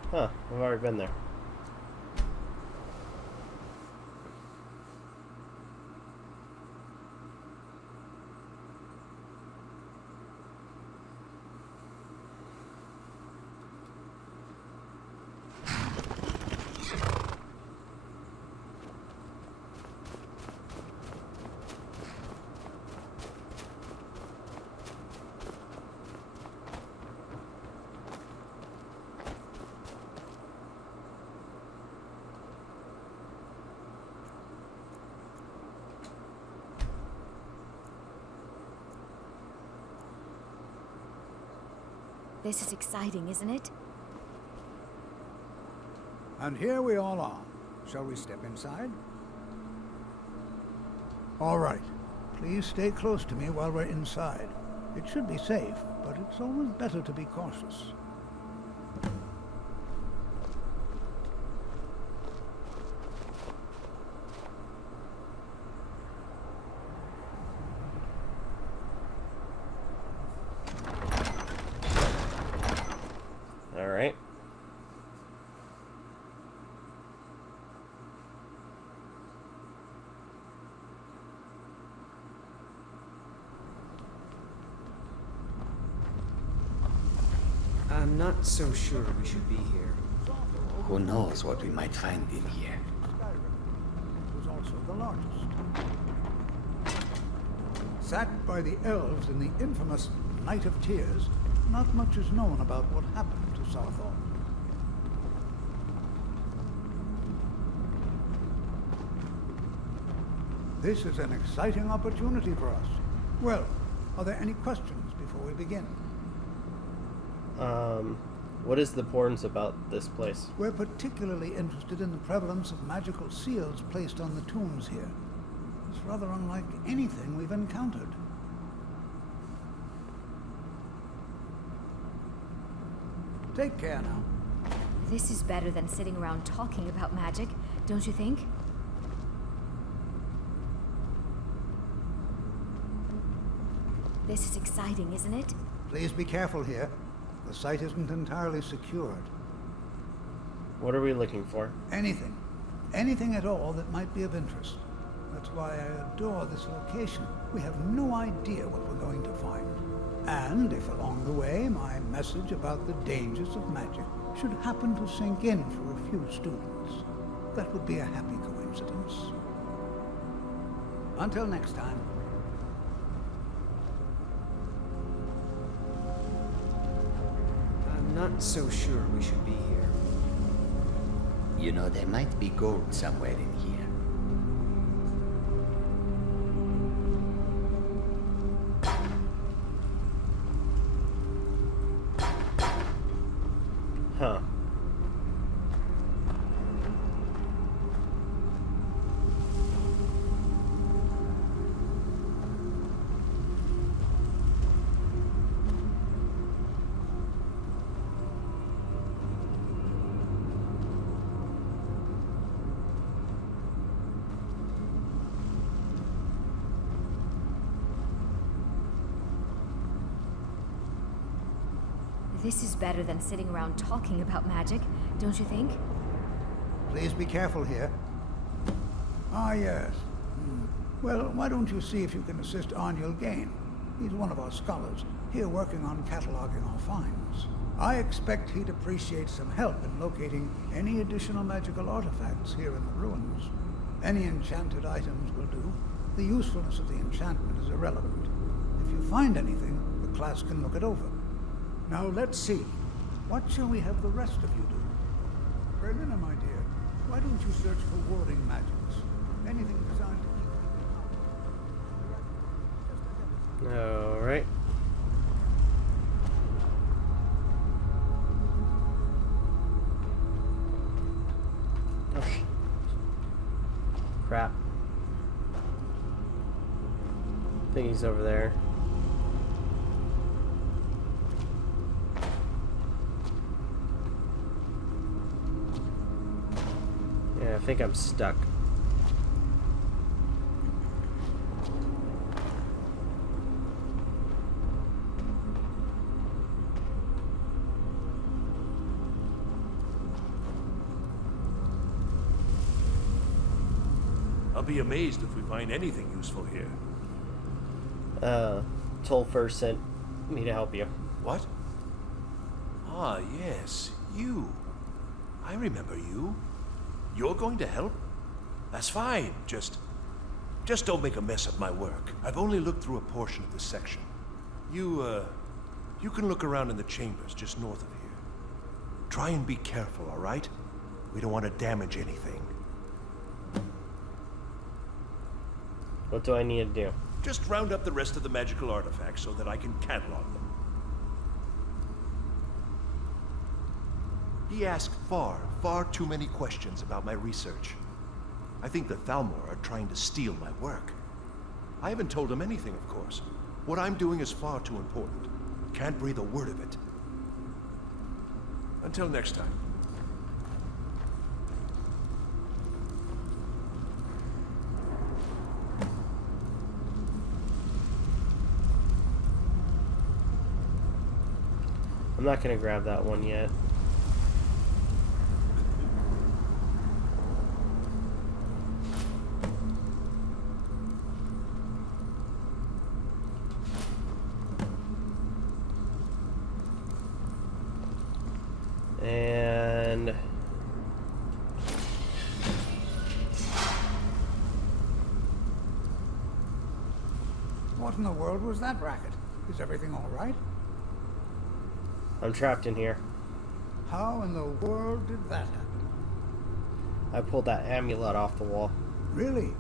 Huh, I've already been there. This is exciting, isn't it? And here we all are. Shall we step inside? All right. Please stay close to me while we're inside. It should be safe, but it's always better to be cautious. All right. I'm not so sure we should be here. Who knows what we might find in here? Skryrim was also the largest. Sacked by the elves in the infamous Night of Tears, not much is known about what happened to Sarthal. This is an exciting opportunity for us. Well, are there any questions before we begin? What is the importance about this place? We're particularly interested in the prevalence of magical seals placed on the tombs here. It's rather unlike anything we've encountered. Take care now. This is better than sitting around talking about magic, don't you think? This is exciting, isn't it? Please be careful here. The site isn't entirely secured. What are we looking for? Anything. Anything at all that might be of interest. That's why I adore this location. We have no idea what we're going to find. And if along the way my message about the dangers of magic should happen to sink in for a few students, that would be a happy coincidence. Until next time. I'm not so sure we should be here. You know, there might be gold somewhere in here. Huh. This is better than sitting around talking about magic, don't you think? Please be careful here. Ah, yes. Well, why don't you see if you can assist Arniel Gain? He's one of our scholars, here working on cataloging our finds. I expect he'd appreciate some help in locating any additional magical artifacts here in the ruins. Any enchanted items will do. The usefulness of the enchantment is irrelevant. If you find anything, the class can look it over. Now let's see. What shall we have the rest of you do? Berlina, my dear, why don't you search for warding magics? Anything designed to keep All right. Oh, crap. I think he's over there. Yeah, I think I'm stuck. I'll be amazed if we find anything useful here. Tolfer sent me to help you. What? Ah, yes, you. I remember you. You're going to help? That's fine. Just don't make a mess of my work. I've only looked through a portion of this section. You can look around in the chambers just north of here. Try and be careful, all right? We don't want to damage anything. What do I need to do? Just round up the rest of the magical artifacts so that I can catalog them. He asked far too many questions about my research. I think the Thalmor are trying to steal my work. I haven't told him anything, of course. What I'm doing is far too important. Can't breathe a word of it. Until next time. I'm not gonna grab that one yet. And What in the world was that racket? Is everything all right? I'm trapped in here. How in the world did that happen? I pulled that amulet off the wall. Really?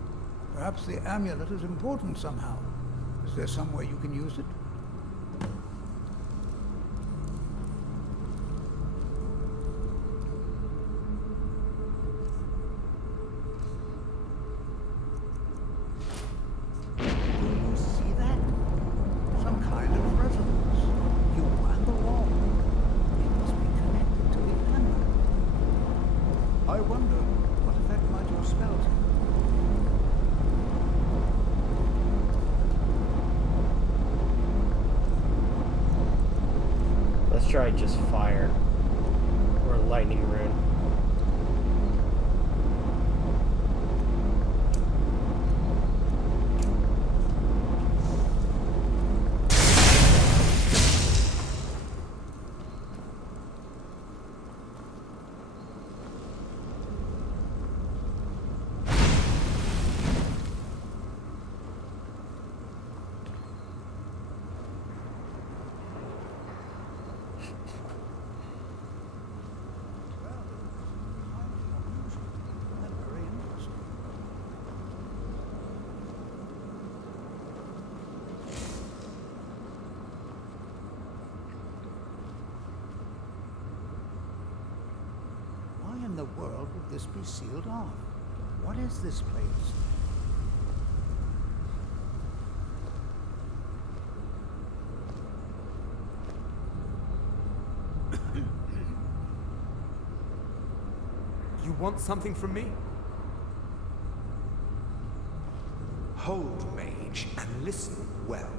Perhaps the amulet is important somehow. Is there some way you can use it? Do you see that? Some kind of resonance. You and the wall. It must be connected. Let's try just fire. Or lightning rune. The world would this be sealed off? What is this place? You want something from me? Hold, mage, and listen well.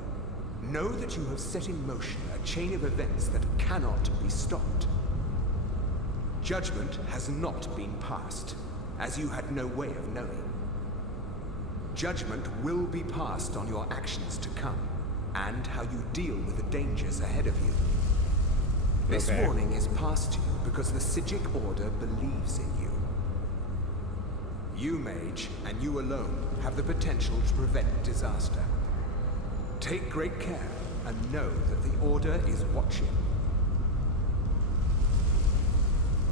Know that you have set in motion a chain of events that cannot be stopped. Judgment has not been passed, as you had no way of knowing. Judgment will be passed on your actions to come, and how you deal with the dangers ahead of you. This warning is passed to you because the Psijic Order believes in you. You, mage, and you alone, have the potential to prevent disaster. Take great care, and know that the Order is watching.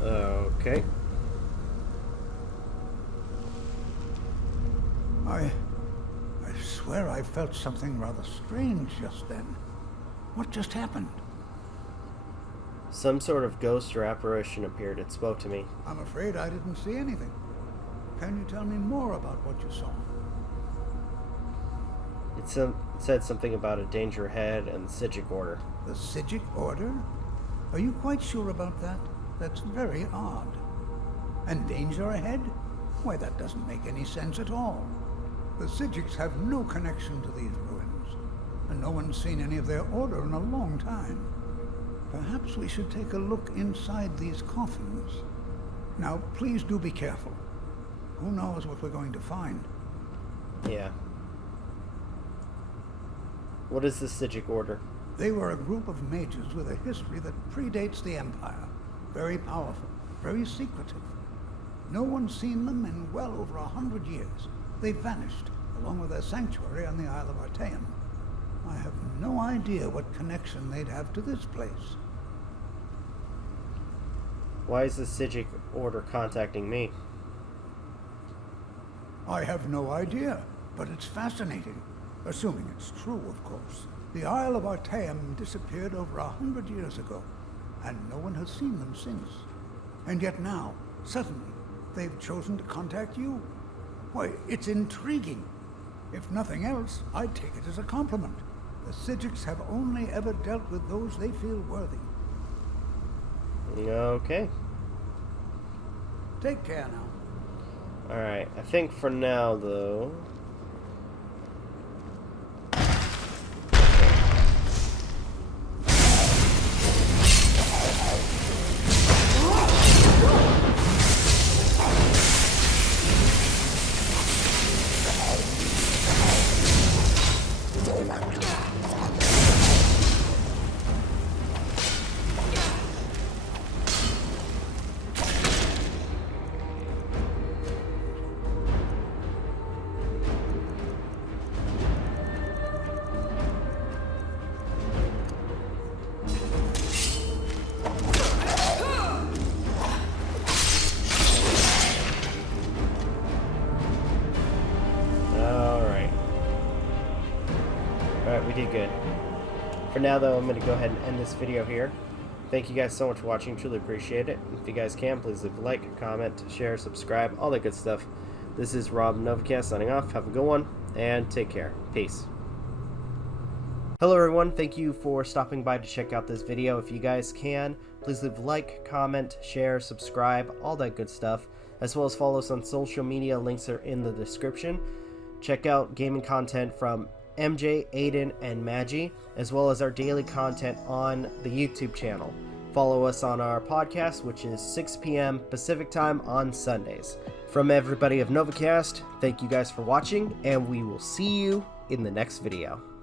Okay. I swear I felt something rather strange just then. What just happened? Some sort of ghost or apparition appeared. It spoke to me. I'm afraid I didn't see anything. Can you tell me more about what you saw? It said something about a danger ahead and the Psijic Order. The Psijic Order? Are you quite sure about that? That's very odd. And danger ahead? Why, that doesn't make any sense at all. The Psijics have no connection to these ruins, and no one's seen any of their order in a long time. Perhaps we should take a look inside these coffins. Now, please do be careful. Who knows what we're going to find? Yeah. What is the Psijic Order? They were a group of mages with a history that predates the Empire. Very powerful, very secretive. No one's seen them in well over 100 years. They vanished, along with their sanctuary on the Isle of Arcaneum. I have no idea what connection they'd have to this place. Why is the Psijic Order contacting me? I have no idea, but it's fascinating. Assuming it's true, of course. The Isle of Arcaneum disappeared over 100 years ago, and no one has seen them since. And yet now, suddenly, they've chosen to contact you. Why, it's intriguing. If nothing else, I'd take it as a compliment. The Psijics have only ever dealt with those they feel worthy. Okay. Take care now. Alright, I think for now, though... We did good. For now, though, I'm going to go ahead and end this video here. Thank you guys so much for watching. Truly appreciate it. If you guys can, please leave a like, comment, share, subscribe, all that good stuff. This is Rob Novakast signing off. Have a good one, and take care. Peace. Hello, everyone. Thank you for stopping by to check out this video. If you guys can, please leave a like, comment, share, subscribe, all that good stuff, as well as follow us on social media. Links are in the description. Check out gaming content from MJ, Aden, and Magi, as well as our daily content on the YouTube channel. Follow us on our podcast, which is 6 p.m. Pacific time on Sundays. From everybody of Novakast, thank you guys for watching, and we will see you in the next video.